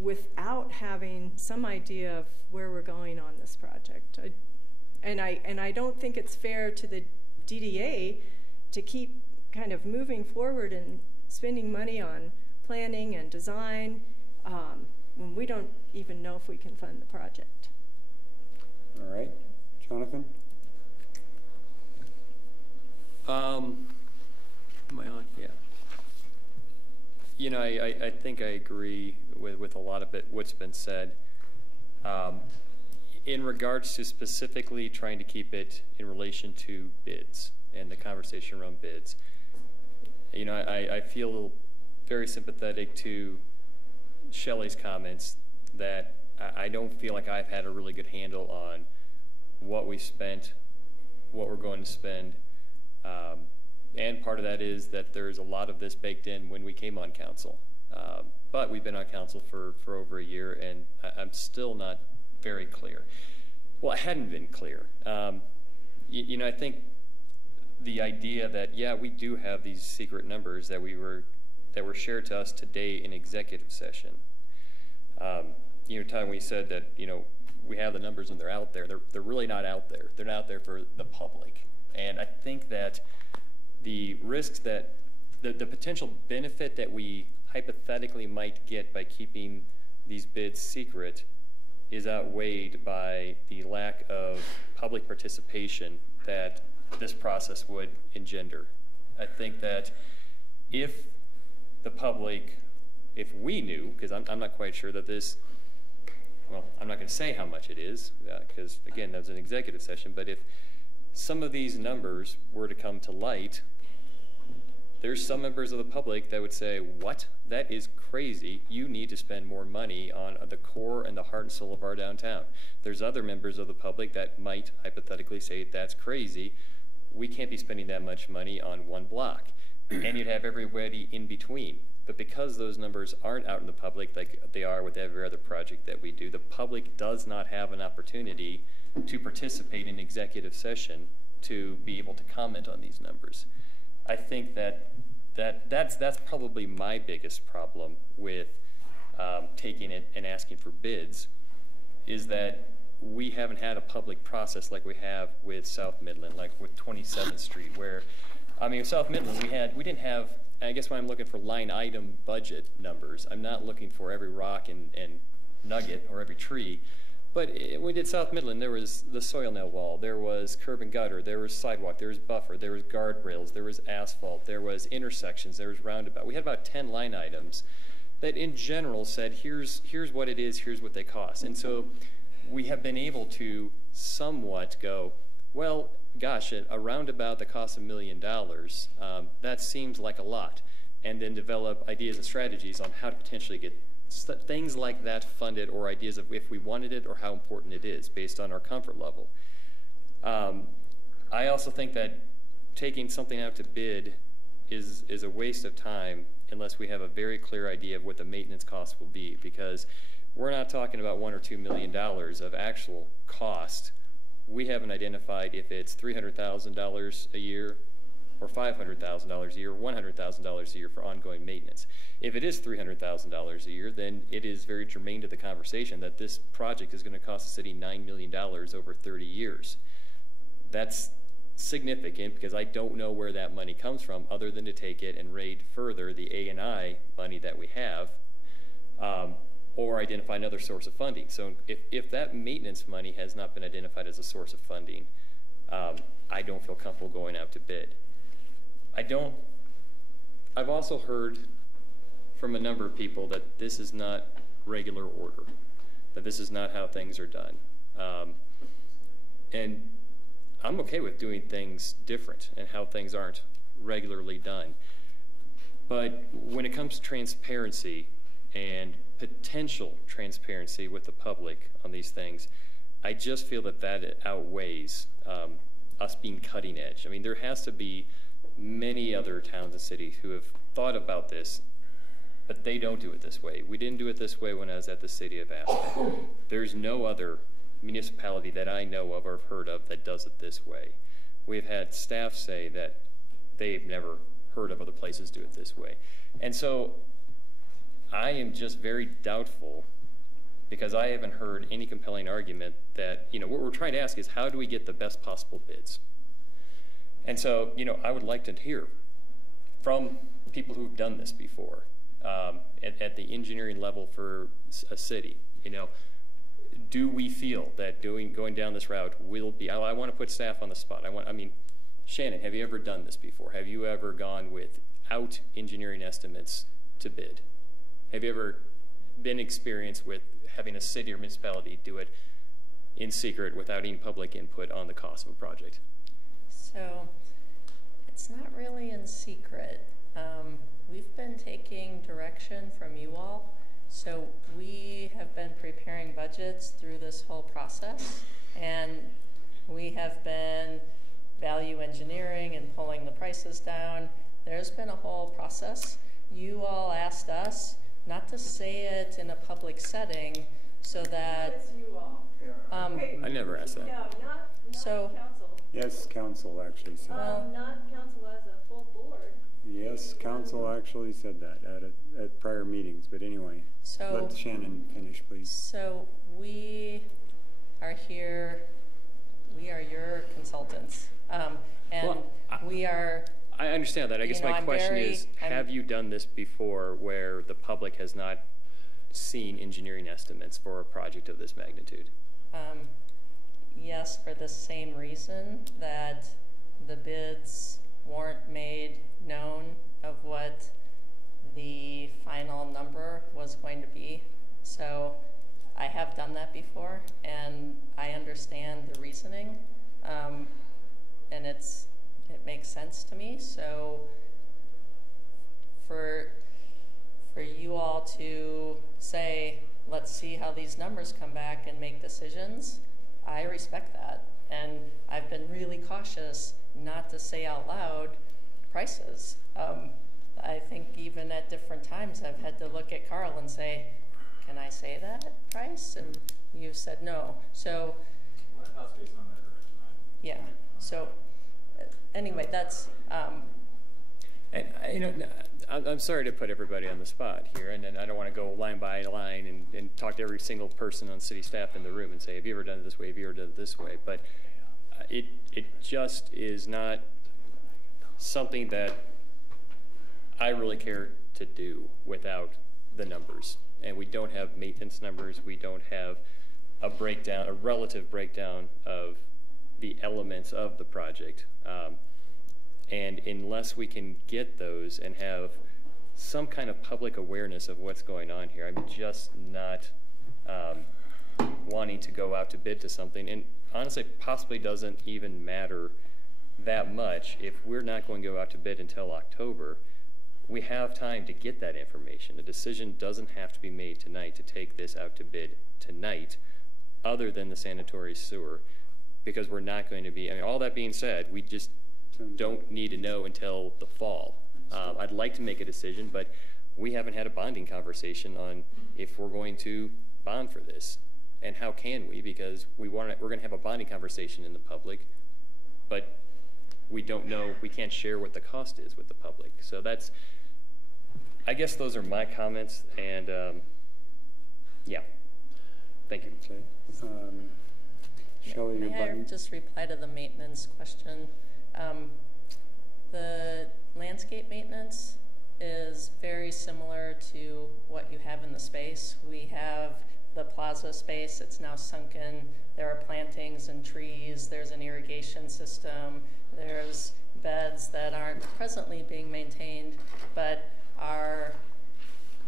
without having some idea of where we're going on this project. And I don't think it's fair to the DDA to keep kind of moving forward and spending money on planning and design when we don't even know if we can fund the project. All right, Jonathan? Am I on? Yeah. You know, I think I agree with a lot of it, what's been said. In regards to specifically trying to keep it in relation to bids and the conversation around bids, you know, I feel very sympathetic to Shelley's comments that I don't feel like I've had a really good handle on what we spent, what we're going to spend. And part of that is that there's a lot of this baked in when we came on council. But we've been on council for over a year, and I'm still not very clear. Well, I hadn't been clear. You know, I think the idea that, yeah, we do have these secret numbers that were shared to us today in executive session. You know, Tom, we said that, you know, we have the numbers and they're out there. They're really not out there. They're not out there for the public. And I think that the risks that, the potential benefit that we hypothetically might get by keeping these bids secret is outweighed by the lack of public participation that this process would engender. I think that if the public, if we knew, because I'm not quite sure that this, well, I'm not going to say how much it is, because again, that was an executive session, but if some of these numbers were to come to light, there's some members of the public that would say, what? That is crazy. You need to spend more money on the core and the heart and soul of our downtown. There's other members of the public that might hypothetically say, that's crazy. We can't be spending that much money on one block. And you'd have everybody in between. But because those numbers aren't out in the public like they are with every other project that we do, the public does not have an opportunity to participate in executive session to be able to comment on these numbers. I think that's probably my biggest problem with taking it and asking for bids, is that we haven't had a public process like we have with South Midland, like with 27th Street, where, I mean, with South Midland, we didn't have, I guess when I'm looking for line item budget numbers, I'm not looking for every rock and nugget or every tree. But we did South Midland, there was the soil nail wall, there was curb and gutter, there was sidewalk, there was buffer, there was guardrails, there was asphalt, there was intersections, there was roundabout. We had about 10 line items that in general said, here's what it is, here's what they cost. And so we have been able to somewhat go, well, gosh, a roundabout that costs $1 million, that seems like a lot. And then develop ideas and strategies on how to potentially get things like that funded, or ideas of if we wanted it or how important it is based on our comfort level. I also think that taking something out to bid is a waste of time unless we have a very clear idea of what the maintenance costs will be, because we're not talking about $1 or $2 million of actual cost. We haven't identified if it's $300,000 a year or $500,000 a year, or $100,000 a year for ongoing maintenance. If it is $300,000 a year, then it is very germane to the conversation that this project is going to cost the city $9 million over 30 years. That's significant because I don't know where that money comes from other than to take it and raid further the A&I money that we have, or identify another source of funding. So if that maintenance money has not been identified as a source of funding, I don't feel comfortable going out to bid. I've also heard from a number of people that this is not regular order, that this is not how things are done. And I'm okay with doing things different and how things aren't regularly done. But when it comes to transparency and potential transparency with the public on these things, I just feel that that outweighs us being cutting edge. I mean, there has to be many other towns and cities who have thought about this, but they don't do it this way. We didn't do it this way when I was at the city of Aspen. There's no other municipality that I know of or have heard of that does it this way. We've had staff say that they've never heard of other places do it this way. And so I am just very doubtful, because I haven't heard any compelling argument that, you know, what we're trying to ask is how do we get the best possible bids? And so, you know, I would like to hear from people who've done this before at the engineering level for a city. You know, do we feel that going down this route will be, I want to put staff on the spot. I mean, Shannon, have you ever done this before? Have you ever gone without engineering estimates to bid? Have you ever been experienced with having a city or municipality do it in secret without any public input on the cost of a project? So it's not really in secret. We've been taking direction from you all. So we have been preparing budgets through this whole process, and we have been value engineering and pulling the prices down. There's been a whole process. You all asked us not to say it in a public setting so that... It's you all. I never asked that. No, not so, council. Yes, council actually said that. Not council as a full board. Yes, council actually said that at prior meetings, but anyway, so, let Shannon finish, please. So we are here, we are your consultants, and well, we are... I understand that. I guess my question is, have you done this before where the public has not seen engineering estimates for a project of this magnitude? Yes, for the same reason that the bids weren't made known of what the final number was going to be. So I have done that before, and I understand the reasoning, and it makes sense to me. So for you all to say, let's see how these numbers come back and make decisions, I respect that. And I've been really cautious not to say out loud prices. I think even at different times I've had to look at Carl and say, can I say that price? And you said no. So that's based on that original. Yeah. So anyway, that's and you know, I'm sorry to put everybody on the spot here, and I don't want to go line by line and talk to every single person on city staff in the room and say, have you ever done it this way? Have you ever done it this way? But it just is not something that I really care to do without the numbers. And we don't have maintenance numbers. We don't have a breakdown, a relative breakdown of the elements of the project. And unless we can get those and have some kind of public awareness of what's going on here, I'm just not wanting to go out to bid to something. And honestly, it possibly doesn't even matter that much if we're not going to go out to bid until October. We have time to get that information. The decision doesn't have to be made tonight to take this out to bid tonight, other than the sanitary sewer, because we're not going to be, I mean, all that being said, don't need to know until the fall. I'd like to make a decision, but we haven't had a bonding conversation on if we're going to bond for this. And how can we? Because we're going to have a bonding conversation in the public, but we don't know, we can't share what the cost is with the public. So that's, I guess those are my comments, and yeah, thank you. Okay. Shelley, your May I button? just reply to the maintenance question? The landscape maintenance is very similar to what you have in the space. We have the plaza space, it's now sunken. There are plantings and trees, there's an irrigation system, there's beds that aren't presently being maintained, but our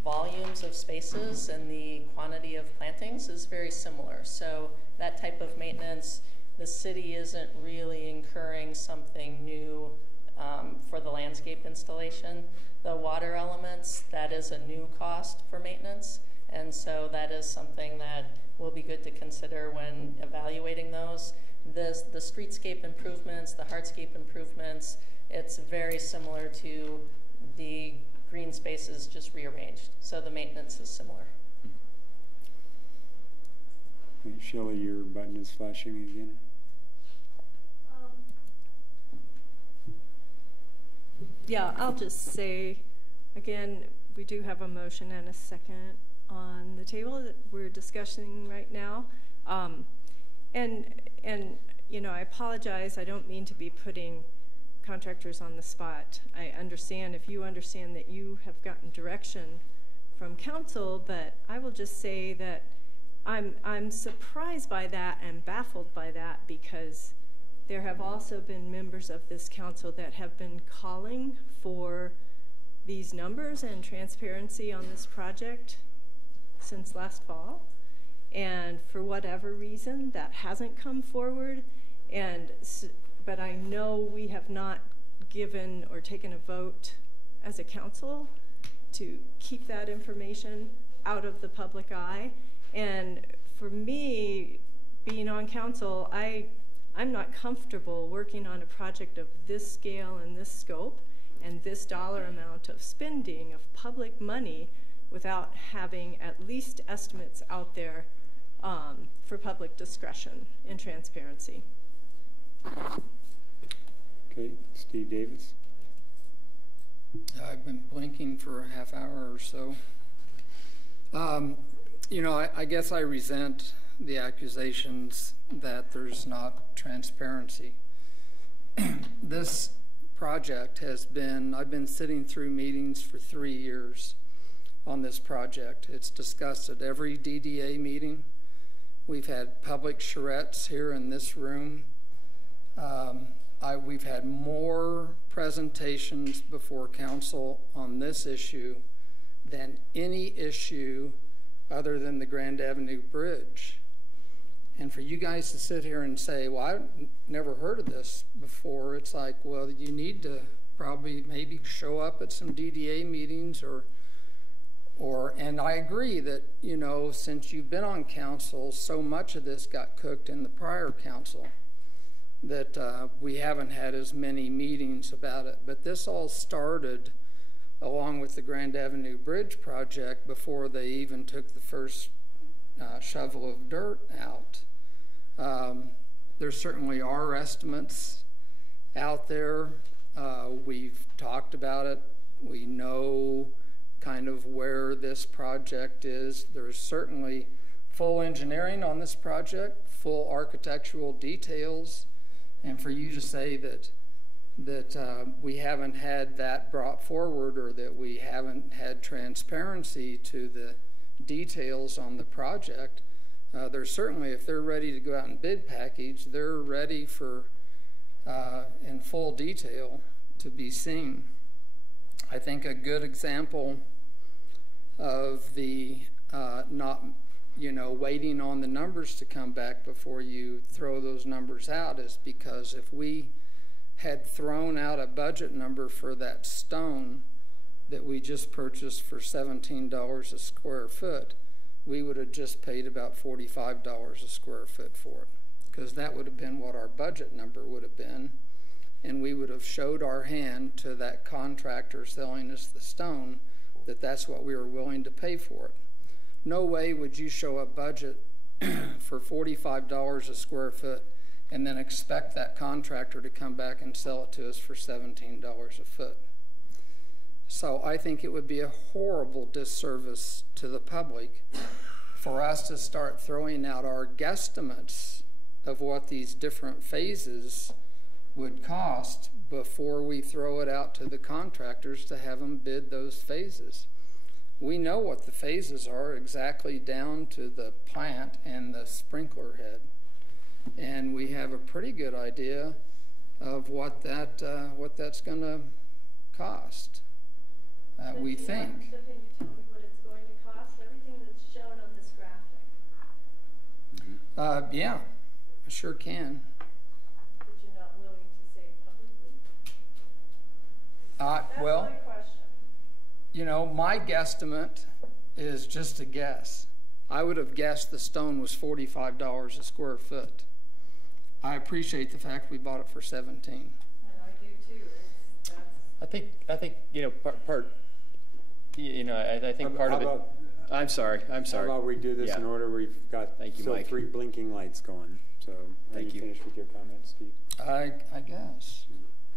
volumes of spaces and the quantity of plantings is very similar. So that type of maintenance, the city isn't really incurring something new for the landscape installation. The water elements, that is a new cost for maintenance. And so that is something that will be good to consider when evaluating those. The streetscape improvements, the hardscape improvements, it's very similar to the green spaces just rearranged. So the maintenance is similar. Shelley, your button is flashing again. Yeah, I'll just say, again, we do have a motion and a second on the table that we're discussing right now. And you know, I apologize. I don't mean to be putting contractors on the spot. I understand if you understand that you have gotten direction from council, but I will just say that I'm surprised by that and baffled by that, because there have also been members of this council that have been calling for these numbers and transparency on this project since last fall. And for whatever reason, that hasn't come forward. But I know we have not given or taken a vote as a council to keep that information out of the public eye. And for me, being on council, I'm not comfortable working on a project of this scale and this scope and this dollar amount of spending of public money without having at least estimates out there for public discretion and transparency. Okay, Steve Davis. I've been blinking for a half hour or so. You know, I guess I resent the accusations that there's not transparency. This project has been, I've been sitting through meetings for 3 years on this project. It's discussed at every DDA meeting. We've had public charrettes here in this room. We've had more presentations before council on this issue than any issue other than the Grand Avenue Bridge. And for you guys to sit here and say, well, I've never heard of this before, it's like, well, you need to probably maybe show up at some DDA meetings and I agree that, you know, since you've been on council, so much of this got cooked in the prior council that we haven't had as many meetings about it. But this all started along with the Grand Avenue Bridge project before they even took the first shovel of dirt out. There certainly are estimates out there. We've talked about it. We know kind of where this project is. There's certainly full engineering on this project, full architectural details, and for you to say that we haven't had that brought forward or that we haven't had transparency to the details on the project, they're certainly, if they're ready to go out and bid package, they're ready for in full detail to be seen. I think a good example of the not, you know, waiting on the numbers to come back before you throw those numbers out is because if we had thrown out a budget number for that stone that we just purchased for $17 a square foot, we would have just paid about $45 a square foot for it, because that would have been what our budget number would have been. and we would have showed our hand to that contractor selling us the stone that that's what we were willing to pay for it. No way would you show a budget for $45 a square foot and then expect that contractor to come back and sell it to us for $17 a foot. So I think it would be a horrible disservice to the public for us to start throwing out our guesstimates of what these different phases would cost before we throw it out to the contractors to have them bid those phases. We know what the phases are exactly down to the plant and the sprinkler head. And we have a pretty good idea of what that's going to cost, we think. Can you tell me what it's going to cost? Everything that's shown on this graphic. Yeah, I sure can. But you're not willing to say publicly? That's Well, my question. you know, my guesstimate is just a guess. I would have guessed the stone was $45 a square foot. I appreciate the fact we bought it for 17. And I do too. I think I think part of it. I'm sorry. How about we do this in order? We've got still Mike. 3 blinking lights going. So Thank you. Finish with your comments, Steve. I guess.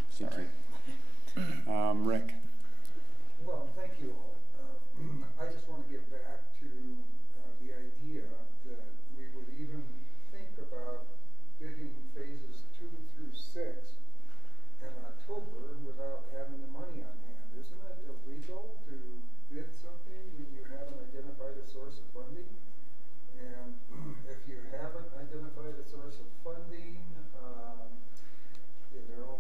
Sorry. Rick. Well, thank you all. I just want to get back to the idea that we would even think about bidding phases 2 through 6 in October without having the money on hand. Isn't it illegal to bid something when you haven't identified a source of funding? And if you haven't identified a source of funding,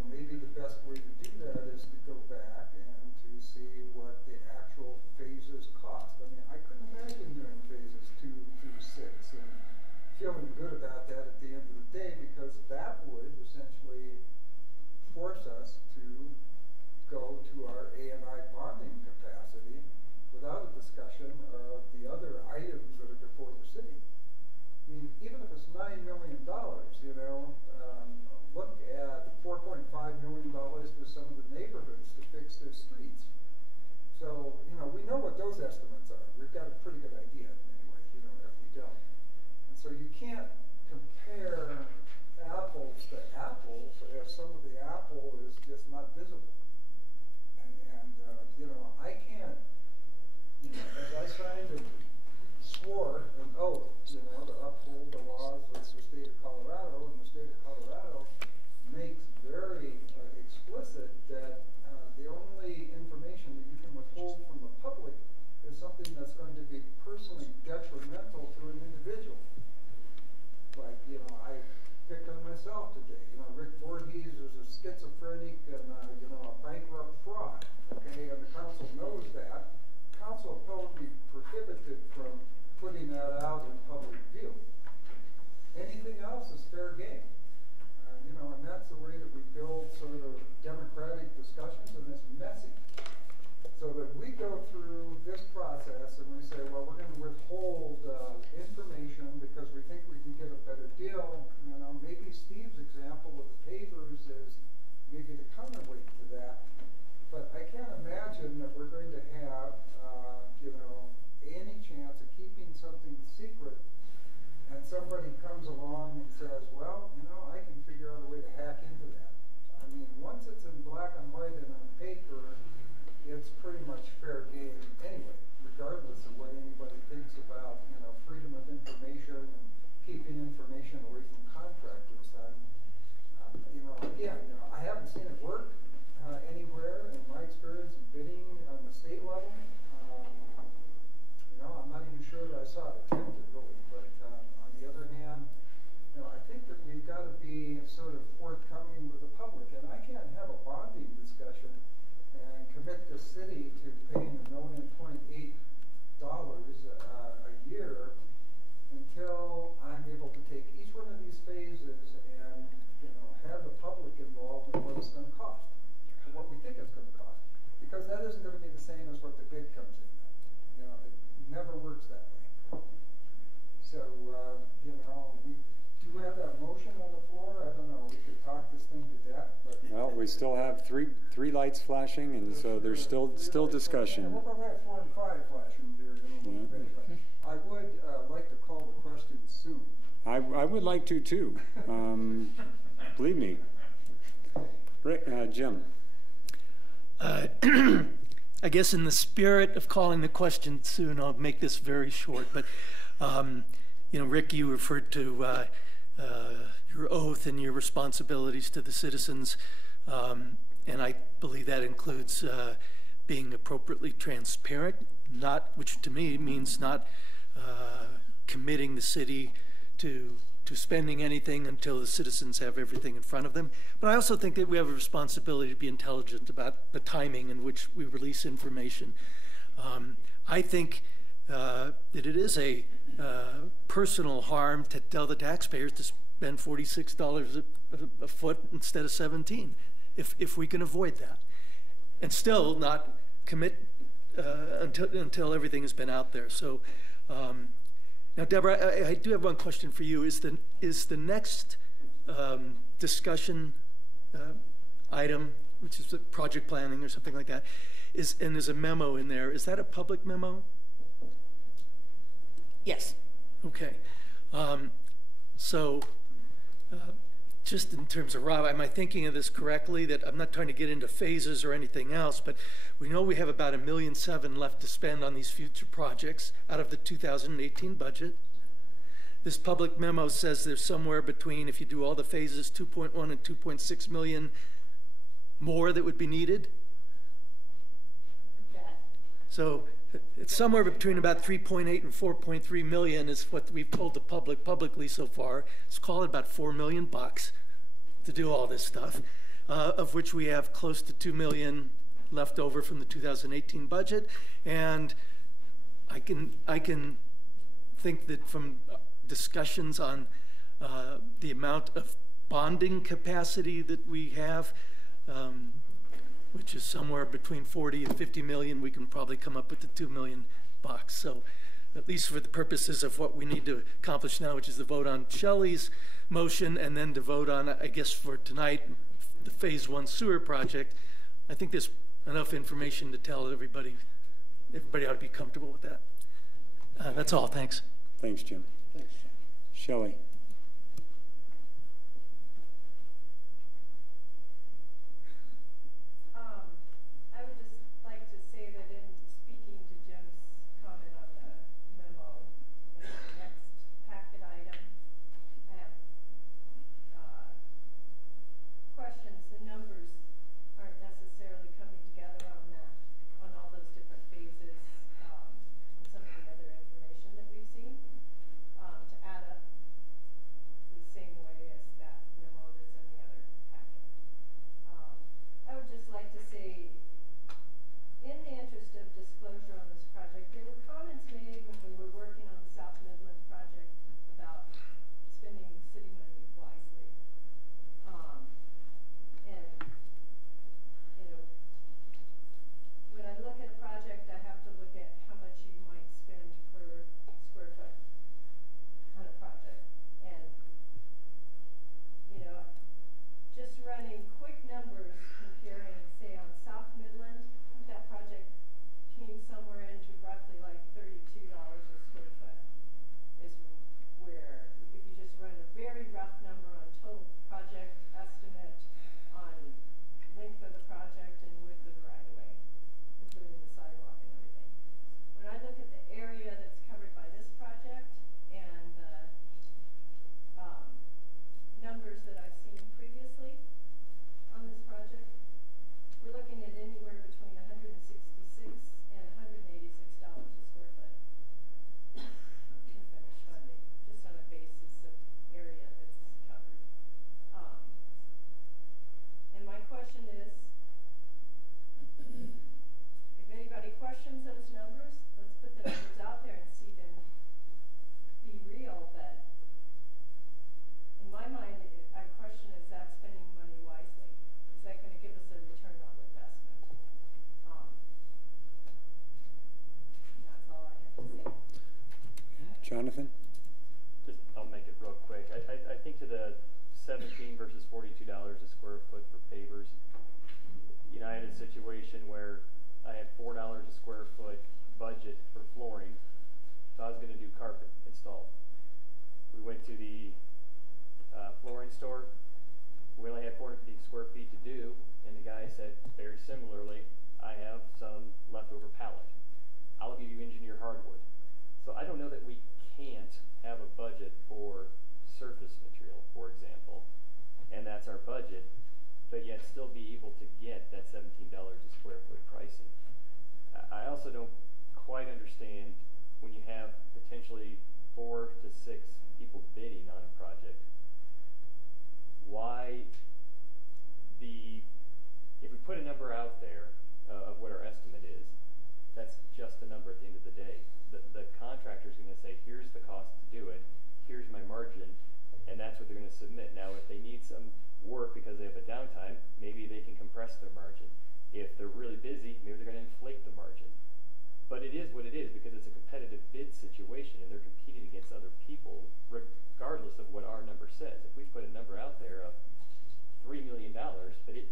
maybe the best way to do that is to go back and to see what the actual phases cost. I mean, I couldn't imagine doing phases 2 through 6 and feeling good about that at the end of the day, because that would essentially force us to go to our A&I bonding capacity without a discussion of the other items that are before the city. I mean, even if it's $9 million, look at $4.5 million to some of the neighborhoods to fix their streets. So, we know what those estimates are. We've got a pretty good idea anyway, if we don't. And so you can't compare apples to apples if some of the apple is just not visible. And I can't, as I signed and swore an oath, to uphold the laws of the state of Colorado, and the state of Colorado makes very explicit that the only information that you can withhold from the public is something that's going to be personally detrimental to an individual. Like, I picked on myself today. Rick Voorhees is a schizophrenic and, a bankrupt fraud. Okay, and the council knows that. The council will be prohibited from putting that out in public view. Anything else is fair game. And that's the way that we build sort of democratic discussions, and it's messy. So that we go through this process and we say, well, we're going to withhold information because we think we can get a better deal. Maybe Steve's example of the pavers is maybe the counterweight to that. But I can't imagine that we're going to have, any chance of keeping something secret, and somebody comes along and says, well, I can figure out a way to hack into that. I mean, once it's in black and white and on paper, it's pretty much fair game anyway, regardless of what anybody thinks about, freedom of information and keeping information away from contractors. I haven't seen it work anywhere in my experience of bidding on the state level. I'm not even sure that I saw it attempted really, but on the other hand, I think that we've got to be sort of forthcoming we still have three lights flashing, and so there's still discussion. Yeah, we'll have 4 and 5 flashing here in a little bit, but I would like to call the question soon. I would like to too. Believe me. Rick, Jim. I guess in the spirit of calling the question soon, I'll make this very short. But, you know, Rick, you referred to your oath and your responsibilities to the citizens, and I believe that includes being appropriately transparent, which to me means not committing the city to spending anything until the citizens have everything in front of them. But I also think that we have a responsibility to be intelligent about the timing in which we release information. I think that it is a personal harm to tell the taxpayers to spend $46 a foot instead of $17, if we can avoid that, and still not commit until everything has been out there. So. Now, Deborah, I do have one question for you. Is the next discussion item, which is the project planning or something like that, and there's a memo in there, is that a public memo? Yes. Okay. So just in terms of Rob, am I thinking of this correctly? That I'm not trying to get into phases or anything else, but we know we have about $1.7 million left to spend on these future projects out of the 2018 budget. This public memo says there's somewhere between, if you do all the phases, 2.1 and 2.6 million more that would be needed. So it's somewhere between about 3.8 and 4.3 million is what we've told the public publicly so far. Let's call it about $4 million to do all this stuff, of which we have close to 2 million left over from the 2018 budget. And I can think that from discussions on the amount of bonding capacity that we have, which is somewhere between 40 and 50 million, we can probably come up with the 2 million bucks. So at least for the purposes of what we need to accomplish now, which is the vote on Shelley's motion, and then to vote on, I guess for tonight, the phase 1 sewer project, I think there's enough information to tell everybody ought to be comfortable with that. That's all, thanks. Thanks, Jim. Thanks, Jim. Shelley. I would just like to say that in speaking to Jim's comment on the memo, in the next packet item, I have questions. The numbers aren't necessarily coming together on that, on all those different phases, and some of the other information that we've seen, to add up the same way as that memo that's in the other packet. I would just like to say, in the interest of disclosure on this project, there were comments made when we were working on the South Midland project about spending city money wisely. And, you know, when I look at a project, I have to look at how much you might spend per square foot on a project. And, you know, just running quick numbers comparing, say, on South Midland, that project came somewhere into roughly like $32 a square foot is where, if you just run a very rough number on total project estimate on length of the project and width of the right-of-way, including the sidewalk and everything. When I look at the area that's covered by this project and the numbers that I've seen previously on this project, we're looking at anywhere between $166 and $186 a square foot for finished funding, just on a basis of area that's covered. And my question is, if anybody questions those numbers, let's put the numbers out there and see them be real. But in my mind, I question, is that spending money wisely? Is that going to give us a return on investment? That's all I have to say. Jonathan? I'll make it real quick. I think to the 17 versus $42 a square foot for pavers, situation where I had $4 a square foot budget for flooring, so I was going to do carpet installed. We went to the flooring store. We only had 450 square feet to do, and the guy said, very similarly, I have some leftover pallet. I'll give you engineered hardwood. So I don't know that we can't have a budget for surface material, for example, and that's our budget, but yet still be able to get that $17 a square foot pricing. I also don't quite understand when you have potentially 4 to 6 people bidding on a project, why if we put a number out there of what our estimate is, that's just a number at the end of the day. The contractor's going to say, here's the cost to do it, here's my margin, and that's what they're going to submit. Now, if they need some work because they have a downtime, maybe they can compress their margin. If they're really busy, maybe they're going to inflate the margin. But it is what it is because it's a competitive bid situation and they're competing against other people regardless of what our number says. If we put a number out there of $3 million, but it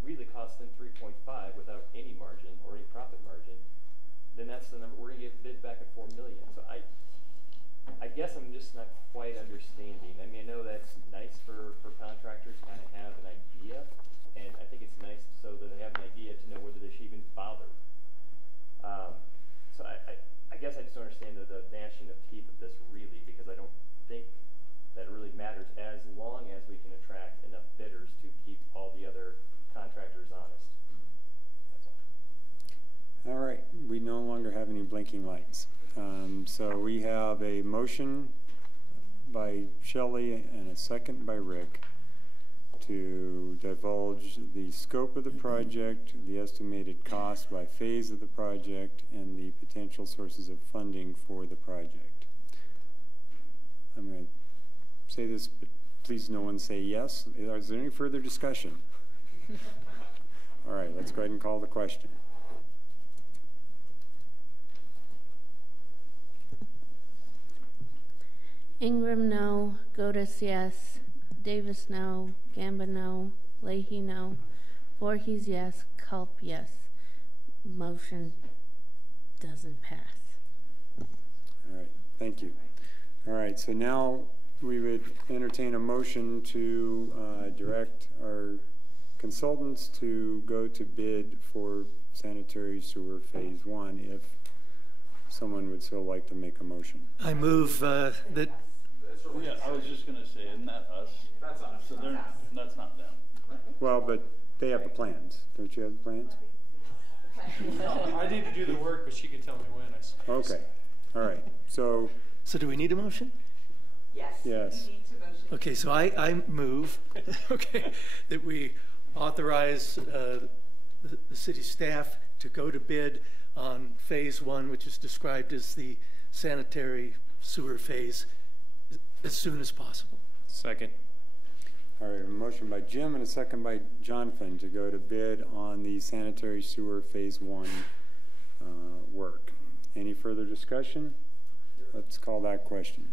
really costs them 3.5 without any margin or any profit margin, then that's the number. We're going to get bid back at $4 million. So I guess I'm just not quite understanding. I mean, I know that's nice for contractors to kind of have an idea, and I think it's nice so that they have an idea to know whether they should even bother. So I guess I just don't understand the gnashing of teeth of this really, because I don't think that it really matters as long as we can attract enough bidders to keep all the other contractors honest. That's all. All right, we no longer have any blinking lights. So we have a motion by Shelley and a second by Rick to divulge the scope of the project, the estimated cost by phase of the project, and the potential sources of funding for the project. I'm going to say this, but please no one say yes. Is there any further discussion? All right, let's go ahead and call the question. Ingram, no. Godus, yes. Davis, no. Gamba, no. Leahy, no. Voorhees, yes. Culp, yes. Motion doesn't pass. All right, thank you. All right, so now we would entertain a motion to direct our consultants to go to bid for sanitary sewer phase 1 if someone would so like to make a motion. I move that. Yeah, I was just going to say, isn't that us? That's us. So that's not them. Well, but they have the plans. Don't you have the plans? I need to do the work, but she can tell me when, I suppose. Okay. All right. So do we need a motion? Yes. Yes. You need to motion. Okay, so I move that we authorize the city staff to go to bid on phase 1, which is described as the sanitary sewer phase, as soon as possible. Second. All right, a motion by Jim and a second by Jonathan to go to bid on the sanitary sewer phase 1 work. Any further discussion? Let's call that question.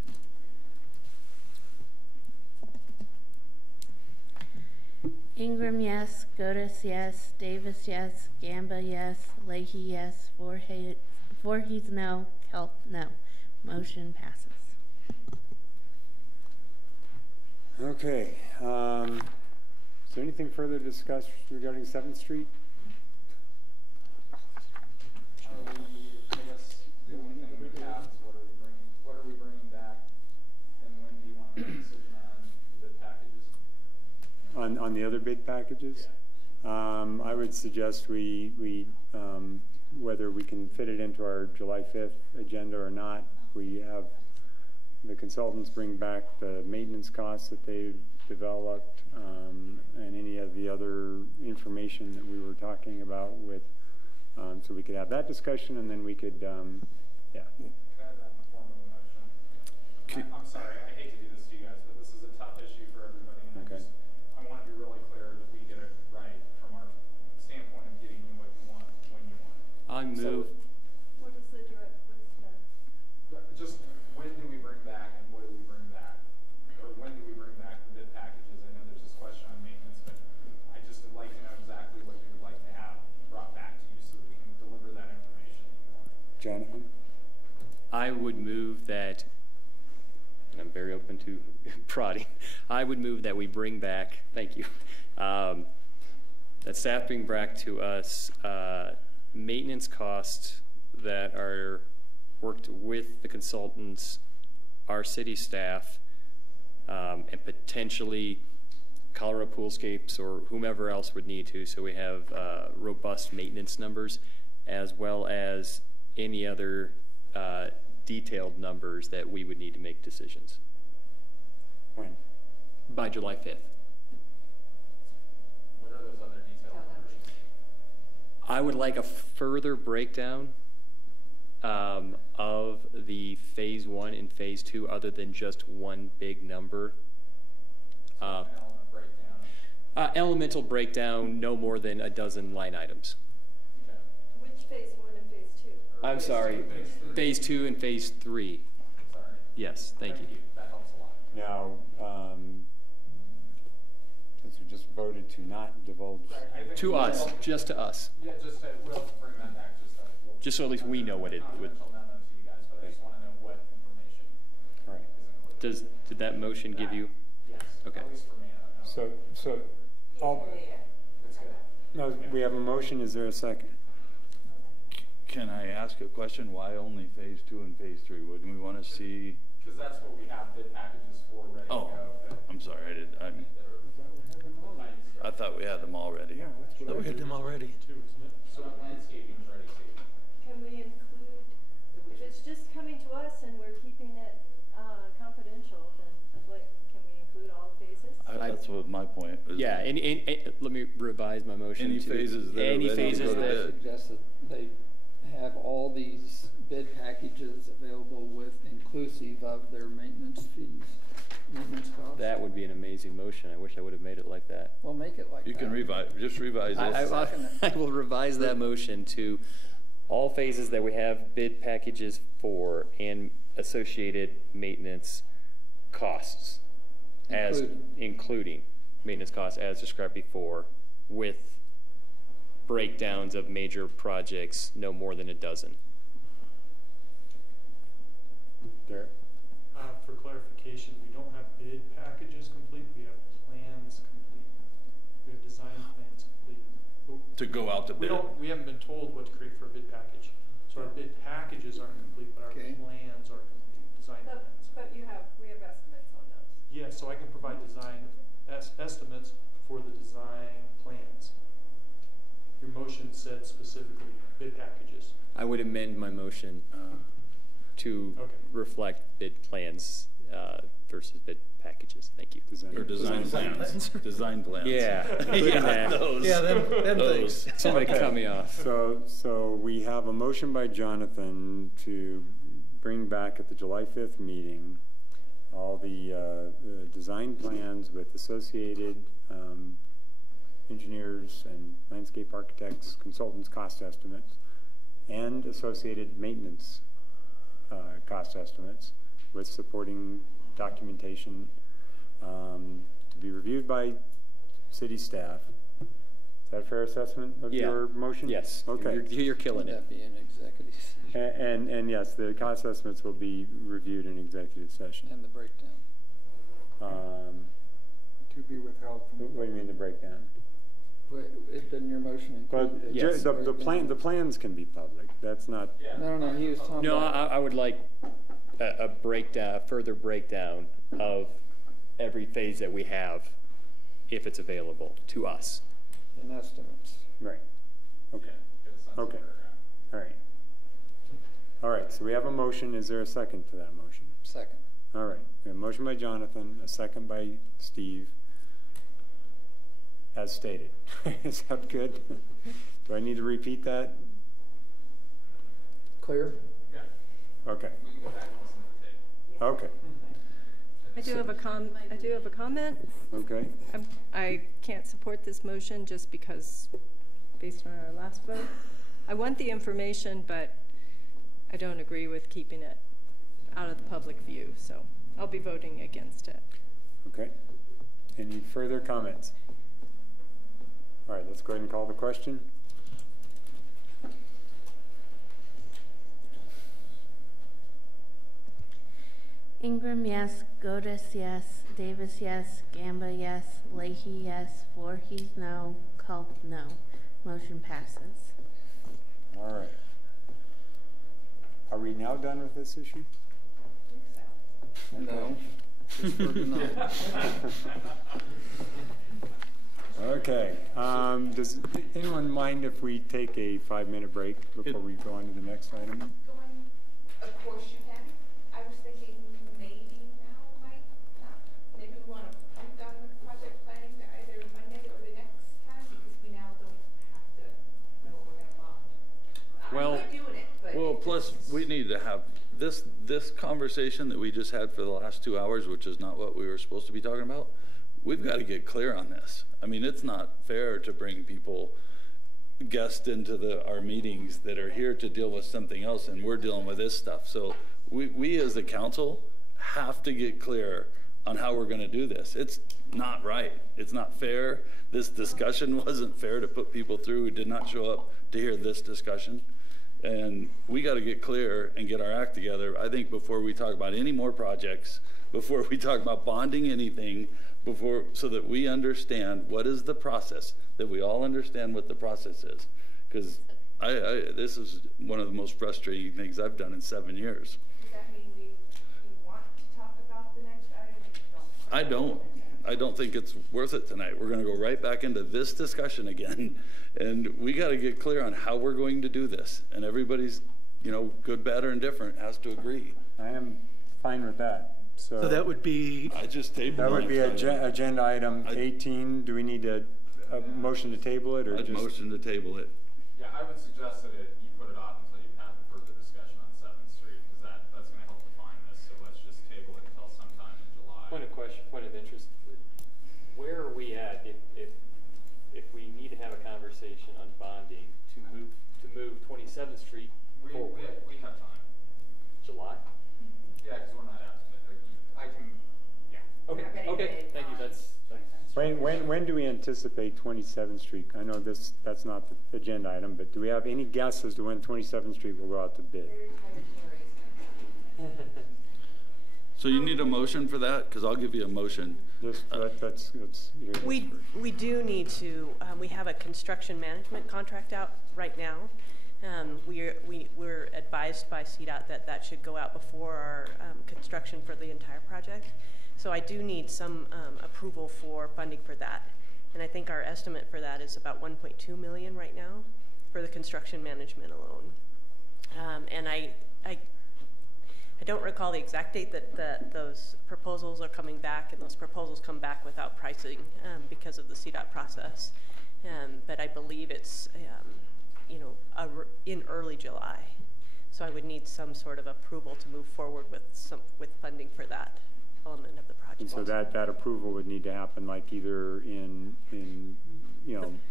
Ingram, yes. Godus, yes. Davis, yes. Gamba, yes. Leahy, yes. Voorhees, no. Kelp, no. Motion passes. Okay. Is there anything further to discuss regarding 7th Street? I guess the only thing we have is what are we bringing back, and when do you want to make a decision on the bid packages? On the other bid packages? Yeah. I would suggest we whether we can fit it into our July 5th agenda or not, we have the consultants bring back the maintenance costs that they've developed and any of the other information that we were talking about with, so we could have that discussion and then we could, yeah. Can I have that in the form of a motion? I'm sorry, I hate to do this to you guys, but this is a tough issue for everybody, and Okay. I want to be really clear that we get it right from our standpoint of getting you what you want when you want it. I move. What is the Just when do we bring back and what do we bring back? Or when do we bring back the bid packages? I know there's this question on maintenance, but I just would like to know exactly what you would like to have I would move that, and I'm very open to prodding, I would move that we bring back, thank you, that staff bring back to us maintenance costs that are worked with the consultants, our city staff, and potentially Colorado Poolscapes or whomever else would need to, so we have robust maintenance numbers, as well as any other detailed numbers that we would need to make decisions. When? By July 5th. What are those other detailed numbers? I would like a further breakdown of the phase 1 and phase 2, other than just one big number. Elemental breakdown, no more than a dozen line items. Okay. Which phase 1 and phase 2? I'm sorry, phase 2 and phase 3. Sorry. Yes, thank you. That helps a lot. Now, since we just voted to not divulge. To us, just to us. Yeah, just we'll bring that back. Just so at least we know what it would. Confidential memo to you guys, but I just want to know what information All right. is included. Did that motion give you? Yes. Okay. At least for me, I don't know. So all, It's good. no, we have a motion. Is there a second? Can I ask a question? Why only phase 2 and phase 3? Wouldn't we want to see? Because that's what we have bid packages for ready to go. I'm sorry, I thought we had them already. I thought we had them already. So landscaping is ready to. Can we include, if it's just coming to us and we're keeping it confidential, then can we include all phases? That's what my point was. Yeah, and let me revise my motion. Any phases that are any ready to phases go to that bid. Suggest that they have all these bid packages available with inclusive of their maintenance fees, maintenance costs. That would be an amazing motion. I wish I would have made it like that. Well, make it like that. You can revise it. I will revise that motion to all phases that we have bid packages for and associated maintenance costs, including maintenance costs as described before, with breakdowns of major projects, no more than a dozen. Derek? For clarification, we don't have bid packages complete, we have plans complete. We have design plans complete. To go out to bid. We haven't been told what to create for a bid package. So our bid packages aren't complete, but our plans are complete, design plans. But we have estimates on those. Yeah, so I can provide design estimates for the design plans. Your motion said specifically bid packages. I would amend my motion to reflect bid plans versus bid packages. Thank you. Design plans. Design plans. Yeah. Those. Yeah, them things. Somebody cut me off. So we have a motion by Jonathan to bring back at the July 5th meeting all the design plans with associated engineers and landscape architects, consultants' cost estimates, and associated maintenance cost estimates with supporting documentation to be reviewed by city staff. Is that a fair assessment of your motion? Yes. Okay. You're killing it. Would that be an executive session? And yes, the cost estimates will be reviewed in executive session. And the breakdown. To be withheld from. What do you mean the breakdown? Doesn't your motion include? Yes. The plans can be public. That's not. No, he was talking No, about. I would like a breakdown, a further breakdown of every phase that we have, if it's available to us. In estimates. Right. Okay. Okay. All right. All right. So we have a motion. Is there a second to that motion? Second. All right. We have a motion by Jonathan, a second by Steve, as stated. Is that good? Do I need to repeat that? Clear? Yeah. Okay. We can go back and listen to the tape. Okay. I do have a comment. Okay. I can't support this motion just because, based on our last vote, I want the information, but I don't agree with keeping it out of the public view, so I'll be voting against it. Okay. Any further comments? All right, let's go ahead and call the question. Ingram, yes. Godus, yes. Davis, yes. Gamba, yes. Leahy, yes. Voorhees, no. Culp, no. Motion passes. All right. Are we now done with this issue? No. Just for tonight. Okay. Does anyone mind if we take a 5-minute break before we go on to the next item? Of course you can. I was thinking maybe now might not. Maybe we want to put down the project planning to either Monday or the next time because we now don't have to know what we're going to bond. Well, I'm good doing it, but well, plus we need to have this conversation that we just had for the last 2 hours, which is not what we were supposed to be talking about. We've got to get clear on this. I mean, it's not fair to bring guests into our meetings that are here to deal with something else, and we're dealing with this stuff. So we as the council have to get clear on how we're going to do this. It's not right. It's not fair. This discussion wasn't fair to put people through who did not show up to hear this discussion. And we got to get clear and get our act together, I think, before we talk about any more projects, before we talk about bonding anything, so that we understand what is the process, that we all understand what the process is. Because this is one of the most frustrating things I've done in 7 years. does that mean we want to talk about the next item or you don't? I don't think it's worth it tonight. We're going to go right back into this discussion again. And we got to get clear on how we're going to do this. And everybody's, good, bad, or indifferent has to agree. I am fine with that. So that would be. I just tabled it. That would be agenda item 18. Do we need a motion to table it, or I'd just motion to table it? Yeah, I would suggest that you put it off until you've had the further discussion on 7th Street, because that's going to help define this. So let's just table it until sometime in July. Point of interest. Where are we at if we need to have a conversation on bonding to move 27th Street forward? We have time. July? Yeah, because we're not out. I can. Yeah. Okay. Thank you. That's. when do we anticipate 27th Street? I know that's not the agenda item, but do we have any guess as to when 27th Street will go out to bid? So you need a motion for that? Because I'll give you a motion. Let's hear this first. We do need to, we have a construction management contract out right now. We're advised by CDOT that should go out before our construction for the entire project. So I do need some approval for funding for that. And I think our estimate for that is about 1.2 million right now for the construction management alone. And I don't recall the exact date that those proposals are coming back, and those proposals come back without pricing because of the CDOT process. But I believe it's in early July. So I would need some sort of approval to move forward with funding for that element of the project. And so that approval would need to happen like either in the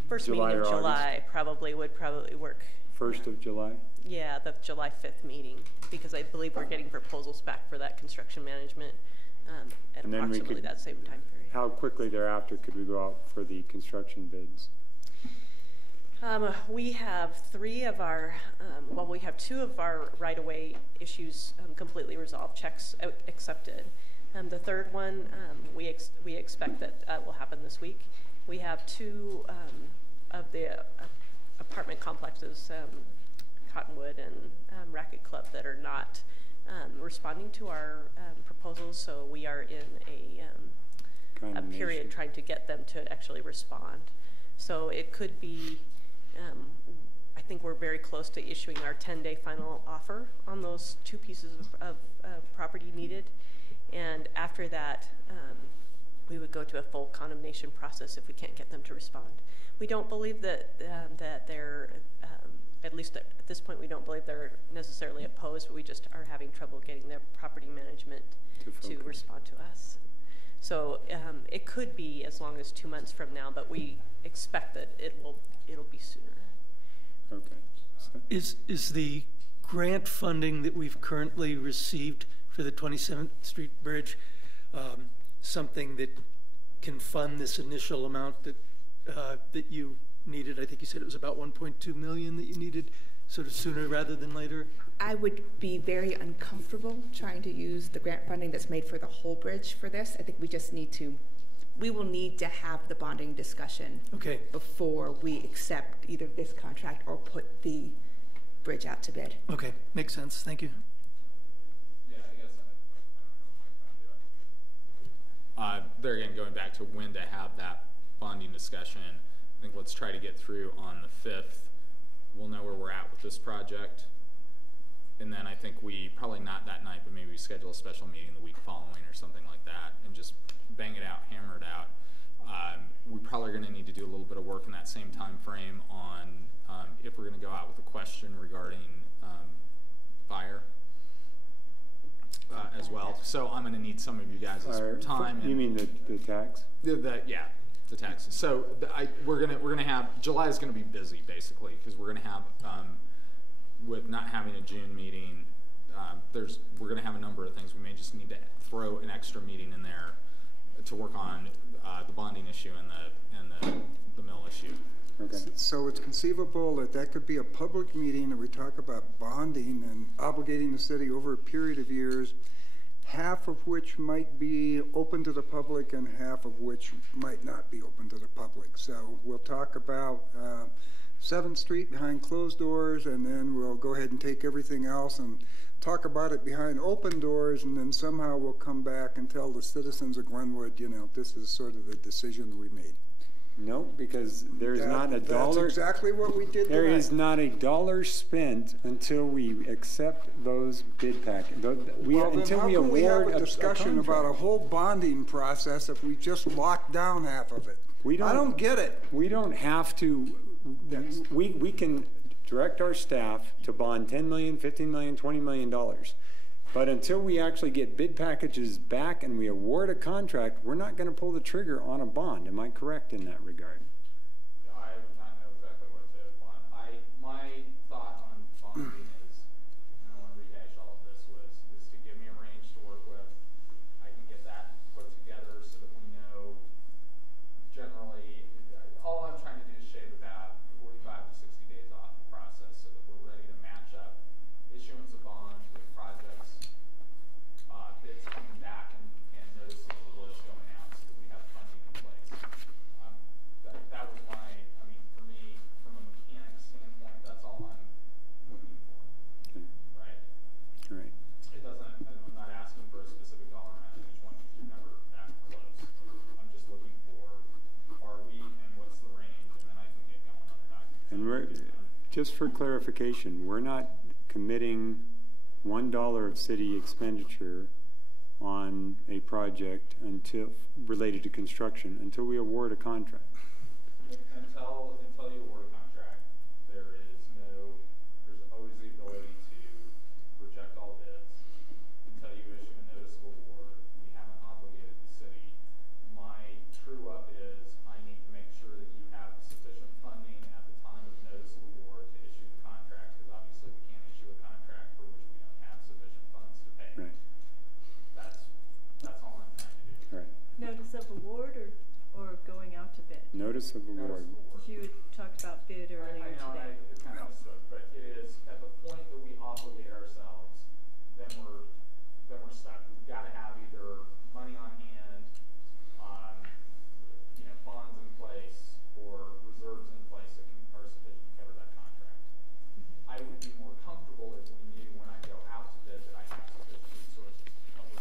first July meeting or of July August? would probably work. 1st of July? Yeah, the July 5th meeting, because I believe we're getting proposals back for that construction management at And then approximately that same time period. How quickly thereafter could we go out for the construction bids? We have we have 2 of our right-of-way issues completely resolved, checks accepted. The third one, we expect that will happen this week. We have 2 of the apartment complexes, Cottonwood and Racket Club, that are not responding to our proposals, so we are in a period trying to get them to actually respond. So it could be, I think we're very close to issuing our 10-day final offer on those 2 pieces of property needed. And after that, we would go to a full condemnation process if we can't get them to respond. We don't believe that they're, at least at this point, we don't believe they're necessarily opposed, but we just are having trouble getting their property management to respond to us. So it could be as long as 2 months from now, but we expect that it'll be sooner. Okay. Is the grant funding that we've currently received for the 27th Street Bridge something that can fund this initial amount that you needed? I think you said it was about 1.2 million that you needed sort of sooner rather than later? I would be very uncomfortable trying to use the grant funding that's made for the whole bridge for this. I think we will need to have the bonding discussion before we accept either this contract or put the bridge out to bid. Okay, makes sense. Thank you. Yeah, I guess there again, going back to when to have that bonding discussion, I think let's try to get through on the 5th. We'll know where we're at with this project. And then I think we, probably not that night, but maybe we schedule a special meeting the week following or something like that and just bang it out, hammer it out. We're probably going to need to do a little bit of work in that same time frame on if we're going to go out with a question regarding fire as well. So I'm going to need some of you guys' time. You mean the tax? Yeah, the taxes. So we're gonna have, July is going to be busy basically because we're going to have with not having a June meeting. We're going to have a number of things. We may just need to throw an extra meeting in there to work on the bonding issue and the mill issue. Okay. So it's conceivable that could be a public meeting that we talk about bonding and obligating the city over a period of years, half of which might be open to the public and half of which might not be open to the public. So we'll talk about 7th Street behind closed doors, and then we'll go ahead and take everything else and talk about it behind open doors, and then somehow we'll come back and tell the citizens of Glenwood, you know, this is sort of the decision we made. No, because there's not a dollar. That's exactly what we did. There is not a dollar spent until we accept those bid packages. Well, then how can we have a discussion about a whole bonding process if we just lock down half of it? I don't get it. We don't have to. We can direct our staff to bond $10 million, $15 million, $20 million. But until we actually get bid packages back and we award a contract, we're not going to pull the trigger on a bond. Am I correct in that regard? I would not know exactly what to bond. My thought on bonding is, I don't want to rehash all of this, is to give me a range to work with. I can get that put together so that we know generally, all I'm trying to do is shave about 45 to 60 days off the process so that we're ready to match up issuance of bonds with projects, bids coming back and notices of awards going out so that we have funding in place. That was for me, from a mechanics standpoint, that's all I'm looking for. Okay. Right? Right. It doesn't, I'm not asking for a specific dollar amount in each one because you're never that close. I'm just looking for, are we and what's the range, and then I can get going on the document. And just for clarification, we're not committing $1 of city expenditure on a project related to construction until we award a contract. Until you award a contract, there's always the ability to reject all bids. Until you issue a notice of award, we haven't obligated the city. My true up is I need to make sure that you have sufficient funding at the time of notice of award to issue the contract, because obviously we can't issue a contract for which we don't have sufficient funds to pay. Right. That's all I'm trying to do. Right. Notice of award or going out to bid? Notice of award. You had talked about bid earlier today. I kind of misspoke, but it is at the point that we obligate ourselves, then we're stuck. We've got to have either money on hand, bonds in place, or reserves in place that are sufficient to cover that contract. I would be more comfortable if we knew when I go out to bid that I have sufficient resources to cover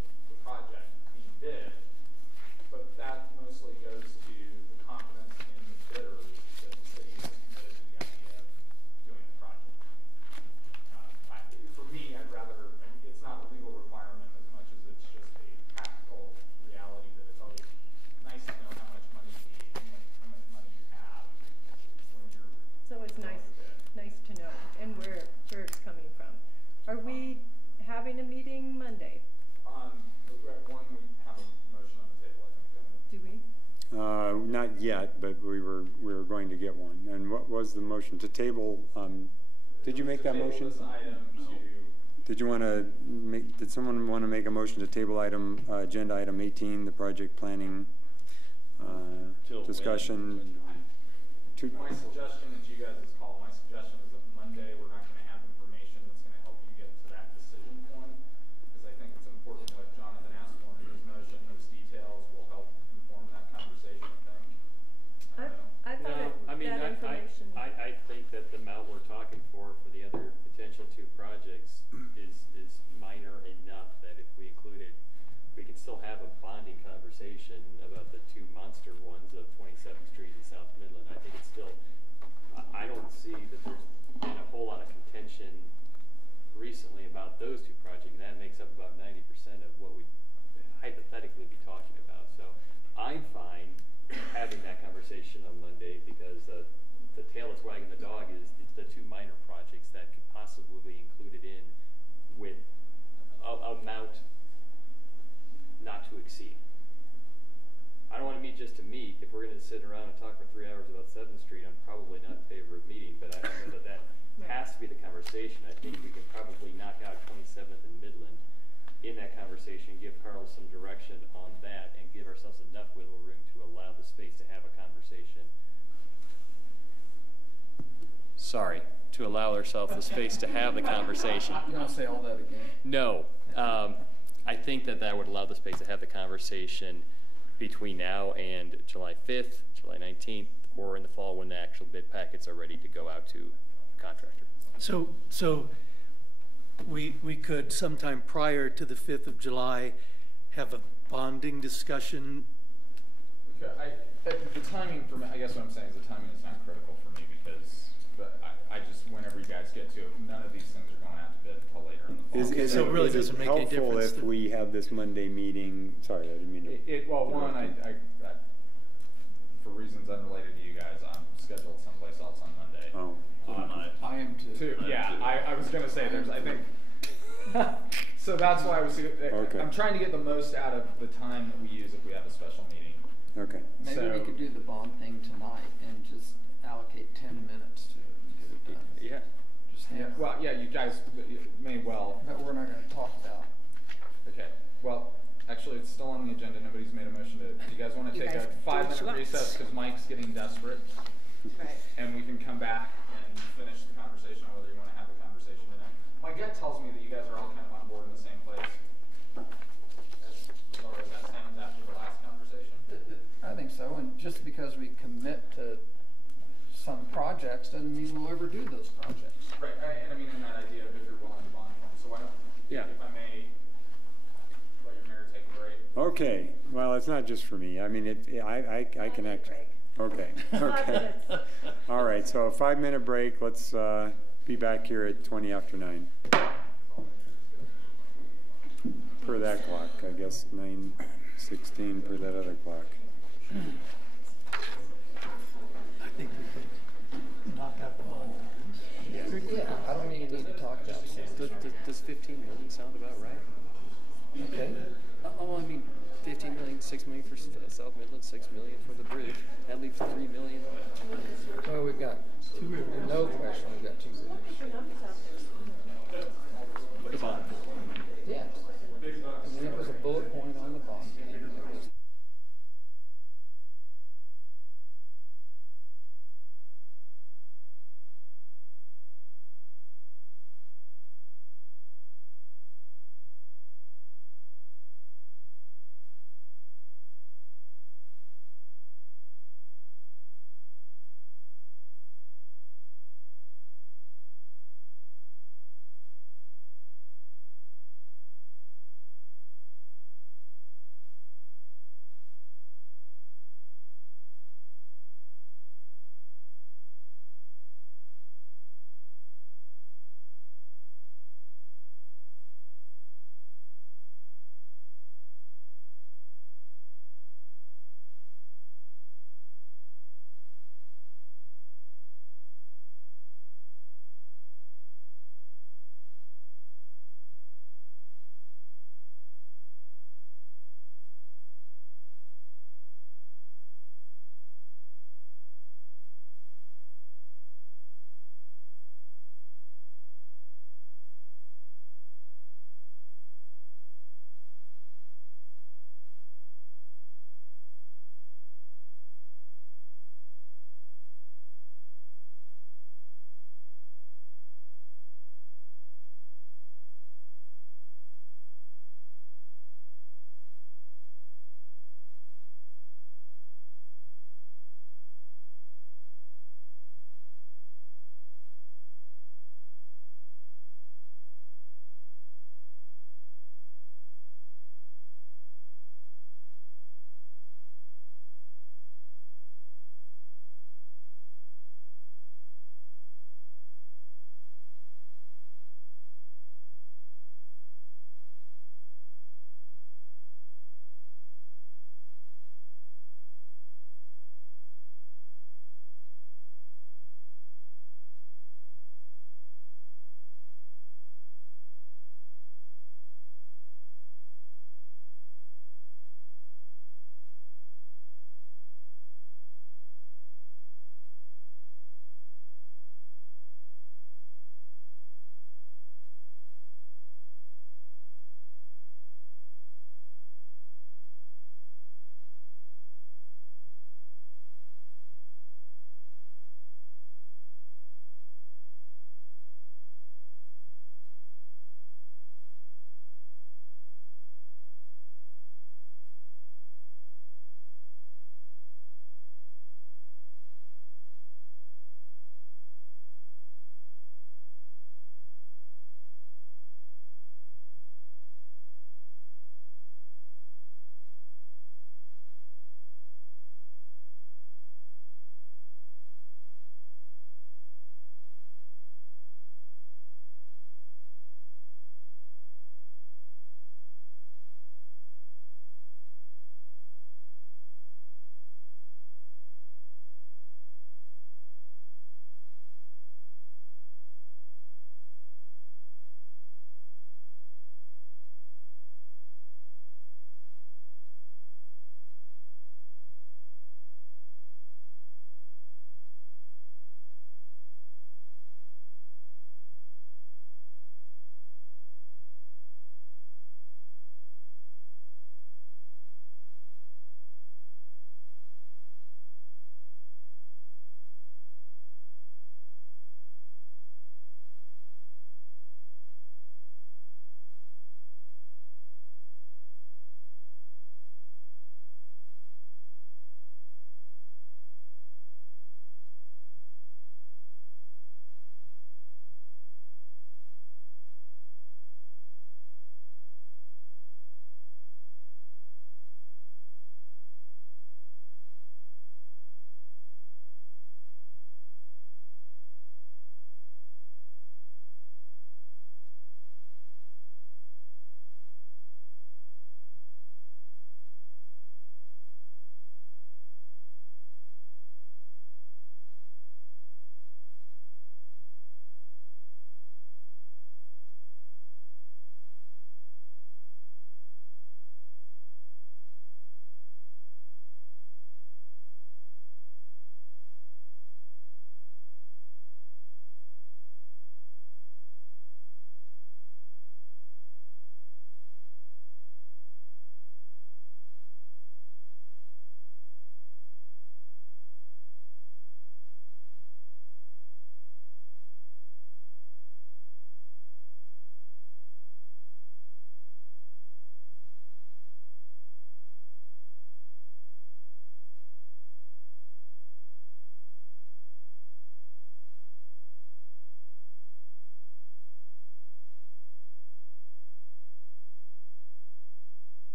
the project being bid, but that mostly goes to the confidence in the bidders that the city is committed to the idea of doing the project. For me, I'd rather, it's not a legal requirement as much as it's just a practical reality that it's always nice to know how much money you need and how much money you have when you're. So it's nice to know and where it's coming from. Are we having a meeting Monday? We have a motion on the table, I think. Do we? Not yet, but we were going to get one. And what was the motion to table? Did you make that motion? Did you want to make? Did someone want to make a motion to table agenda item 18, the project planning discussion? My suggestion is you guys' call. My suggestion is that still have a bonding conversation about the two monster ones of 27th Street and South Midland. I think it's still, I don't see that there's been a whole lot of contention recently about those two projects, and that makes up about 90% of what we hypothetically be talking about. So I'm fine having that conversation on Monday, because the tail that's wagging the dog is the two minor projects that could possibly be included in with amount not to exceed. I don't want to meet just to meet. If we're going to sit around and talk for 3 hours about 7th Street, I'm probably not in favor of meeting, but I know that has to be the conversation. I think we can probably knock out 27th and Midland in that conversation, give Carl some direction on that, and give ourselves enough wiggle room to allow the space to have a conversation. Sorry, to allow ourselves the space to have the conversation. You want to say all that again? No. I think that would allow the space to have the conversation between now and July 5th, July 19th, or in the fall when the actual bid packets are ready to go out to contractor. So we could sometime prior to the 5th of July have a bonding discussion. Okay, the timing for me, I guess what I'm saying is the timing is not critical for me, because I just, whenever you guys get to it, none of these things are going out to bid until later in the fall. So it really doesn't make any helpful difference if we have this Monday meeting? Sorry, I didn't mean to. Well, one, I for reasons unrelated to you guys, I'm scheduled someplace else on Monday. Oh. I am too. Yeah, I was gonna say I think. So that's why I was. Okay. I'm trying to get the most out of the time that we use if we have a special meeting. Okay. Maybe we could do the bond thing tonight and just allocate 10 minutes to get it done. Yeah. Just Well, yeah, you guys may well. But we're not going to talk about. Okay. Well, actually, it's still on the agenda. Nobody's made a motion to. Do you guys want to take a 5-minute recess because Mike's getting desperate? Right. And we can come back and finish the conversation on whether you want to have the conversation today. My gut tells me that you guys are all kind of on board in the same place. As far as that stands after the last conversation. I think so, and just because we commit to some projects doesn't mean we'll ever do those projects. Right, and I mean in that idea of if you're willing to bond for them. So why don't, if I may, let your mayor take a break. Okay. Well, it's not just for me. I mean, I can actually. Okay. Okay. All right. So a 5-minute break. Let's be back here at 20 after 9. Per that clock, I guess 9:16 per that other clock. I think we could knock out the bond. Yeah, I don't even need to talk about it. Does 15 million sound about right? Okay. Oh, I mean, 15 million, 6 million for South Midland, 6 million for the bridge. That leaves 3 million. Well, we've got no question. We've got 2 rivers. The bond. Yes. I mean, it was a bullet point on the bond.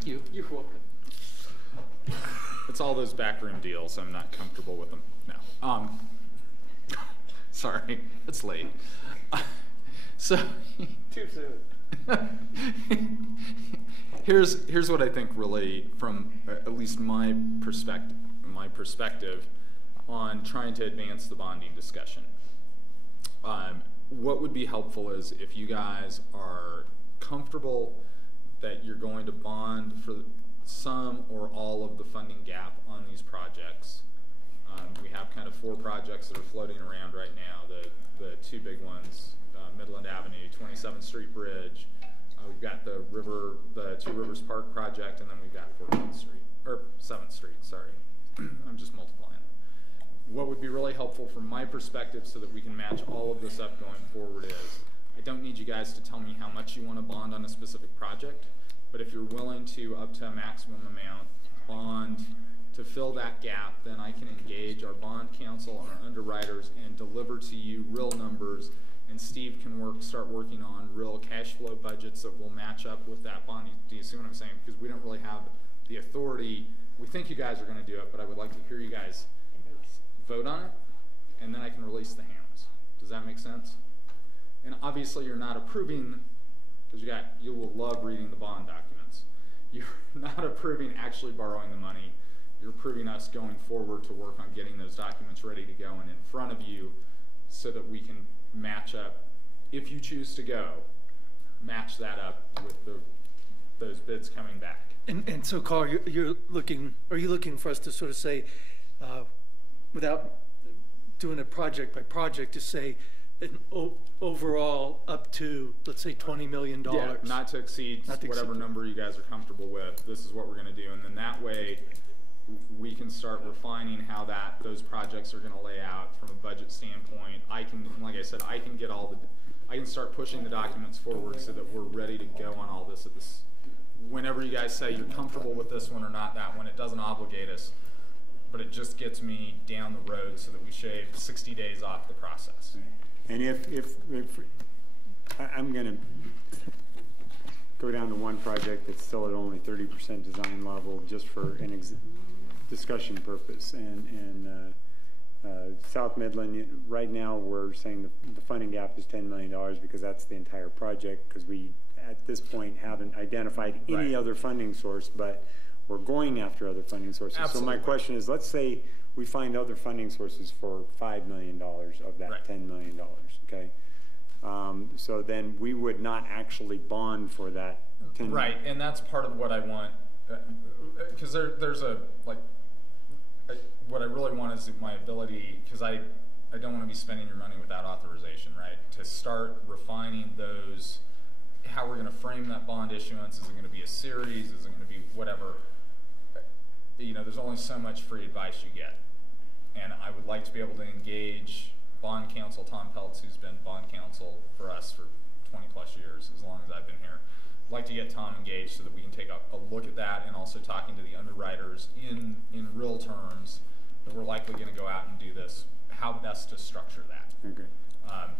Thank you. You're welcome. It's all those backroom deals. I'm not comfortable with them. No. Sorry, it's late. So Too soon. here's what I think really, from at least my perspective on trying to advance the bonding discussion. What would be helpful is if you guys are comfortable that you're going to bond for some or all of the funding gap on these projects. We have kind of 4 projects that are floating around right now. The 2 big ones, Midland Avenue, 27th Street Bridge. We've got the 2 Rivers Park project, and then we've got 14th Street, or 7th Street, sorry. I'm just multiplying. What would be really helpful from my perspective so that we can match all of this up going forward is, I don't need you guys to tell me how much you want to bond on a specific project, but if you're willing to, up to a maximum amount, bond to fill that gap, then I can engage our bond counsel and our underwriters and deliver to you real numbers, and Steve can start working on real cash flow budgets that will match up with that bond. Do you see what I'm saying? Because we don't really have the authority. We think you guys are going to do it, but I would like to hear you guys vote on it, and then I can release the hands. Does that make sense? And obviously you're not approving, because you will love reading the bond documents. You're not approving actually borrowing the money. You're approving us going forward to work on getting those documents ready to go and in front of you so that we can match up, if you choose to go, match that up with those bids coming back. And so, Carl, are you looking for us to sort of say, without doing it project by project, to say an overall up to, let's say, $20 million? Yeah, not to exceed whatever number you guys are comfortable with. This is what we're going to do, and then that way we can start refining how those projects are going to lay out from a budget standpoint. Like I said, I can start pushing the documents forward so that we're ready to go on all this whenever you guys say you're comfortable with this one or not that one. It doesn't obligate us, but it just gets me down the road so that we shave 60 days off the process. And if I'm going to go down to one project that's still at only 30% design level, just for an discussion purpose, and South Midland, right now we're saying the funding gap is $10 million because that's the entire project, because we at this point haven't identified any other funding source, but we're going after other funding sources. Absolutely. So my question is, let's say we find other funding sources for $5 million of that $10 million, okay? So then we would not actually bond for that $10 million. Right, and that's part of what I want, because there's what I really want is my ability, because I don't want to be spending your money without authorization, right? To start refining those, how we're going to frame that bond issuance. Is it going to be a series? Is it going to be whatever? You know, there's only so much free advice you get. And I would like to be able to engage bond counsel Tom Peltz, who's been bond counsel for us for 20 plus years, as long as I've been here. I'd like to get Tom engaged so that we can take a look at that, and also talking to the underwriters in real terms that we're likely going to go out and do this, how best to structure that. Okay.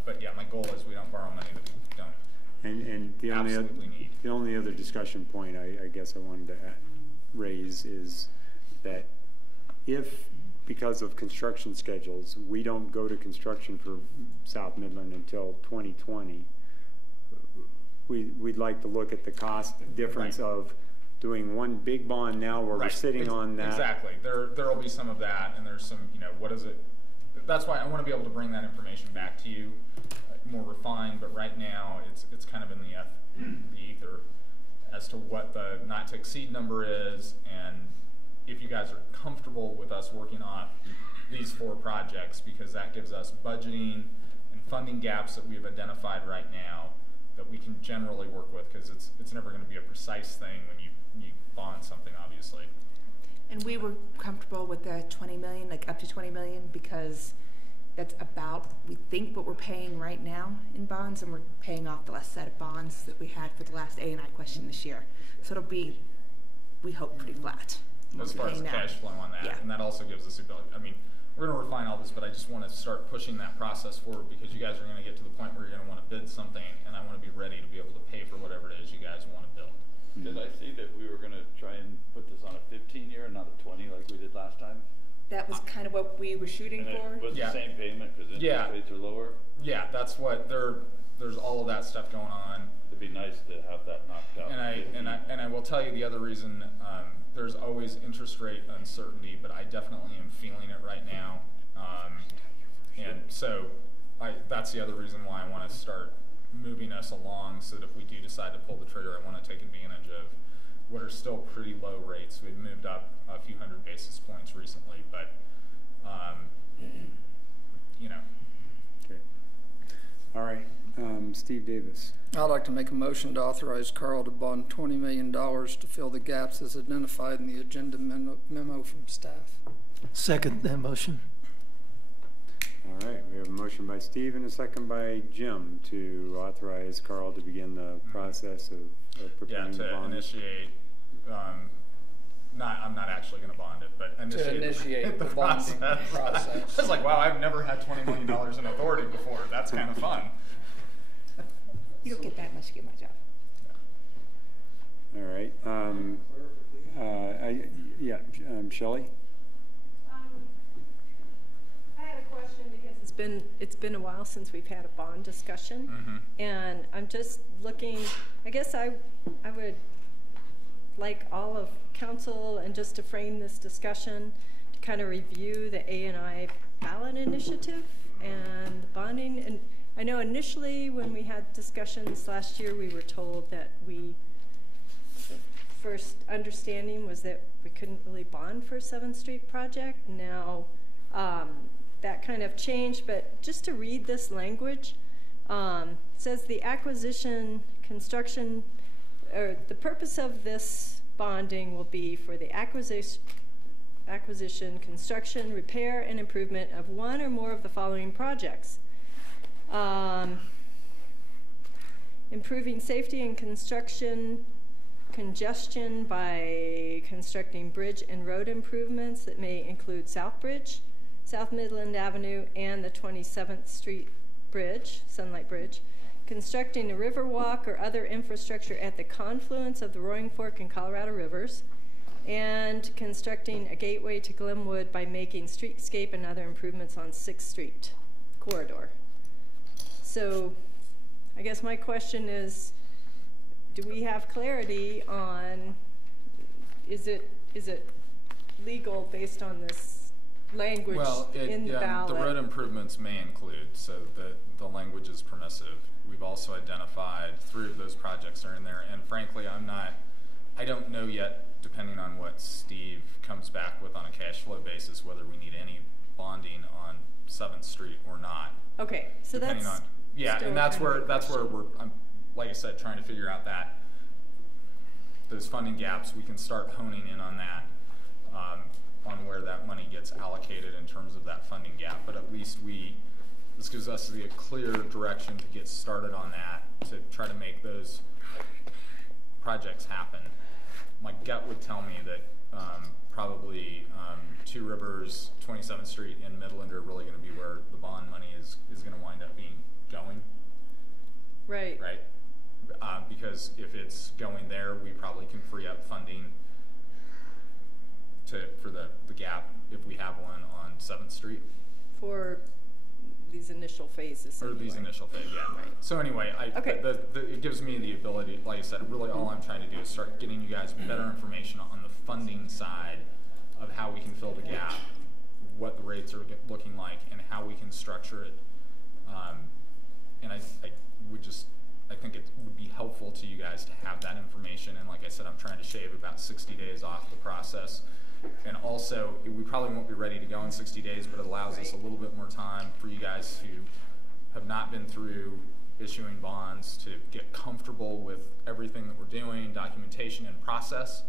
But yeah, my goal is we don't borrow money that we don't And the only other discussion point I guess I wanted to raise is that if, because of construction schedules, we don't go to construction for South Midland until 2020, we'd like to look at the cost difference of doing one big bond now where we're sitting on that. Exactly. There'll be some of that, and there's some, what is it? That's why I want to be able to bring that information back to you, more refined, but right now it's kind of in the ether as to what the not to exceed number is, and if you guys are comfortable with us working on these 4 projects, because that gives us budgeting and funding gaps that we have identified right now that we can generally work with, because it's never going to be a precise thing when you bond something, obviously. And we were comfortable with the 20 million, like up to 20 million, because that's about, we think, what we're paying right now in bonds, and we're paying off the last set of bonds that we had for the last A&I question this year. So it'll be, we hope, pretty flat. As far as the cash flow on that, and that also gives us the ability. I mean, we're going to refine all this, but I just want to start pushing that process forward, because you guys are going to get to the point where you're going to want to bid something, and I want to be ready to be able to pay for whatever it is you guys want to build. Did I see that we were going to 15-year and not a 20 like we did last time? That was kind of what we were shooting And for. it was the same payment because interest rates are lower? Yeah, that's what there's all of that stuff going on. It'd be nice to have that knocked out. And I will tell you the other reason, there's always interest rate uncertainty, but I definitely am feeling it right now. And so that's the other reason why I want to start moving us along, so that if we do decide to pull the trigger, I want to take advantage of what are still pretty low rates. We've moved up a few hundred basis points recently, but you know. Okay. All right, Steve Davis. I'd like to make a motion to authorize Carl to bond $20 million to fill the gaps as identified in the agenda memo from staff. Second that motion. All right, we have a motion by Steve and a second by Jim to authorize Carl to begin the process of preparing the bond. To initiate, I'm not actually going to bond it, but initiate the bonding process. I was like, wow, I've never had $20 million in authority before. That's kind of fun. You don't get that much to get my job. All right. Shelley? I had a question because it's been a while since we've had a bond discussion, and I'm just looking. I guess I would like all of council, and just to frame this discussion, to kind of review the A&I ballot initiative and the bonding. And I know initially when we had discussions last year, we were told that the first understanding was that we couldn't really bond for a 7th Street project. Now that kind of changed, but just to read this language, it says the acquisition, construction, or the purpose of this bonding will be for the acquisition, construction, repair, and improvement of one or more of the following projects. Improving safety and construction congestion by constructing bridge and road improvements that may include South Bridge, South Midland Avenue, and the 27th Street Bridge, Sunlight Bridge. Constructing a river walk or other infrastructure at the confluence of the Roaring Fork and Colorado Rivers, and constructing a gateway to Glenwood by making streetscape and other improvements on 6th Street corridor. So I guess my question is, do we have clarity on, is it legal based on this language in the ballot? The road improvements may include, so the language is permissive. We've also identified 3 of those projects are in there, and frankly, I don't know yet, depending on what Steve comes back with on a cash flow basis, whether we need any bonding on 7th Street or not. Okay, so depending that's on, yeah, and that's where I'm, like I said, trying to figure out those funding gaps. We can start honing in on that, on where that money gets allocated in terms of that funding gap. But at least this gives us a clear direction to get started on that, to try to make those projects happen. My gut would tell me that probably Two Rivers, 27th Street, and Midland are really going to be where the bond money is going to wind up going. Right. Right. Because if it's going there, we probably can free up funding for the gap if we have one on 7th Street. For these initial phases. Or these initial phases, yeah. Right. So anyway, it gives me the ability, like I said, really all I'm trying to do is start getting you guys better information on the funding side of how we can fill the gap, what the rates are looking like, and how we can structure it. And I think it would be helpful to you guys to have that information. And like I said, I'm trying to shave about 60 days off the process. And also, we probably won't be ready to go in 60 days, but it allows us a little bit more time for you guys who have not been through issuing bonds to get comfortable with everything that we're doing, documentation and process,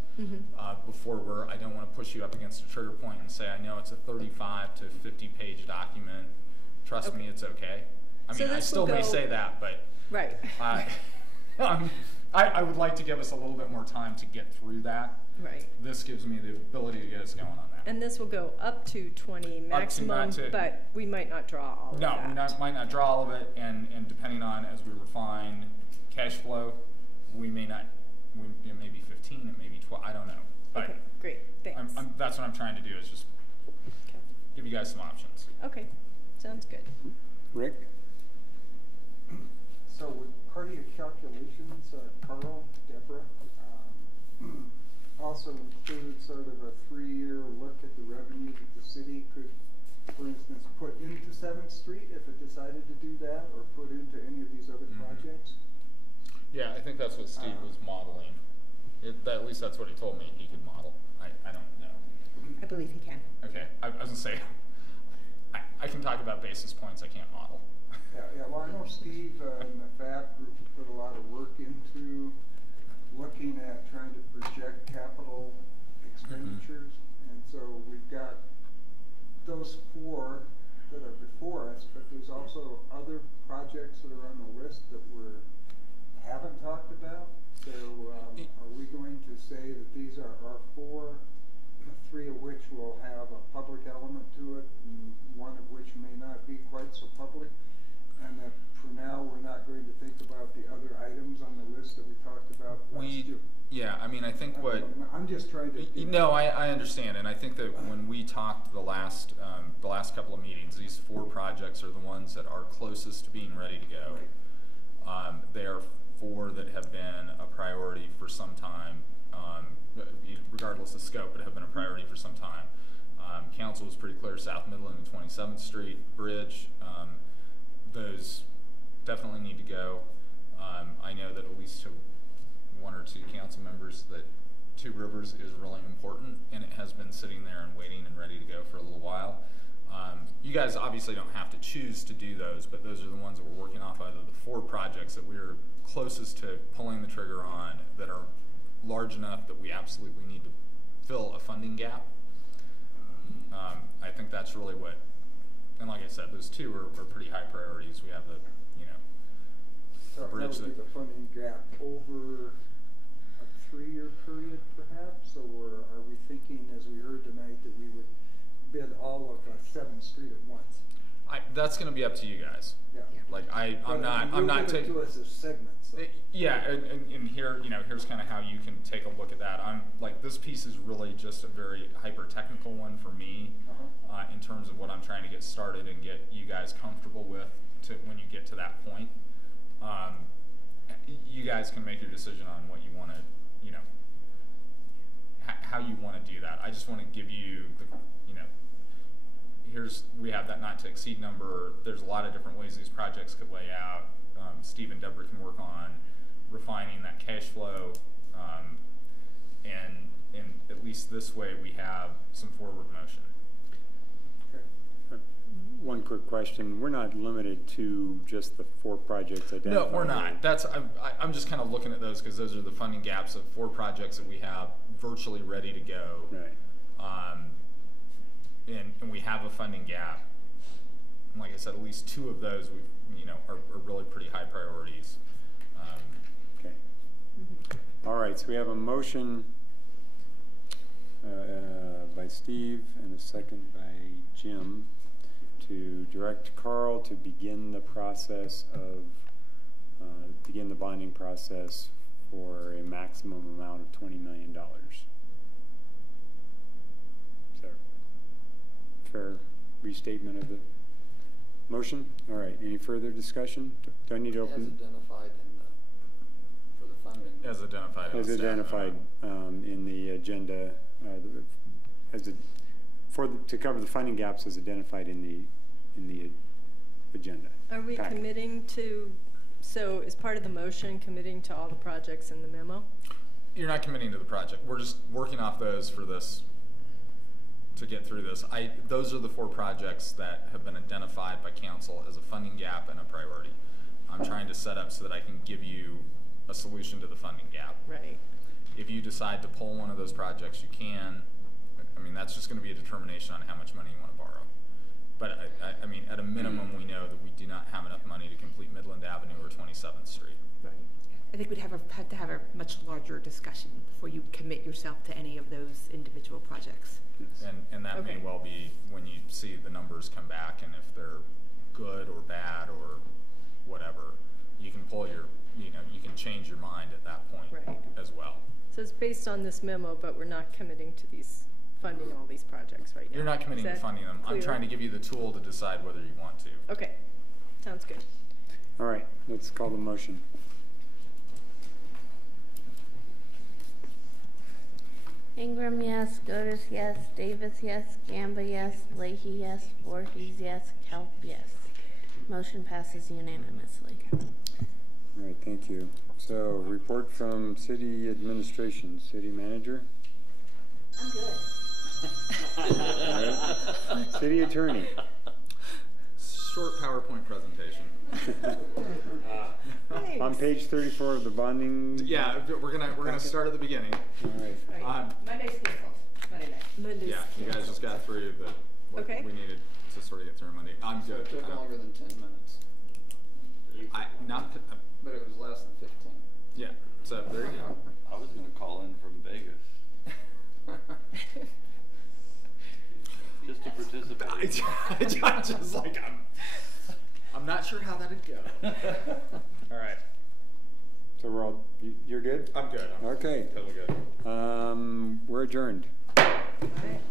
before I don't want to push you up against a trigger point and say, I know it's a 35 to 50 page document. Trust me, it's okay. I mean, I still may say that, but right. I would like to give us a little bit more time to get through that. Right. This gives me the ability to get us going on that. And this will go up to 20 maximum, but we might not draw all of that. No, we might not draw all of it, and depending on, as we refine cash flow, we may not, it may be 15, it may be 12, I don't know. But okay, great, thanks. that's what I'm trying to do, is just give you guys some options. Okay, sounds good. Rick? So with part of your calculations, Carl, Deborah, also include sort of a 3-year look at the revenue that the city could, for instance, put into 7th Street if it decided to do that, or put into any of these other projects? Yeah, I think that's what Steve was modeling. At least that's what he told me he could model. I don't know. I believe he can. Okay, I was gonna say, I can talk about basis points, I can't model. Yeah, well, I know Steve and the FAB group put a lot of work into looking at trying to project capital expenditures. And so we've got those 4 that are before us, but there's also other projects that are on the list that we haven't talked about. So are we going to say that these are our 4, 3 of which will have a public element to it, and 1 of which may not be quite so public? And that for now, we're not going to think about the other items on the list that we talked about last year. Yeah, I mean, I think I'm just trying to. No, I understand, and I think that when we talked the last couple of meetings, these 4 projects are the ones that are closest to being ready to go. Right. They are 4 that have been a priority for some time, regardless of scope, but have been a priority for some time. Council was pretty clear: South Midland and 27th Street Bridge. Those definitely need to go. I know that at least to 1 or 2 council members that 2 Rivers is really important, and it has been sitting there and waiting and ready to go for a little while. You guys obviously don't have to choose to do those, but those are the ones that we're working off out of the 4 projects that we're closest to pulling the trigger on, that are large enough that we absolutely need to fill a funding gap. I think that's really what, and like I said, those 2 are pretty high priorities. We have the, so bridge that would be the funding gap over a 3-year period, perhaps, or are we thinking, as we heard tonight, that we would bid all of 7th Street at once? That's going to be up to you guys. Yeah. Like I'm not taking. To us as segments. So. Yeah, and here, here's kind of how you can take a look at that. I'm like, this piece is really just a very hyper technical one for me, in terms of what I'm trying to get started and get you guys comfortable with to when you get to that point. You guys can make your decision on what you want to, how you want to do that. I just want to give you the, we have that not to exceed number. There's a lot of different ways these projects could lay out. Steve and Deborah can work on refining that cash flow, and at least this way we have some forward motion. Okay. One quick question. We're not limited to just the 4 projects identified. No, we're not. That's I'm just kind of looking at those because those are the funding gaps of 4 projects that we have virtually ready to go. Right. And we have a funding gap. And like I said, at least 2 of those are really pretty high priorities. Okay. All right. So we have a motion by Steve and a second by Jim to direct Carl to begin the process of begin the bonding process for a maximum amount of $20 million. Is that a fair restatement of the motion? All right. Any further discussion? Do I need to open? As identified for the funding. As identified. As identified in the agenda, to cover the funding gaps as identified in the agenda. Are we committing to? So is part of the motion committing to all the projects in the memo? You're not committing to the project. We're just working off those for this to get through this. Those are the 4 projects that have been identified by council as a funding gap and a priority. I'm trying to set up so that I can give you a solution to the funding gap. Right. If you decide to pull one of those projects, you can. I mean, that's just going to be a determination on how much money you want to borrow. But I mean, at a minimum, we know that we do not have enough money to complete Midland Avenue or 27th Street. Right. I think we'd have to have a much larger discussion before you commit yourself to any of those individual projects. Yes. And that may well be when you see the numbers come back, and if they're good or bad or whatever, you can pull your, you can change your mind at that point as well. So it's based on this memo, but we're not committing to these funding all these projects right now. You're not committing Is to that funding them. I'm clear? trying to give you the tool to decide whether you want to. Okay, sounds good. All right, let's call the motion. Ingram, yes. Godus, yes. Davis, yes. Gamba, yes. Leahy, yes. Voorhees, yes. Kelp, yes. Motion passes unanimously. All right, thank you. So, report from city administration, city manager? I'm good. All right. City attorney? Short PowerPoint presentation. On page 34 of the bonding. Yeah, we're gonna start at the beginning. All right. Monday's painful. Monday night. Monday's Yeah, you guys just got through what Okay. we needed to sort of get through Monday. I'm good. It took longer than 10 minutes, but it was less than 15. Yeah, so there you go. I was gonna call in from Vegas. Just to participate. I'm just like, I'm not sure how that'd go. All right. So we're all, you're good? I'm good. I'm Okay. totally good. We're adjourned. All right.